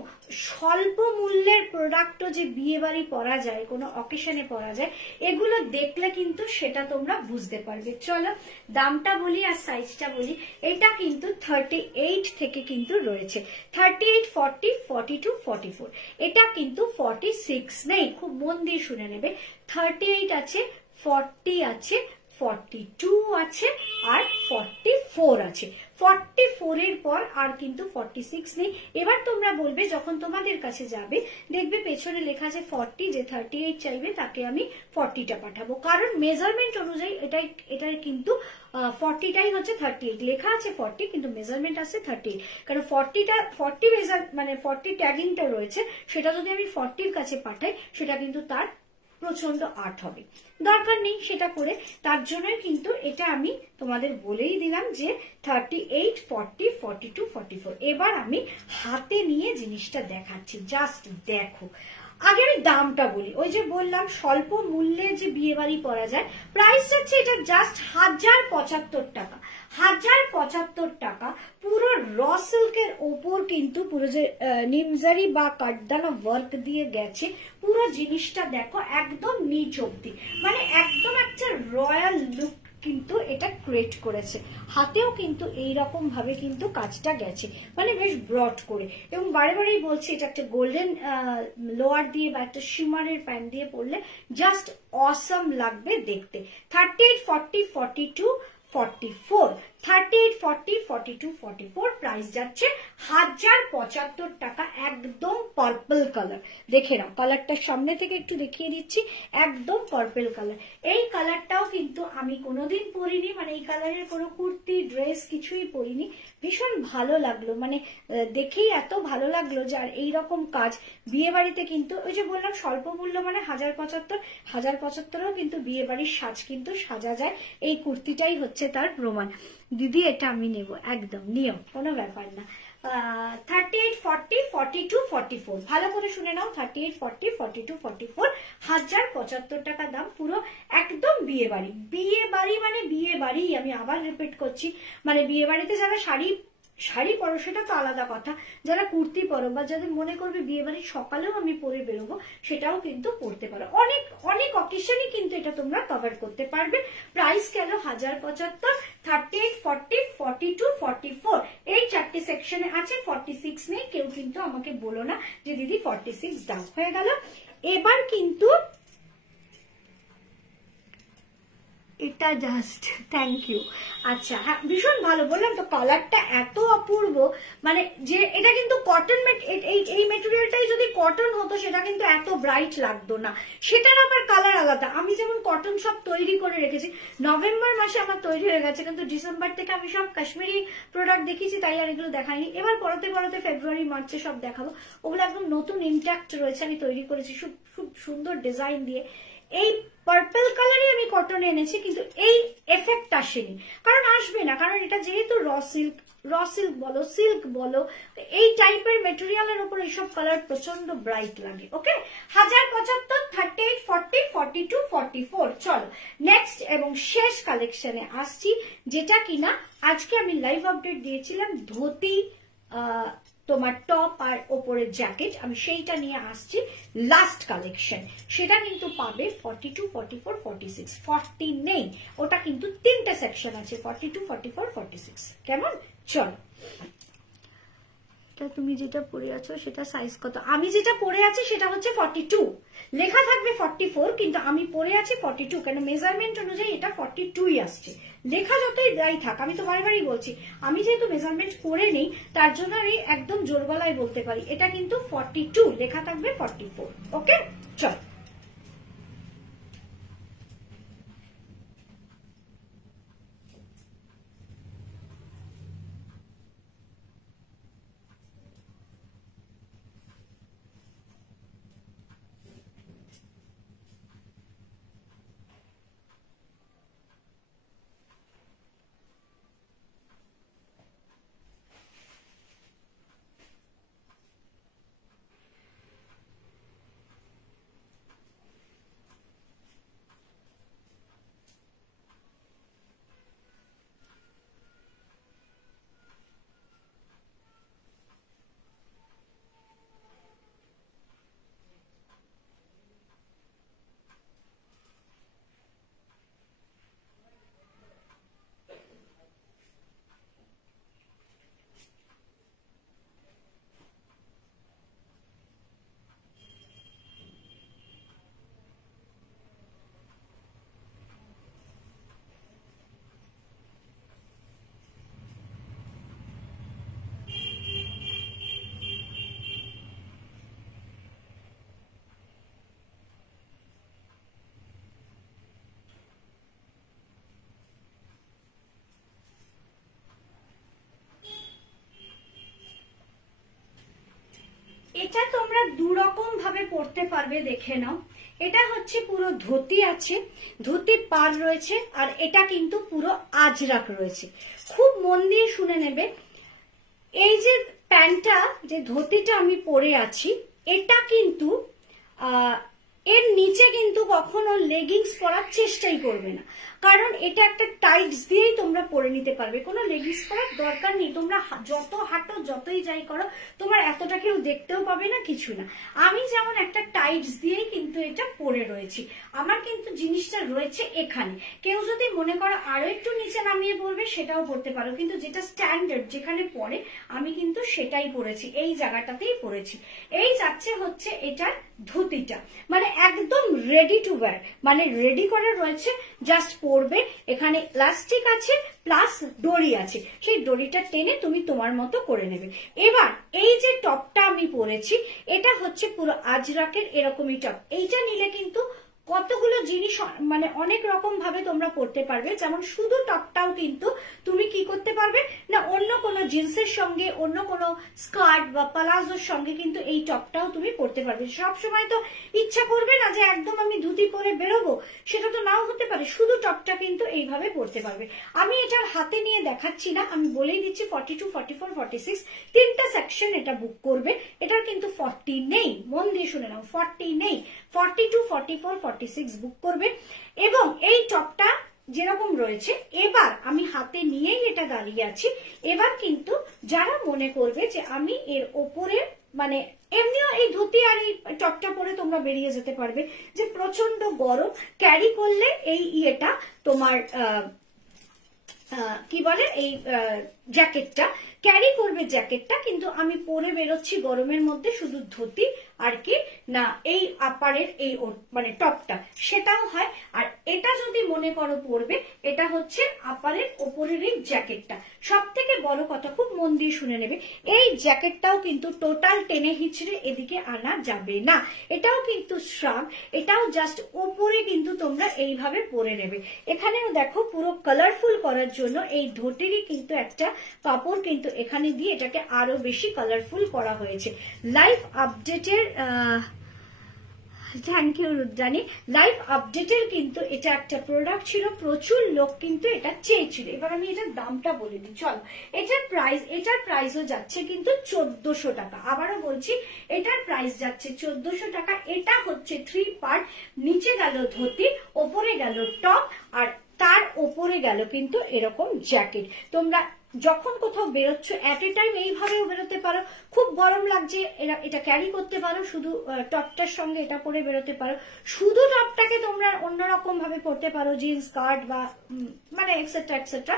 স্বল্প মূল্যের প্রোডাক্টও যে বিয়ে বাড়ি পরা যায়, কোনো অকেশনে পরা যায়, এগুলো দেখলে কিন্তু সেটা তোমরা বুঝতে পারবে। চলো দামটা বলি আর সাইজটা বলি। এটা কিন্তু 38 থেকে কিন্তু রয়েছে, 38, 40, 42, 44, এটা কিন্তু 46 নেই, খুব মন দিয়ে শুনে নেবে। 38 আছে, 40 আছে, 42 আছে, আর 44 আছে। 44 এর পর আর কিন্তু 46 নেই। এবার তোমরা বলবে, যখন তোমাদের কাছে যাবে দেখবে পেছনে লেখা আছে 40, যে 38 চাইবে তাকে আমি 40টা পাঠাবো, কারণ মেজারমেন্ট অনুযায়ী এটার কিন্তু 40টাই হচ্ছে 38, লেখা আছে 40 কিন্তু মেজারমেন্ট আছে 38, কারণ 40 মানে 40 ট্যাগিংটা রয়েছে, সেটা যদি আমি 40-র কাছে পাঠাই সেটা কিন্তু তার প্রচন্ড আর্ট হবে, দরকার নেই সেটা করে। তার জন্যই কিন্তু এটা আমি তোমাদের বলেই দিলাম যে 38, 40, 42, 44। এবার আমি হাতে নিয়ে জিনিসটা দেখাচ্ছি, জাস্ট দেখো। আগে আমি দামটা বলি, ওই যে বললাম স্বল্প মূল্যে যে বিয়ে বাড়ি পরা যায়, প্রাইস যাচ্ছে এটা জাস্ট 1075 টাকা। 1075 টাকা পুরো র সিল্কের ওপর কিন্তু পুরো যে নিমজারি বা কাঠদানা ওয়ার্ক দিয়ে গেছে, পুরো জিনিসটা দেখো একদম নিচ অব্দি, মানে একদম একটা রয়্যাল লুক কিন্তু এটা ক্রিয়েট করেছে। হাতেও কিন্তু এইরকম ভাবে কিন্তু কাজটা গেছে, মানে বেশ ব্রড করে। এবং বারে বারেই বলছি, এটা একটা গোল্ডেন লোয়ার দিয়ে বা একটা শিমারের প্যান্ট দিয়ে পরলে জাস্ট অসম লাগবে দেখতে। 38, 40, 42, 44 38, 40, 42, 44 প্রাইস যাচ্ছে 1075 টাকা। একদম পার্পল কালার, দেখে নাও কালারটার সামনে থেকে একটু দেখিয়ে দিচ্ছি, একদম পার্পল কালার। এই কালারটাও কিন্তু আমি কোনোদিন পরিনি, মানে এই কালারের কোনো কুর্তি ড্রেস কিছুই পরিনি। ভীষণ ভালো লাগলো, মানে দেখেই এত ভালো লাগলো যে আর এইরকম কাজ বিয়ে বাড়িতে কিন্তু ওই যে বললাম স্বল্প মূল্য মানে 1075 কিন্তু বিয়ে বাড়ির সাজ কিন্তু সাজা যায়। এই কুর্তিটাই হচ্ছে তার প্রমাণ। দিদি এটা আমি নেব, একদম নিও, কোনো ব্যাপার না। 38, 40, 42, 44 ভালো করে শুনে নাও। 38, 40, 42, 44 1075 টাকা দাম, পুরো একদম বিয়ে বাড়ি। বিয়ে বাড়ি মানে বিয়ে বাড়ি, আমি আবার রিপিট করছি, মানে বিয়ে বাড়িতে যারা শাড়ি পরো সেটা তো আলাদা কথা, যারা কুর্তি পরো বা যাদের মনে করবে বিয়ে বাড়ির সকালেও আমি পরে বেরোবো সেটাও কিন্তু পরতে পারো। অনেক অনেক অকেশনই কিন্তু এটা তোমরা কভার করতে পারবে। প্রাইস গেল 1075। 38, 40, 42, 44 এই চারটি সেকশনে আছে, 46 নেই। কেউ কিন্তু আমাকে বলো না যে দিদি 46 দাও, হয়ে গেল। এবার কিন্তু এটা জাস্ট থ্যাংক ইউ। আচ্ছা হ্যাঁ, ভীষণ ভালো বললাম তো, কালারটা এত অপূর্ব, মানে যে এটা কিন্তু কটন, এই মেটেরিয়ালটাই যদি কটন হতো সেটা কিন্তু এত ব্রাইট লাগতো না, সেটার আবার কালার আলাদা। আমি যেমন কটন সব তৈরি করে রেখেছি, নভেম্বর মাসে আমার তৈরি হয়ে গেছে, কিন্তু ডিসেম্বর থেকে আমি সব কাশ্মীরি প্রোডাক্ট দেখিয়েছি, তাই আর এগুলো দেখাইনি। এবার পরতে ফেব্রুয়ারি মার্চে সব দেখাবো। ওগুলো একদম নতুন ইনট্যাক্ট রয়েছে, আমি তৈরি করেছি খুব সুন্দর ডিজাইন দিয়ে। এই পার্পল কালারই আমি কটনে এনেছি, কিন্তু এই এফেক্ট আসেনি, কারণ আসবে না, কারণ এটা যেহেতু র সিল্ক বলো সিল্ক বলো, এই টাইপের মেটেরিয়ালের উপর এইসব কালার প্রচন্ড ব্রাইট লাগে। ওকে, 1075, 38, 40, 42, 44। চলো নেক্সট এবং শেষ কালেকশনে আসছি, যেটা কিনা আজকে আমি লাইভ আপডেট দিয়েছিলাম, ধুতি তোমার টপ আর ওপরের জ্যাকেট, আমি সেইটা নিয়ে আসছি লাস্ট কালেকশন। সেটা কিন্তু পাবে 42, 44, 46, 40 নেই, ওটা কিন্তু তিনটে সেকশন আছে, 42, 44, 46। কেমন? চলো, তুমি যেটা পরে আছো সেটা সাইজ কত? আমি যেটা পরে আছি সেটা হচ্ছে 42, লেখা থাকবে 44, কিন্তু আমি পরে আছি 42, কেন মেজারমেন্ট অনুযায়ী এটা 42ই আসছে। লেখা যতই যাই থাক, আমি তো বারবারই বলছি, আমি যেহেতু মেজারমেন্ট করে নেই তার জন্য আমি একদম জোর গলায় বলতে পারি এটা কিন্তু 42, লেখা থাকবে 44। ওকে, চল। এটা তোমরা দুরকম ভাবে পড়তে পারবে, দেখে নাও। এটা হচ্ছে পুরো ধুতি আছে, ধুতি পার রয়েছে, আর এটা কিন্তু পুরো আজরাক রয়েছে। খুব মন দিয়ে শুনে নেবে, এই যে প্যান্টটা, যে ধুতিটা আমি পরে আছি, এটা কিন্তু এর নিচে কিন্তু কখনো লেগিংস পরার চেষ্টাই করবে না, কারণ এটা একটা টাইটস দিয়েই তোমরা পরে নিতে পারবে, কোনো লেগিংস পরার দরকার নেই। তোমরা যত হাঁটো যতই যাই করো, তোমার এতটা কেউ দেখতেও পাবে না, কিছু না। আমি যেমন একটা টাইটস দিয়েই কিন্তু এটা পরে রয়েছি, আমার কিন্তু জিনিসটা রয়েছে এখানে। কেউ যদি মনে করো আরো একটু নিচে নামিয়ে পড়বে সেটাও পড়তে পারো, কিন্তু যেটা স্ট্যান্ডার্ড যেখানে পরে আমি কিন্তু সেটাই পরেছি, এই জায়গাটাতেই পরেছি। এই যাচ্ছে হচ্ছে এটার ধুতিটা, মানে একদম রেডি টু ওয়্যার, মানে রেডি করা রয়েছে, জাস্ট পরবে। এখানে ইলাস্টিক আছে প্লাস ডরি আছে, সেই ডরিটা টেনে তুমি তোমার মতো করে নেবে। এবার এই যে টপটা আমি পরেছি, এটা হচ্ছে পুরো আজরাকের এরকমই টপ। এইটা নিলে কিন্তু কতগুলো জিনিস মানে অনেক রকম ভাবে তোমরা পড়তে পারবে। যেমন শুধু টপটাও কিন্তু তুমি কি করতে পারবে না, অন্য কোনো জিন্সের সঙ্গে, অন্য কোনো স্কার্ট বা পালাজোর সঙ্গে কিন্তু এই টপটাও তুমি পড়তে পারবে। সব সময় তো ইচ্ছা করবে না যে একদম আমি ধুতি পরে বেরোবো, সেটা তো নাও হতে পারে। শুধু টপটা কিন্তু এইভাবে পড়তে পারবে। আমি এটার হাতে নিয়ে দেখাচ্ছি না, আমি বলেই দিচ্ছি 42, 44, 46 তিনটা সেকশন এটা বুক করবে। এটার কিন্তু 40 নেই, মন দিয়ে শুনে নাও, 40 নেই, 42, 44, 46 বুক করবে। এবং এই টপটা যেরকম রয়েছে, এবার আমি হাতে নিয়েই এটা দাঁড়িয়ে আছি। এবার কিন্তু যারা মনে করবে যে আমি এর ওপরে, মানে এমনিও এই ধুতি আর এই টপটা পরে তোমরা বেরিয়ে যেতে পারবে, যে প্রচন্ড গরম ক্যারি করলে এই ইয়েটা তোমার কি বলে, এই জ্যাকেটটা ক্যারি করবে, জ্যাকেটটা কিন্তু আমি পরে বেরোচ্ছি গরমের মধ্যে শুধু ধুতি আর কি না এই আপারের এই মানে টপটা, সেটাও হয়। আর এটা যদি মনে করো পরবে, এটা হচ্ছে আপারের ওপরের এই জ্যাকেটটা। সব থেকে বড় কথা, খুব মন দিয়ে শুনে নেবে, এই জ্যাকেটটাও কিন্তু টোটাল টেনে হিচড়ে এদিকে আনা যাবে না। এটাও কিন্তু শ্রাগ, এটাও জাস্ট ওপরে কিন্তু তোমরা এইভাবে পরে নেবে। এখানেও দেখো পুরো কালারফুল করার জন্য এই ধুতিরই কিন্তু একটা কাপড় কিন্তু এখানে দিয়ে এটাকে আরো বেশি কালারফুল করা হয়েছে। লাইভ আপডেটের থ্যাংক ইউ রুদ্রানী, লাইভ আপডেটের কিন্তু এটা একটা প্রোডাক্ট ছিল, প্রচুর লোক কিন্তু এটা চেয়েছিল। এবার আমি এটার দামটা বলে দিই, চলো। এটার প্রাইসও যাচ্ছে কিন্তু 1400 টাকা। আবারও বলছি, এটার প্রাইস যাচ্ছে 1400 টাকা। এটা হচ্ছে 3 পার্ট, নিচে গেল ধুতি, ওপরে গেল টপ, আর তার ওপরে গেল কিন্তু এরকম জ্যাকেট। তোমরা যখন কোথাও বেরোচ্ছ এট এ টাইম এইভাবেও বেরোতে পারো, খুব গরম লাগছে এটা ক্যারি করতে পারো, শুধু টপটার সঙ্গে এটা পরে বেরোতে পারো। শুধু টপটাকে তোমরা অন্যরকম ভাবে পরতে পারো, জিন্স স্কার্ট বা মানে এক্সেট্রা এক্সেট্রা।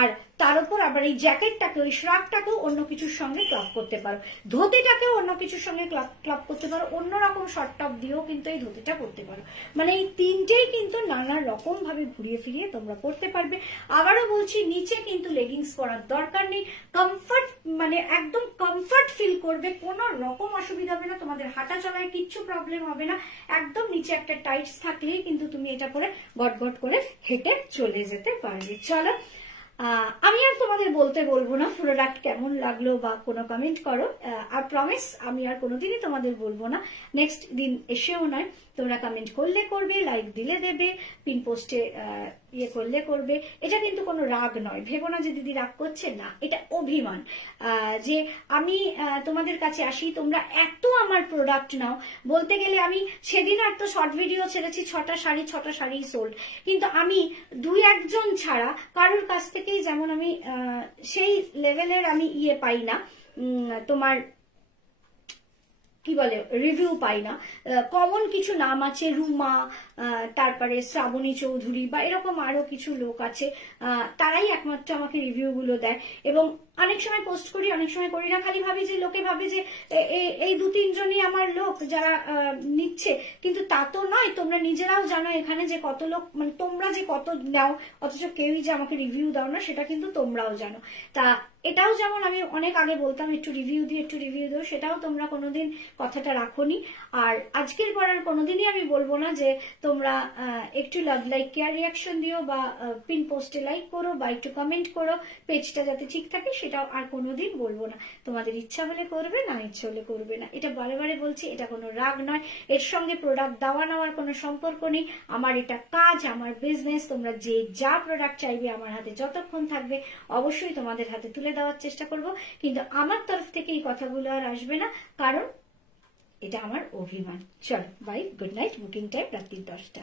আর তার উপর আবার এই জ্যাকেটটাকে, ওই শ্রাগটাকেও অন্য কিছুর সঙ্গে ক্লাব করতে পারো, ধুতিটাকেও অন্য কিছুর সঙ্গে ক্লাব করতে পারো, অন্যরকম শর্ট টপ দিয়েও কিন্তু এই ধুতিটা পরতে পারো। মানে এই তিনটেই কিন্তু নানা রকম ভাবে ঘুরিয়ে ফিরিয়ে তোমরা পরতে পারবে। আবারও বলছি, নিচে কিন্তু লেগিংস পরার দরকার নেই, কমফর্ট মানে একদম কমফর্ট ফিল করবে, কোনো রকম অসুবিধা হবে না, তোমাদের হাঁটা চলায় কিচ্ছু প্রবলেম হবে না। একদম নিচে একটা টাইটস থাকলেই কিন্তু তুমি এটা পরে গট গট করে হেঁটে চলে যেতে পারবে। চলো, আমি আর তোমাদের বলবো না প্রোডাক্ট কেমন লাগলো বা কোনো কমেন্ট করো, আর প্রমিস আমি আর কোনোদিনই তোমাদের বলবো না। নেক্সট দিন এসেও নয়, তোমরা কমেন্ট করলে করবে, লাইক দিলে দেবে, পিন পোস্টে ইয়ে করলে করবে। এটা কিন্তু কোনো রাগ নয়, ভেবো না যে দিদি রাগ করছে, না, এটা অভিমান। যে আমি তোমাদের কাছে আসি, তোমরা এত আমার প্রোডাক্ট নাও। বলতে গেলে আমি সেদিন আর তো শর্ট ভিডিও ছেড়েছি, 6টা শাড়ি সোল্ড, কিন্তু আমি 2-1 জন ছাড়া কারোর কাছ থেকেই যেমন আমি সেই লেভেলের আমি ইয়ে পাই না, তোমার কি বলে রিভিউ পাই না। কমন কিছু নাম আছে, রুমা, তারপরে শ্রাবণী চৌধুরী বা এরকম আরো কিছু লোক আছে, তারাই একমাত্র আমাকে রিভিউ গুলো দেয়। এবং অনেক সময় পোস্ট করি, অনেক সময় করি না, খালি ভাবি যে লোকে ভাবে যে এই 2-3 জনই আমার লোক যারা নিচ্ছে, কিন্তু তা তো নয়। তোমরা নিজেরাও জানো এখানে যে কত লোক, মানে তোমরা যে কত নাও, অথচ কেউই যে আমাকে রিভিউ দাও না, সেটা কিন্তু তোমরাও জানো। তা এটাও যেমন আমি অনেক আগে বলতাম একটু রিভিউ দিও, সেটাও তোমরা কোনোদিন কথাটা রাখোনি। আর আজকের পর আর কোনোদিনই আমি বলবো না যে তোমরা একটু লাভ, লাইক, কেয়ার, রিয়াকশন দিও বা পিন পোস্টে লাইক করো বা একটু কমেন্ট করো, পেজটা যাতে ঠিক থাকে, সেটাও আর কোনোদিন বলবো না। তোমাদের ইচ্ছা হলে করবে, না ইচ্ছা হলে করবে না। এটা বারে বলছি, এটা কোনো রাগ নয়, এর সঙ্গে প্রোডাক্ট দেওয়া নেওয়ার কোনো সম্পর্ক নেই। আমার এটা কাজ, আমার বিজনেস। তোমরা যে যা প্রোডাক্ট চাইবে আমার হাতে যতক্ষণ থাকবে অবশ্যই তোমাদের হাতে তুলে দেওয়ার চেষ্টা করব, কিন্তু আমার তরফ থেকে এই কথাগুলো আর আসবে না, কারণ এটা আমার অভিমান। চলো, bye, good night. Booking time রাত্রি 10টা।